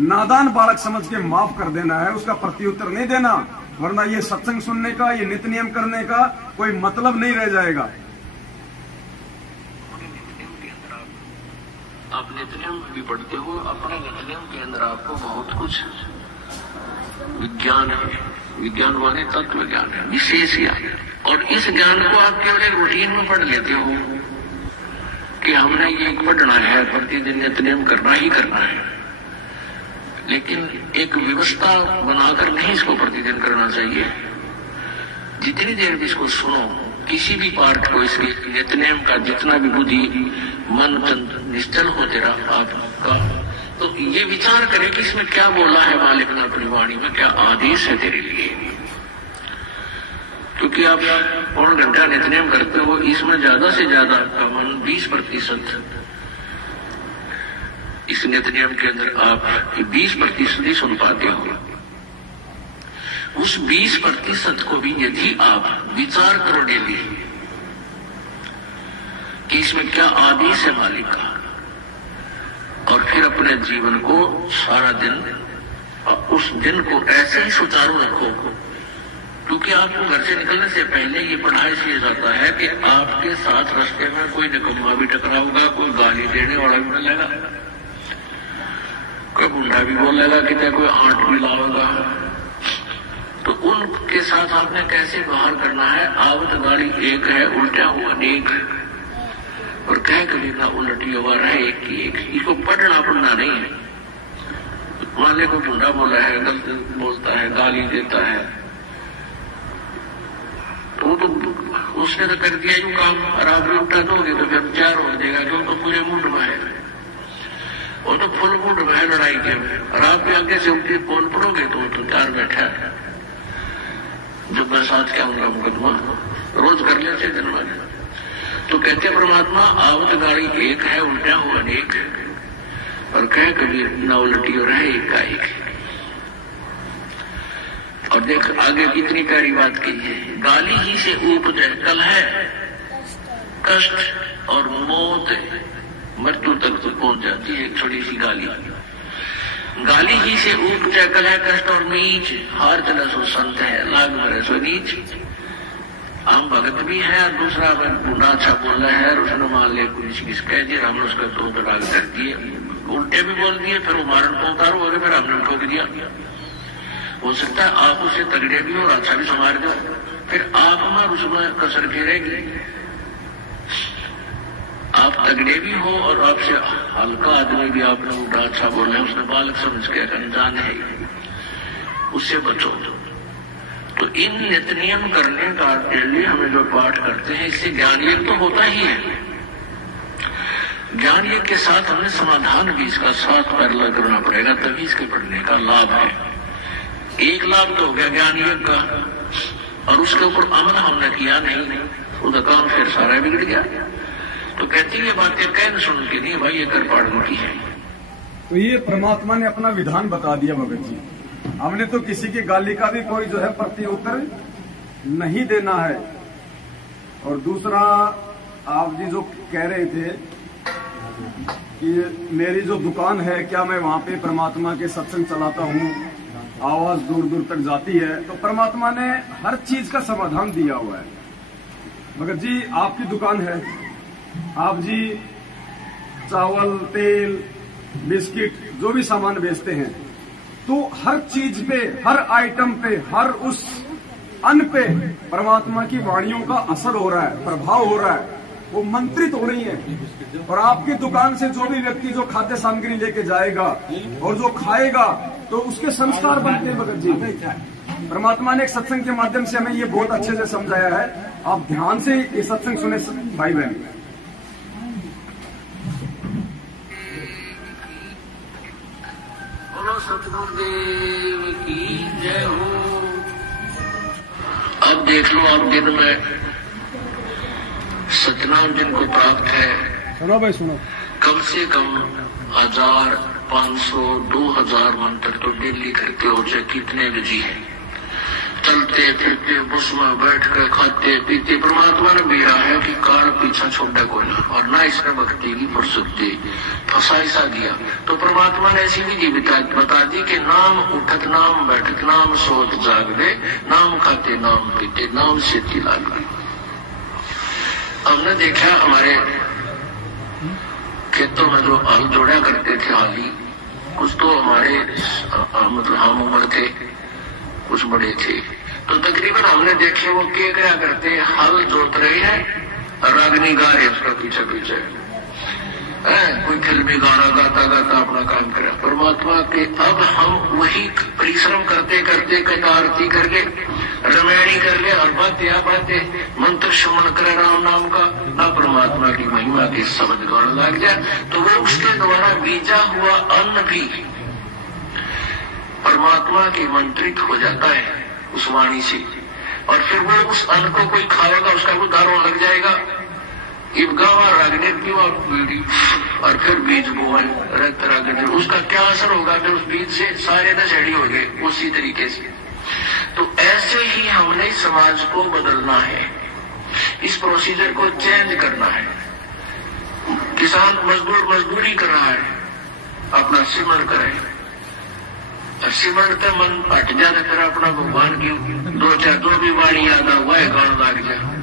नादान बालक समझ के माफ कर देना है, उसका प्रत्युत्तर नहीं देना, वरना ये सत्संग सुनने का, ये नित्य नियम करने का कोई मतलब नहीं रह जाएगा। आप नित्य नियम भी पढ़ते हो, अपने नित्य नियम के अंदर आपको बहुत कुछ विज्ञान है, विज्ञान माने तत्व ज्ञान है, विशेष ज्ञान। और इस ज्ञान को आप केवल एक रूटीन में पढ़ लेते हो कि हमने ये पढ़ना है, प्रतिदिन नित्य नियम करना ही करना है, लेकिन एक व्यवस्था बनाकर नहीं इसको प्रतिदिन करना चाहिए। जितनी देर भी इसको सुनो, किसी भी पाठ को, इसके नित्य नियम का जितना भी बुद्धि मन निश्चल हो तेरा आपका, तो ये विचार करे कि इसमें क्या बोला है मालिक ने अपनी वाणी में, क्या आदेश है तेरे लिए। क्योंकि आप पौन घंटा नित्य नियम करते हो, इसमें ज्यादा से ज्यादा आपका मन 20% इस नित्य नियम के अंदर आप 20% ही सुन पाते हो। उस 20% को भी यदि आप विचार करो डेली कि इसमें क्या आदेश है मालिक का, और फिर अपने जीवन को सारा दिन, उस दिन को ऐसे ही सुचारू रखो। क्योंकि आपको घर से निकलने से पहले ये पढ़ा इसलिए जाता है कि आपके साथ रास्ते में कोई निकम्मा भी टकराऊगा, कोई गाली देने वाला भी मिलेगा, कोई गुंडा भी बोलेगा कि कोई आंट भी लाओगा। तो उनके साथ आपने कैसे बाहर करना है। आवत गाड़ी एक है, उल्टा हुआ अनेक, और कह कभी ना उलटी हुआ रहे एक की एक। इसको पढ़ना नहीं है। वाले को गुंडा बोला है, गलत बोलता है, गाली देता है, तो उसने तो कर दिया यूं काम, और आप उल्टा दोगे तो फिर 4 हो जाएगा, क्यों तो पूरे मुंड में है, वो तो फुल मुंड में है लड़ाई के में, और आप आगे से उल्टी बोल पड़ोगे तो 4 बैठा है। जब मैं साथ क्या होगा मुकदमा रोज कर लेते दिन में। तो कहते परमात्मा आवत गाड़ी एक है, उल्टा हो अनेक, और कह कभी ना उल्टी हो रहे एक का एक। और देख आगे कितनी प्यारी बात की है, गाली ही से उपजे कल है कष्ट और मौत, मृत्यु तक तो पहुंच जाती है एक छोटी सी गाली। गाली ही से उपजे कलह कष्ट और नीच, हार चला सो संत है, लाग मरे सो नीच। हम भगत भी है और दूसरा बूढ़ा अच्छा बोल रहा है और उसने मान लिया पुलिस किस कह दिया, हमने उसका दो राग कर दिए, उल्टे भी बोल दिए, फिर वो मारन को उतारो हो गए, फिर हमने ठोक दिया। हो सकता है आप उससे तगड़े भी और अच्छा भी संभाल दो, फिर आप हमारे उसमें कसर के रहेगी। आप तगड़े भी हो और आपसे हल्का आदमी भी आपने उल्टा अच्छा बोल रहे हैं, उसने बालक समझ के अनजान है, उससे बचो। तो इन नित्य नियम करने का के लिए हमें जो पाठ करते हैं, इससे ज्ञान योग तो होता ही है। ज्ञान योग के साथ हमें समाधान भी इसका साथ पैरेलल करना पड़ेगा, तभी इसके पढ़ने का लाभ है। एक लाभ तो हो गया ज्ञान योग का, और उसके ऊपर अमल हमने किया नहीं, उसका काम फिर सारा बिगड़ गया। तो कहती है बातें कहने सुन के नहीं भाई, ये कर पाड़ों की है। तो ये परमात्मा ने अपना विधान बता दिया भगत जी। हमने तो किसी की गाली का भी कोई जो है प्रत्युत्तर नहीं देना है। और दूसरा, आप जी जो कह रहे थे कि मेरी जो दुकान है, क्या मैं वहां पे परमात्मा के सत्संग चलाता हूँ, आवाज दूर दूर तक जाती है, तो परमात्मा ने हर चीज का समाधान दिया हुआ है। भगत जी आपकी दुकान है, आप जी चावल, तेल, बिस्किट जो भी सामान बेचते हैं, तो हर चीज पे, हर आइटम पे, हर उस अन्न पे परमात्मा की वाणियों का असर हो रहा है, प्रभाव हो रहा है, वो मंत्रित हो रही है। और आपकी दुकान से जो भी व्यक्ति जो खाद्य सामग्री लेके जाएगा और जो खाएगा, तो उसके संस्कार बनते हैं। भगत जी परमात्मा ने एक सत्संग के माध्यम से हमें ये बहुत अच्छे से समझाया है, आप ध्यान से ये सत्संग सुने भाई बहन। सतगुरुदेव की जय हो। अब देख लो, आप दिन में सतनाम जिनको प्राप्त है, सुनो भाई सुनो, कम से कम 1000, 500, 2000 मंत्र तो डेली करते हो, चाहे कितने बिजी है, चलते फिरते बस में बैठ कर खाते पीते। परमात्मा ने भी रहा है कि काल पीछा छोड़ा कोई ना, और ना इसने भक्ति की फुर्सती फसाइसा दिया। तो परमात्मा ने ऐसी विधि बता दी कि नाम उठत नाम बैठत नाम सोत जाग दे, नाम खाते नाम पीते नाम से लाग। हमने देखा हमारे खेतों में जो हल जोड़ा करते थे हाली, कुछ तो हमारे मतलब हम उम्र थे, कुछ बड़े थे, तो तकरीबन हमने देखे वो क्या करते हैं, हल जोत रहे हैं, रागनी गा रहे उसका पीछे पीछे, कोई फिल्मी गाना गाता गाता अपना काम करे। परमात्मा के अब हम वही परिश्रम करते करते कथा आरती कर ले, रमैणी कर ले, और बातें मंत्र श्रवण करे राम नाम का, ना परमात्मा की महिमा के शब्द गाने लग जाए, तो वो उसके द्वारा बीजा हुआ अन्न भी परमात्मा के मंत्रित हो जाता है उस वाणी से, और फिर वो उस अन्न को कोई खाएगा, उसका वो दारों लग जाएगा, गावा रागने की और फिर बीज बोए रक्त रागने, उसका क्या असर होगा, फिर उस बीज से सारे नशेड़ी हो गए उसी तरीके से। तो ऐसे ही हमने समाज को बदलना है, इस प्रोसीजर को चेंज करना है। किसान मजदूरी कर रहा है, अपना सिमरण करे, सिमरण का मन हट जाता, फिर अपना भगवान की दो भी वाणी याद हुआ है गाना लाग जाए,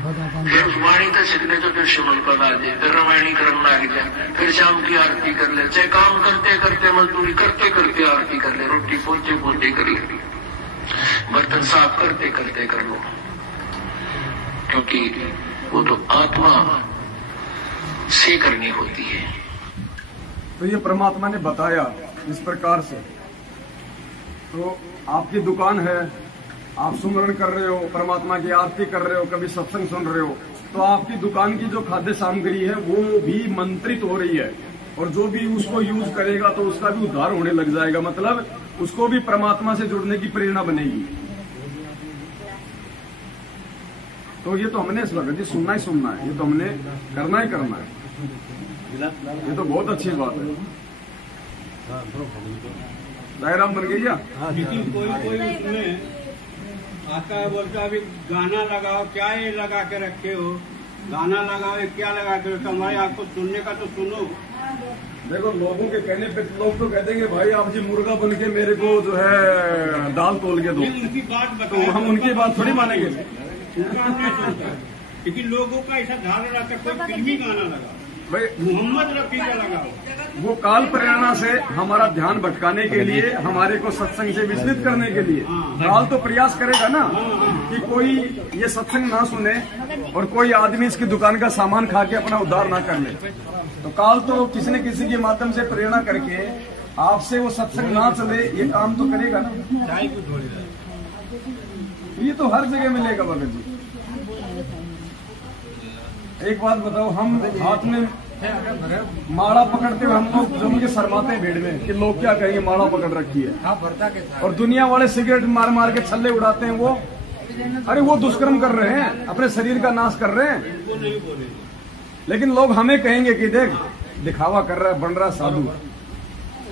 फिर उस वाणी का सीखने तो फिर सिमरण पद आ जाए, फिर रामायणी क्रम लाग जाए, फिर शाम की आरती कर ले, चाहे काम करते करते मजदूरी करते करते आरती कर ले, रोटी पोते पोते करी, बर्तन साफ करते करते कर लो, क्योंकि वो तो आत्मा से करनी होती है। तो ये परमात्मा ने बताया इस प्रकार से। तो आपकी दुकान है, आप सुमरण कर रहे हो, परमात्मा की आरती कर रहे हो, कभी सत्संग सुन रहे हो, तो आपकी दुकान की जो खाद्य सामग्री है वो भी मंत्रित हो रही है, और जो भी उसको यूज करेगा तो उसका भी उद्धार होने लग जाएगा, मतलब उसको भी परमात्मा से जुड़ने की प्रेरणा बनेगी। तो ये तो हमने इस वक्त सुनना ही सुनना है, ये तो हमने करना ही करना है, ये तो बहुत अच्छी बात है। डायराम बन गई क्या? कोई उसमें आता है, बोलता अभी गाना लगाओ, क्या ये लगा के रखे हो, गाना लगाओ, क्या लगा के रखो, हमारे आपको सुनने का तो सुनो, देखो लोगों के कहने पे लोग तो कहते हैं कि भाई आप जी मुर्गा बन के मेरे को जो है दाल तोल के दो, उनकी बात तो बताओ, हम उनकी बात थोड़ी मानेंगे। लेकिन लोगों का ऐसा धारणा रहता है कोई फिल्मी गाना लगा, भाई मोहम्मद रफी का लगा, वो काल प्रेरणा से हमारा ध्यान भटकाने के लिए, हमारे को सत्संग से विचलित करने के लिए काल तो प्रयास करेगा ना कि कोई ये सत्संग ना सुने और कोई आदमी इसकी दुकान का सामान खा के अपना उद्धार ना कर ले। तो काल तो किसी न किसी के माध्यम से प्रेरणा करके आपसे वो सत्संग ना चले, ये काम तो करेगा ना। ये तो हर जगह मिलेगा भगत जी। एक बात बताओ, हम हाथ में माला पकड़ते हुए हम लोग जम के शर्माते हैं भीड़ में कि लोग क्या कहेंगे, माला पकड़ रखी है। और दुनिया वाले सिगरेट मार मार के छल्ले उड़ाते हैं, वो अरे वो दुष्कर्म कर रहे हैं, अपने शरीर का नाश कर रहे हैं। लेकिन लोग हमें कहेंगे कि देख दिखावा कर रहा है, बन रहा है साधु,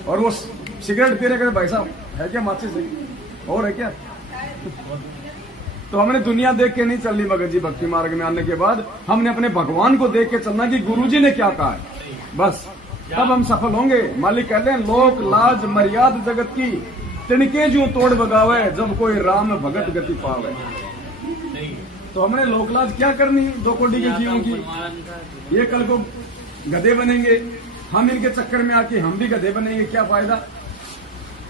और वो सिगरेट पी रहे, भाई साहब है क्या माचिस और है क्या। तो हमने दुनिया देख के नहीं चलनी भगत जी। भक्ति मार्ग में आने के बाद हमने अपने भगवान को देख के चलना कि गुरुजी ने क्या कहा है, बस तब हम सफल होंगे। मालिक कहते हैं लोक लाज मर्याद जगत की तिनके जो तोड़ बगावे, जब कोई राम भगत गति पावे। तो हमने लोकलाज क्या करनी 2 कोटि के जीवों की। ये कल को गधे बनेंगे, हम इनके चक्कर में आके हम भी गधे बनेंगे, क्या फायदा।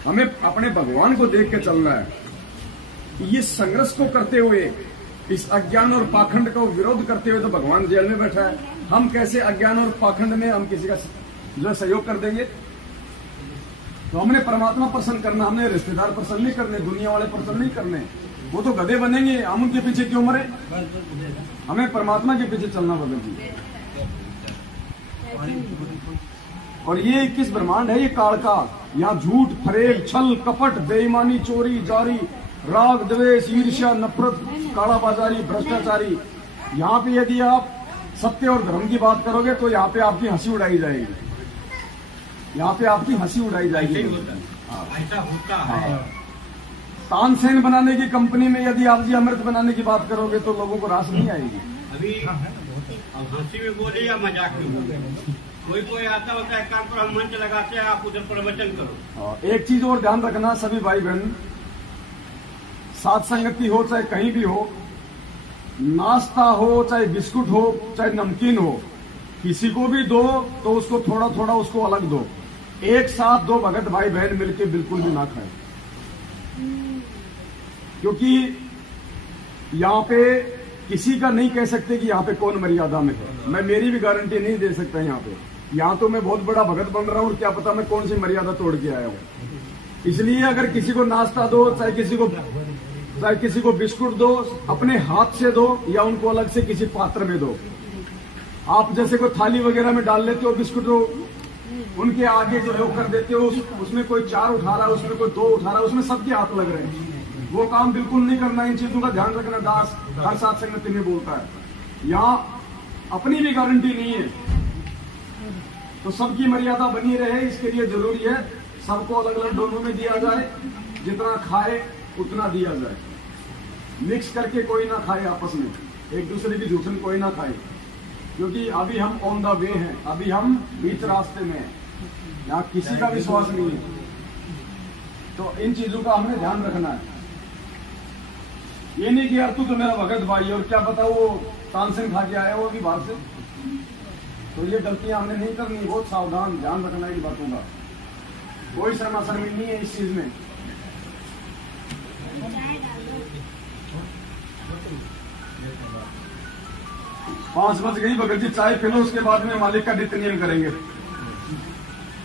हमें अपने भगवान को देख के चलना है। ये संघर्ष को करते हुए, इस अज्ञान और पाखंड का विरोध करते हुए तो भगवान जेल में बैठा है। हम कैसे अज्ञान और पाखंड में हम किसी का जो सहयोग कर देंगे। तो हमने परमात्मा प्रसन्न करना, हमने रिश्तेदार प्रसन्न नहीं करने, दुनिया वाले प्रसन्न नहीं करने। वो तो गधे बनेंगे, हम उनके पीछे क्यों मरे। हमें परमात्मा के पीछे चलना भगत जी। और ये 21 ब्रह्मांड है, ये काल का। यहाँ झूठ, फरेब, छल, कपट, बेईमानी, चोरी, जारी, राग, द्वेष, ईर्ष्या, नफरत, कालाबाजारी, भ्रष्टाचारी। यहाँ पे यदि आप सत्य और धर्म की बात करोगे तो यहाँ पे आपकी हंसी उड़ाई जाएगी। यहाँ पे आपकी हंसी उड़ाई जाएगी। ऐसा होता है। तानसेन बनाने की कंपनी में यदि आप जी अमृत बनाने की बात करोगे तो लोगों को रास नहीं आएगी। अभी हंसी में बोले या मजाक में बोले, कोई आता होता है काम पर, हम मंच लगाते हैं, आप उधर प्रवचन करो। एक चीज और ध्यान रखना सभी भाई बहन, साथ संगति हो चाहे कहीं भी हो, नाश्ता हो चाहे बिस्कुट हो चाहे नमकीन हो, किसी को भी दो तो उसको थोड़ा थोड़ा उसको अलग दो। एक साथ 2 भगत भाई बहन मिलके बिल्कुल भी ना खाए। क्योंकि यहाँ पे किसी का नहीं कह सकते कि यहाँ पे कौन मर्यादा में है। मैं मेरी भी गारंटी नहीं दे सकता यहाँ पे। यहाँ तो मैं बहुत बड़ा भगत बन रहा हूँ और क्या पता मैं कौन सी मर्यादा तोड़ के आया हूँ। इसलिए अगर किसी को नाश्ता दो, चाहे किसी को बिस्कुट दो, अपने हाथ से दो या उनको अलग से किसी पात्र में दो। आप जैसे कोई थाली वगैरह में डाल लेते हो बिस्कुट, उनके आगे जो लोग कर देते हो, उसमें कोई 4 उठा रहा है, उसमें कोई 2 उठा रहा है, उसमें सबके हाथ लग रहे हैं। वो काम बिल्कुल नहीं करना। इन चीजों का ध्यान रखना। दास हर साथ संगति में बोलता है। यहाँ अपनी भी गारंटी नहीं है, तो सबकी मर्यादा बनी रहे, इसके लिए जरूरी है सबको अलग अलग डोनों में दिया जाए, जितना खाए उतना दिया जाए। मिक्स करके कोई ना खाए आपस में, एक दूसरे की जूठन कोई ना खाए। क्योंकि अभी हम ऑन द वे हैं, अभी हम बीच रास्ते में हैं, यहाँ किसी का विश्वास नहीं है। तो इन चीजों का हमें ध्यान रखना है। ये नहीं कि यार तू तो मेरा भगत भाई है और क्या पता वो तानसेन खा के आया हो अभी बाहर से। तो ये गलतियां हमने नहीं करनी, बहुत सावधान ध्यान रखना इन बातों का। कोई शर्मा शर्मी नहीं है इस चीज में। पांच बज गई भगत जी, चाय पी लो, उसके बाद में मालिक का नित्य नियम करेंगे।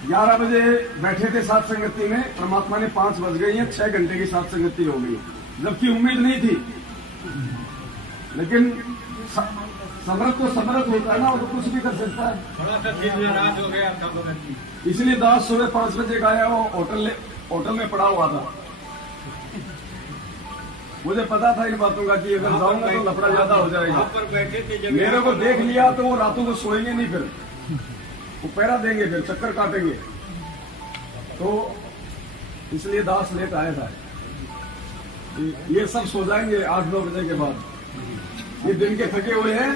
11 बजे बैठे थे साथ संगति में, परमात्मा ने 5 बज गई है, 6 घंटे की साथ संगति हो गई, जबकि उम्मीद नहीं थी। लेकिन समर्थ तो समर्थ होता है ना, वो तो कुछ भी कर सकता है। थोड़ा सा दिन में रात हो गया था भगत जी, इसलिए दास सुबह 5 बजे का आया, वो होटल में पड़ा हुआ था। मुझे पता था इन बातों का कि अगर जाऊंगा तो लफड़ा ज्यादा हो जाएगा। पर बैठे थे जब मेरे को देख लिया तो वो रातों को सोएंगे नहीं, फिर वो पैरा देंगे, फिर चक्कर काटेंगे। तो इसलिए दास लेट आया था। ये सब सो जाएंगे 8-9 बजे के बाद। ये दिन के थके हुए हैं,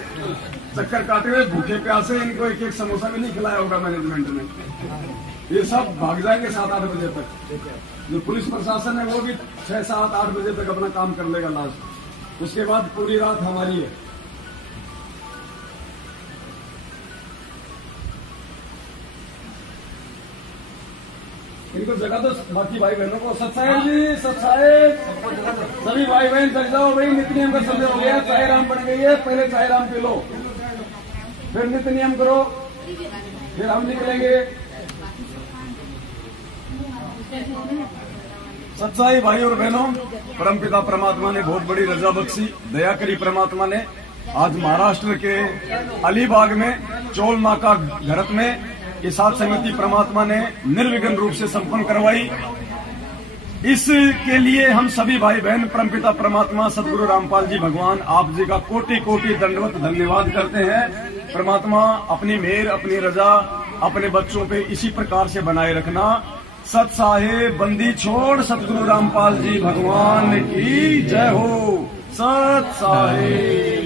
चक्कर काटे हुए भूखे प्यासे इनको एक एक समोसा भी नहीं खिलाया होगा मैनेजमेंट ने। ये सब भाग जाएंगे 7-8 बजे तक। जो पुलिस प्रशासन है वो भी 6-7-8 बजे तक अपना काम कर लेगा लास्ट। उसके बाद पूरी रात हमारी है। इनको जगह दो बाकी भाई बहनों को। सत्साहेब जी, सत्साहेब सभी भाई बहन चल जाओ भाई, नित्य नियम का समय हो गया। चाय राम बन गई है, पहले चाय राम पी लो, फिर नित्य नियम करो, फिर हम निकलेंगे। सच्चाई भाई और बहनों, परमपिता परमात्मा ने बहुत बड़ी रजा बख्शी, दया करी परमात्मा ने। आज महाराष्ट्र के अलीबाग में चोल नाका घरत में ये सात समिति परमात्मा ने निर्विघ्न रूप से संपन्न करवाई। इसके लिए हम सभी भाई बहन परमपिता परमात्मा सदगुरु रामपाल जी भगवान आप जी का कोटि कोटि दंडवत धन्यवाद करते हैं। परमात्मा अपनी मेहर, अपनी रजा अपने बच्चों पे इसी प्रकार से बनाए रखना। सत साहेब बंदी छोड़ सदगुरु रामपाल जी भगवान की जय हो। सत साहेब।